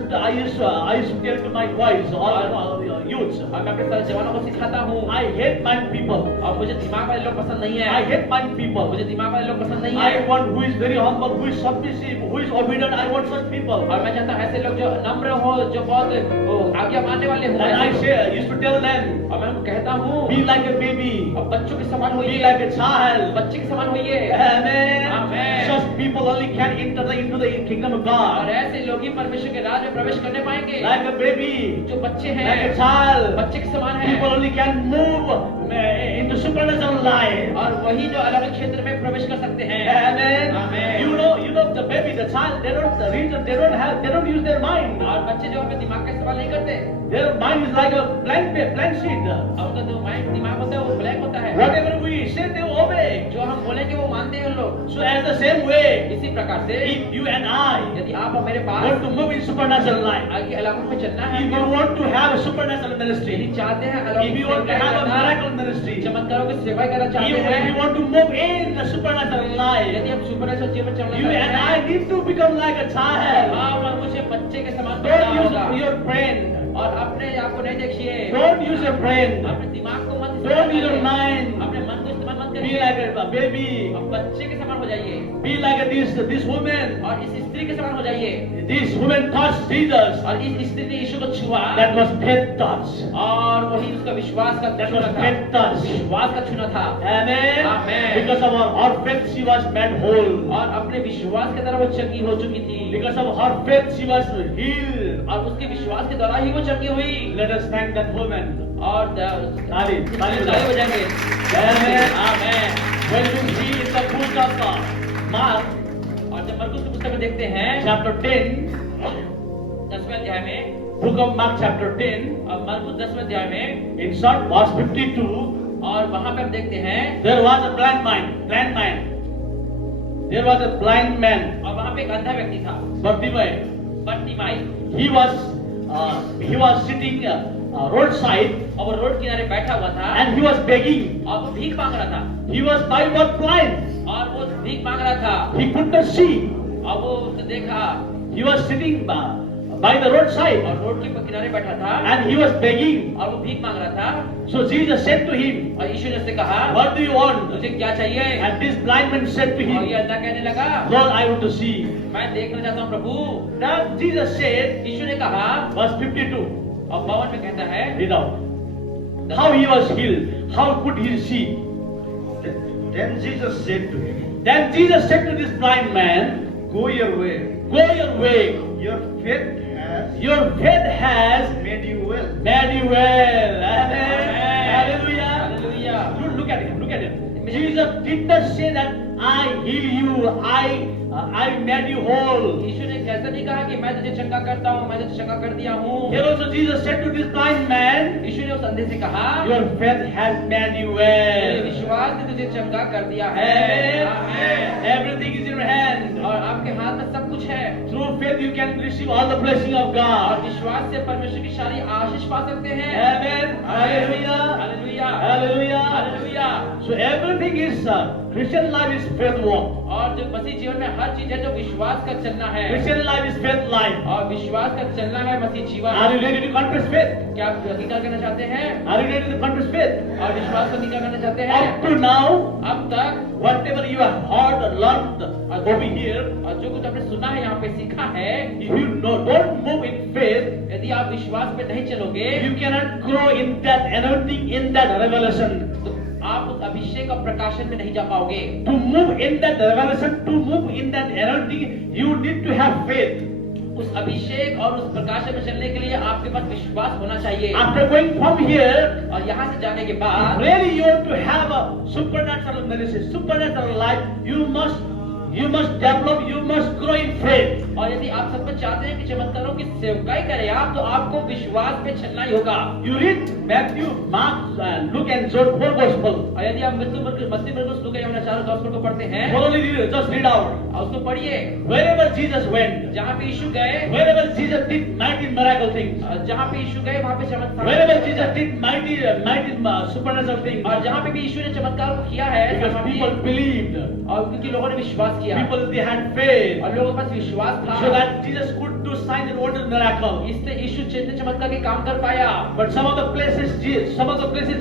tell to my boys or youths, और मैं अपने सारे जवानों को सिखाता हूँ, I hate mind people. और मुझे दिमाग वाले लोग पसंद नहीं I है, hate mind people. मुझे दिमाग वाले लोग पसंद नहीं I है। want who is very humble, who is submissive, who is obedient. I want such people. और मैं चाहता हूँ ऐसे लोग जो नम्र हो, जो बहुत आज्ञा मानने वाले हो। And I used to tell them, और मैं उनको कहता हूँ, be like a baby, अब बच्चों के समान be होइए, like a child. बच्चे के समान होइए। Amen. Amen. Such people only can enter into the kingdom of और God. ऐसे लोग ही परमेश्वर के राज में प्रवेश करने पाएंगे। Like a baby, जो बच्चे like a हैं, child. बच्चे के समान हैं। People only can move into supernatural life. और वही जो अलग अलग क्षेत्र में प्रवेश कर सकते हैं। Amen. Amen. You know the baby, the child, they don't use their mind. और बच्चे जो अपने दिमाग का इस्तेमाल नहीं करते, Their mind is like a blank sheet. और उनका जो दिमाग होता है वो ब्लैक होता है। Whatever we say, they obey. जो हम बोलेंगे वो मानते हैं लोग। So as the same way, इसी प्रकार से if you and I यदि आप और मेरे पास want to move in supernatural life, आगे इलाकों में चलना है, if you want to have a supernatural यदि ministry, चाहते हैं if you want to have a miracle ministry, चमत्कारों की सेवा करना if चाहते you हैं, want to move in the supernatural life, यदि हम सुपरनेचुरल जीवन चलना you चाहते and हैं, I need to become like a child. आप और मुझे बच्चे के समान बनना Don't होगा। use your brain. और अपने आप को नहीं देखिए, Don't use your brain. अपने दिमाग को मत Don't use your इस्तेमाल mind. करिए, अपने मन को इस्तेमाल मत Be करिए। like a baby. अब बच्चे के समान हो जाइए Be like this woman. और इस स्त्री के समान हो जाइए। This woman touched Jesus. और इस स्त्री ने यीशु को छुआ, That was faith touch. और वही उसका विश्वास का That छूना was था, faith touch. विश्वास का छूना था। Amen. Amen. Because of her faith, she was made whole. और अपने विश्वास के द्वारा वो चंगी हो चुकी थी, Because of her faith, she was healed. और उसके विश्वास के द्वारा ही वो चंगी हुई। Let us thank that woman. और ताली ताली बजाएंगे। Amen. Amen. When we see in the book of Mark, और जब मरकुस की पुस्तक में देखते हैं chapter 10, 10वें अध्याय में, book of Mark chapter 10, और मरकुस 10वें अध्याय में, in short verse 52, और वहां पे हम देखते हैं there was a blind man. There was a blind man, और वहां पे एक अंधा व्यक्ति था, Bartimaeus. Bartimaeus, He was sitting roadside और वो रोड किनारे बैठा हुआ था and he was begging. और वो भीख मांग रहा था, He was by birth blind. और वो भीख मांग रहा था, He could not see. और वो उसने देखा He was sitting by the roadside और रोड के किनारे बैठा था and he was begging. और वो भीख मांग रहा था। So Jesus said to him, और यीशु ने उससे कहा, what do you want? तुझे क्या चाहिए? And this blind man said to और ये him, अंधा कहने लगा, Lord, I want to see. मैं देखना चाहता हूँ प्रभु। Then Jesus said, यीशु ने कहा, verse 52, और 52 में कहता है, read out. How he was healed, how could he see? Then Jesus said to him, Then Jesus said to this blind man, go your way. go your way. Your faith has Your faith has made you well. made you well. Amen. Amen. Hallelujah. Hallelujah. Look at him. Look at him. Jesus did not say that I heal you. I made you whole. यीशु ने ऐसा नहीं कहा कि मैं तुझे चंगा करता हूँ, मैं तुझे चंगा कर दिया हूँ। Here also Jesus said to this blind man, यीशु ने उस अंधे से कहा, your faith has made you तेरे well. विश्वास ने तुझे चंगा कर दिया है। Amen. Amen. Everything is in your hand. और आपके हाथ में सब कुछ है, Through faith you can receive all the blessing of और God. विश्वास से परमेश्वर की सारी आशीष पा सकते हैं। Amen. Hallelujah. Hallelujah. Hallelujah. Hallelujah. So everything is Christian life is faith walk. और जो मसीह जीवन में हर चीज है जो विश्वास का चलना है, Christian life is faith life. और विश्वास का चलना है मसीह जीवन। Are you ready to confess faith? क्या आप अंगीकार करना चाहते हैं Are you ready to confess faith? और विश्वास को अंगीकार करना चाहते हैं? Up to now, अब तक whatever you have heard or learned over here, और जो कुछ आपने सुना है, यहाँ पे सीखा है, if you don't move in faith, यदि आप विश्वास पे नहीं चलोगे you cannot grow in that anointing, in that revelation. तो आप उस अभिषेक और प्रकाशन में नहीं जा पाओगे। To move in that revelation, to move in that anointing, you need to have faith. उस अभिषेक और उस प्रकाशन में चलने के लिए आपके पास विश्वास होना चाहिए। After going from here, और यहाँ से जाने के बाद really you want to have a supernatural ministry, supernatural life, you must develop, you must grow in faith. और यदि आप सब में में चाहते हैं कि चमत्कारों की सेवकाई करें आप, तो आपको विश्वास पे चलना ही होगा। You read Matthew, Mark, Luke and John 4 Gospel. और यदि आप मत्ती मरकुस लूका यूहन्ना चारों गोस्पेल को पढ़ते हैं, Follow the just read out. और उसको पढ़िए। Wherever Jesus went, जहाँ पे यीशु गए, wherever Jesus did mighty miracle things, जहाँ पे यीशु गए वहाँ पे चमत्कार, wherever Jesus did mighty supernatural things, और जहाँ पे भी यीशु ने चमत्कार को किया है, because people believed, और क्योंकि लोगों ने विश्वास किया, people they had faith, और लोगों के पास विश्वास था, so that Jesus could do signs and wonders, miracle. इससे यीशु चेतन चमत्कार के काम कर पाया। But some of the places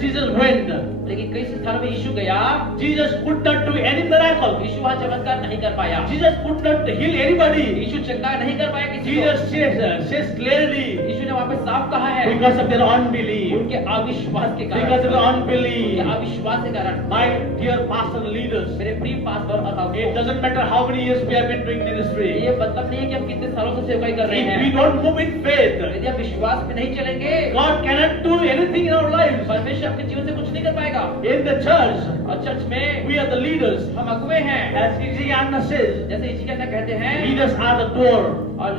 Jesus went, लेकिन कई स्थानों में यीशु गया, Jesus could not do any miracle. यीशु वहाँ चमत्कार नहीं कर पाया, Jesus could not heal anybody. यीशु चंगा नहीं कर पाया किसी को। Jesus says clearly, यीशु ने वहाँ पे साफ कहा है, because of their unbelief, उनके अविश्वास के कारण, because of their उनके unbelief. अविश्वास के कारण। My dear pastor leaders, मेरे प्रिय पास्टर और it doesn't matter how many years we have been doing ministry. ये मतलब नहीं है कि हम कितने सालों से सेवकाई कर रहे If हैं, we don't move in faith, यदि हम विश्वास में नहीं चलेंगे, God cannot do anything in our lives. परमेश्वर आपके जीवन से कुछ नहीं कर पाएगा। In the church, और चर्च में we are the leaders. हम अगुवे हैं, As Ezekiel says, जैसे इसी के अंदर कहते हैं, leaders are the door. और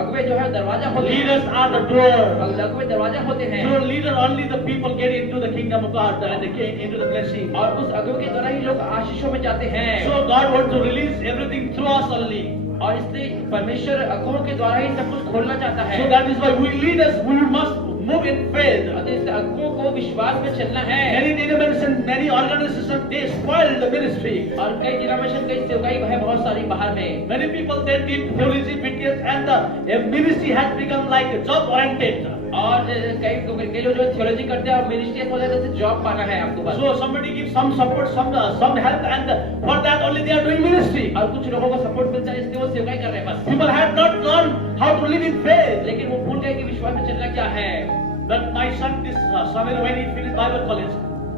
अगुवे जो है दरवाजा होते हैं, Leaders are the door. अगुवे दरवाजा होते हैं, Through leader only the people get into the kingdom of God and they get into the blessing. और उस अगुवे के द्वारा ही लोग आशीषों में जाते हैं। So God wants to release everything through us only. और इसलिए परमेश्वर अगुवों के द्वारा ही सब कुछ खोलना चाहता है। So that is why we leaders, we must move in faith. और इसलिए अगुवों को विश्वास में चलना है। Many denominations, many organizations, they spoil the ministry. और कई डिनोमिनेशन, कई सेवकाई है बहुत सारी बाहर में। Many people they did theology, BTS, and the ministry has become like job oriented. और कई लोग जो थियोलॉजी करते हैं और मिनिस्ट्री हो जाता है, जॉब पाना है आपको बस। So somebody gives some support, some help, and for that only they are doing ministry. और कुछ लोगों को सपोर्ट मिलता है, इसलिए वो सेवकाई कर रहे हैं बस। People have not learned how to live in faith. लेकिन वो भूल गए कि विश्वास में चलना क्या है। But my son, this summer when he finished Bible college,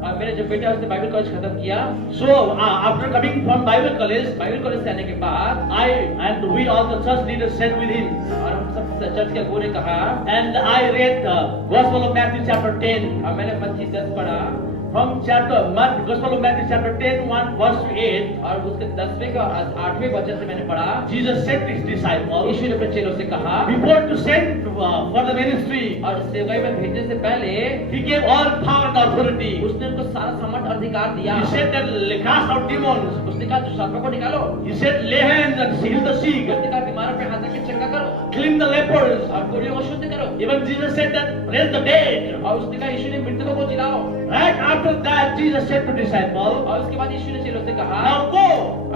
और मेरे जो बेटा उसने बाइबल कॉलेज खत्म किया, so after coming from Bible college, Bible college से आने के बाद I and we all the church leaders sat with him, और हम सब चर्च के अगुवों ने कहा, and I read the Gospel of Matthew chapter 10. और मैंने मत्ती 10 पढ़ा, From Gospel of Matthew chapter 10, 1 verse to 8, और उसके 10वें का 8वें वचन से मैंने पढ़ा। Jesus said to his disciples, यीशु ने अपने चेलों से कहा, before to send for the ministry, और सेवकाई में भेजने से पहले he gave all power and authority. उसने उनको सारा सामर्थ और अधिकार दिया। He said that cast out demons. उसने कहा दुष्टात्मा को निकालो, He said lay hands and heal the sick, उसने कहा बीमारों पे हाथ रख के चंगा करो, clean the lepers. और कोढ़ियों को शुद्ध करो। Even Jesus said that raise the dead. और उसने कहा यीशु ने मृतकों को जिलाओ। Right after that, Jesus said to disciples, और उसके बाद यीशु ने चेलों से कहा, now go,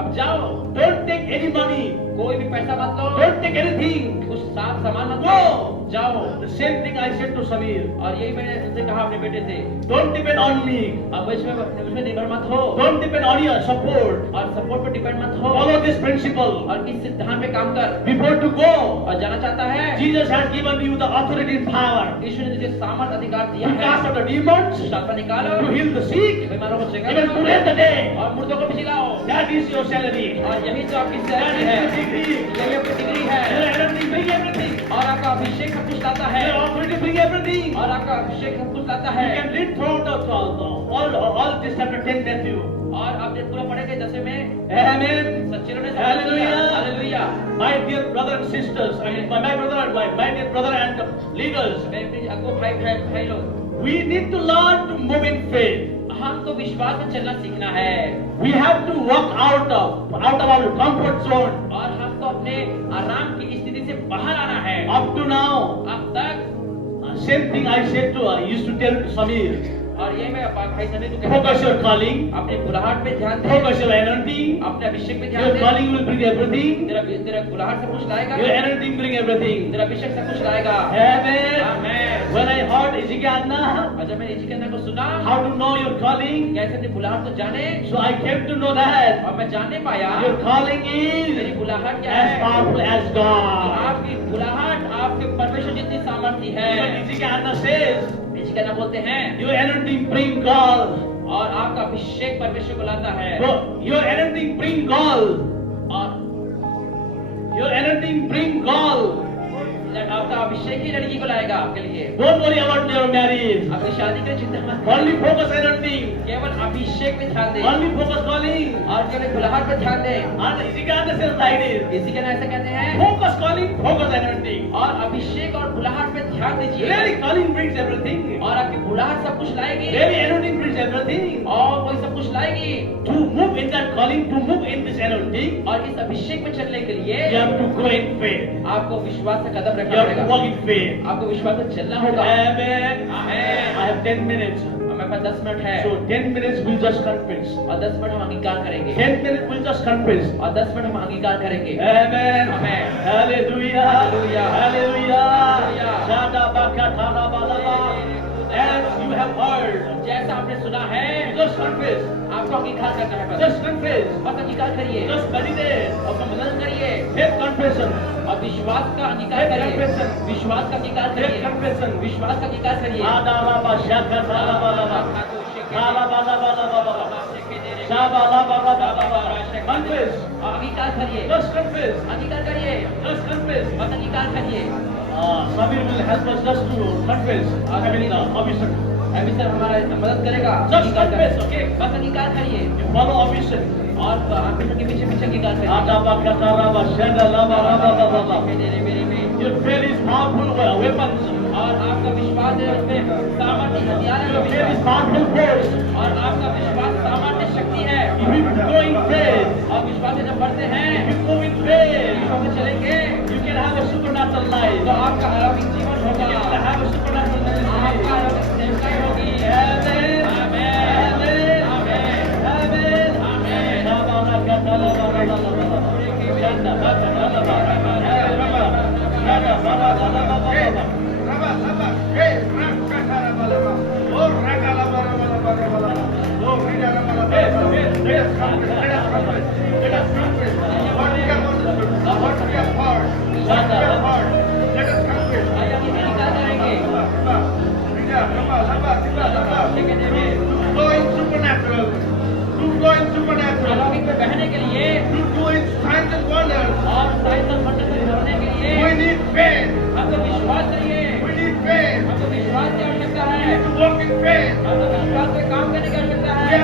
अब जाओ, don't take any money, कोई भी पैसा मत लो, don't take anything. कुछ सामान मत Go. लो, जाओ। The same thing I said to Samir. और यही मैंने उनसे कहा अपने बेटे से, Don't depend on me. अब उसमें निर्भर मत हो, Don't depend on your support. और सपोर्ट पे डिपेंड मत हो, Follow this principle. और इस सिद्धांत पे काम कर। Before to go, और जाना चाहता है, Jesus has given you the authority and power यीशु ने तुझे सामर्थ अधिकार दिया to है, cast out the demons, दुष्टात्मा निकालो, to heal the sick, बीमारों को चंगा even to करो, raise the dead. और मुर्दों को भी जिलाओ। That is your salary. और यही तो आपकी That सैलरी is है, your degree. यही आपकी डिग्री Your है, energy bring everything. और आपका अभिषेक सब कुछ लाता है, Your authority bring everything. और आपका अभिषेक सब कुछ लाता You है। can read throughout all this chapter 10 Matthew. और आपने पूरा पढ़ेंगे 10 में, Amen. सच्चे लोगों ने Hallelujah. Hallelujah. My dear brothers and sisters, I mean my brother and my dear brother and leaders, मेरे प्रिय अगुवो भाई लोग, we need to learn to move in faith. हमको विश्वास में चलना सीखना है, We have to walk out of our comfort zone. और हमको अपने आराम की स्थिति से बाहर आना है। Up to now, अब तक, same thing I said to I used to tell to Samir. और ये मैं भाई समीर को Focus your calling, अपने बुलाहट पे ध्यान दे, focus your anointing. अपने अभिषेक पे ध्यान Your they. calling will bring everything. तेरा बुलाहट सब कुछ लाएगा, Your anointing bring everything. तेरा अभिषेक सब कुछ लाएगा। Amen. Amen. When I heard Ezekiel, और जब मैंने इसी के अंदर को सुना, how to know your calling, कैसे अपनी बुलाहट को जाने, so I came to know that और मैं जानने पाया your calling मेरी is बुलाहट क्या as है। powerful as तो God. आपकी बुलाहट आपके परमेश्वर जितनी सामर्थ्य है। Even Ezekiel says, इसी का नाम बोलते हैं, your anointing bring God. और आपका अभिषेक परमेश्वर को लाता है, Your anointing bring God. और Your anointing bring God. आपका अभिषेक ही लड़की को लाएगा आपके लिए। Don't worry about your marriage. आपकी शादी के लिए चिंता मत करो, Only focus anointing. केवल अभिषेक पे ध्यान दें, Only focus calling. और केवल बुलाहट पे ध्यान दें। And Ezekiel says like this. इसी के नाम ऐसा कहते हैं, Focus calling, focus अभिषेक और बुलाहट पे ध्यान दीजिए। Really, calling brings everything. और आपकी बुलाहट सब कुछ लाएगी। Really, anointing brings everything. और वही सब कुछ लाएगी। To move in that calling, to move in this anointing, और इस अभिषेक में चलने के लिए you have to go in faith. आपको विश्वास से कदम You रखना have to walk पड़ेगा। in faith. आपको विश्वास से चलना होगा। Amen. I have 10 minutes. हमारे पास 10 मिनट है। So 10 minutes we'll just confess. और 10 मिनट हम अंगीकार करेंगे। 10 minutes we'll just confess. और 10 मिनट हम अंगीकार करेंगे। Amen. Amen. Hallelujah. Hallelujah. Hallelujah. Hallelujah. Shada baka thana balaba. As you have heard, जैसा आपने सुना है, just confess. आपको अंगीकार करना है बस। Just confess. बस अंगीकार करिए। Just meditate. और सम्मेलन करिए। Faith confession. और विश्वास का अंगीकार Faith करिए। confession. विश्वास का अंगीकार Faith करिए। confession. विश्वास का अंगीकार करिए। Shada raba shaka thana balaba. Thala balaba balaba. Shaba laba balaba. Confess. और अंगीकार करिए। Just confess. अंगीकार करिए। Just confess. बस अंगीकार करिए। Sabir will help us just to confess. I mean, obviously. अभी सर हमारा मदद करेगा। Just अंगीकार confess, करें। okay? बस अंगीकार करिए। You follow obviously. और हमेशा के पीछे पीछे अंगीकार करिए। Adaba kata raba shada laba raba balaba. मेरे मेरे में Your faith is powerful weapons. और आपका विश्वास है उसमें सामर्थ्य हथियार है। Your faith is powerful force. और आपका विश्वास सामर्थ्य शक्ति है। If you go in faith, और विश्वास से जब बढ़ते हैं, if you go in faith, विश्वास से चलेंगे, you can have a supernatural life. तो आपका अलौकिक जीवन You can होगा। have a supernatural आपका ministry. अलौकिक सेवकाई होगी। Amen. आमेन। Amen. आमेन। Amen. आमेन। Shaba kata laba raba balaba. Shanda baka laba raba raba. Shada baka laba balaba. आइए हम अंगीकार करेंगे। अलौकिक में बहने के लिए और साइंस और वंडर से जोड़ने के लिए हमको विश्वास चाहिए। हमको विश्वास की आवश्यकता है। हमको विश्वास से काम करने की आवश्यकता है।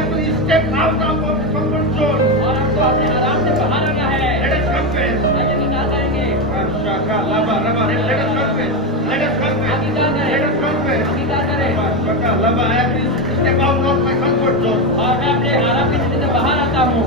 और हमको अपने आराम से बाहर आना है। आइए अंगीकार करेंगे। अंगीकार करें। Step out of my comfort zone. और मैं अपने आराम की स्थिति से बाहर आता हूँ।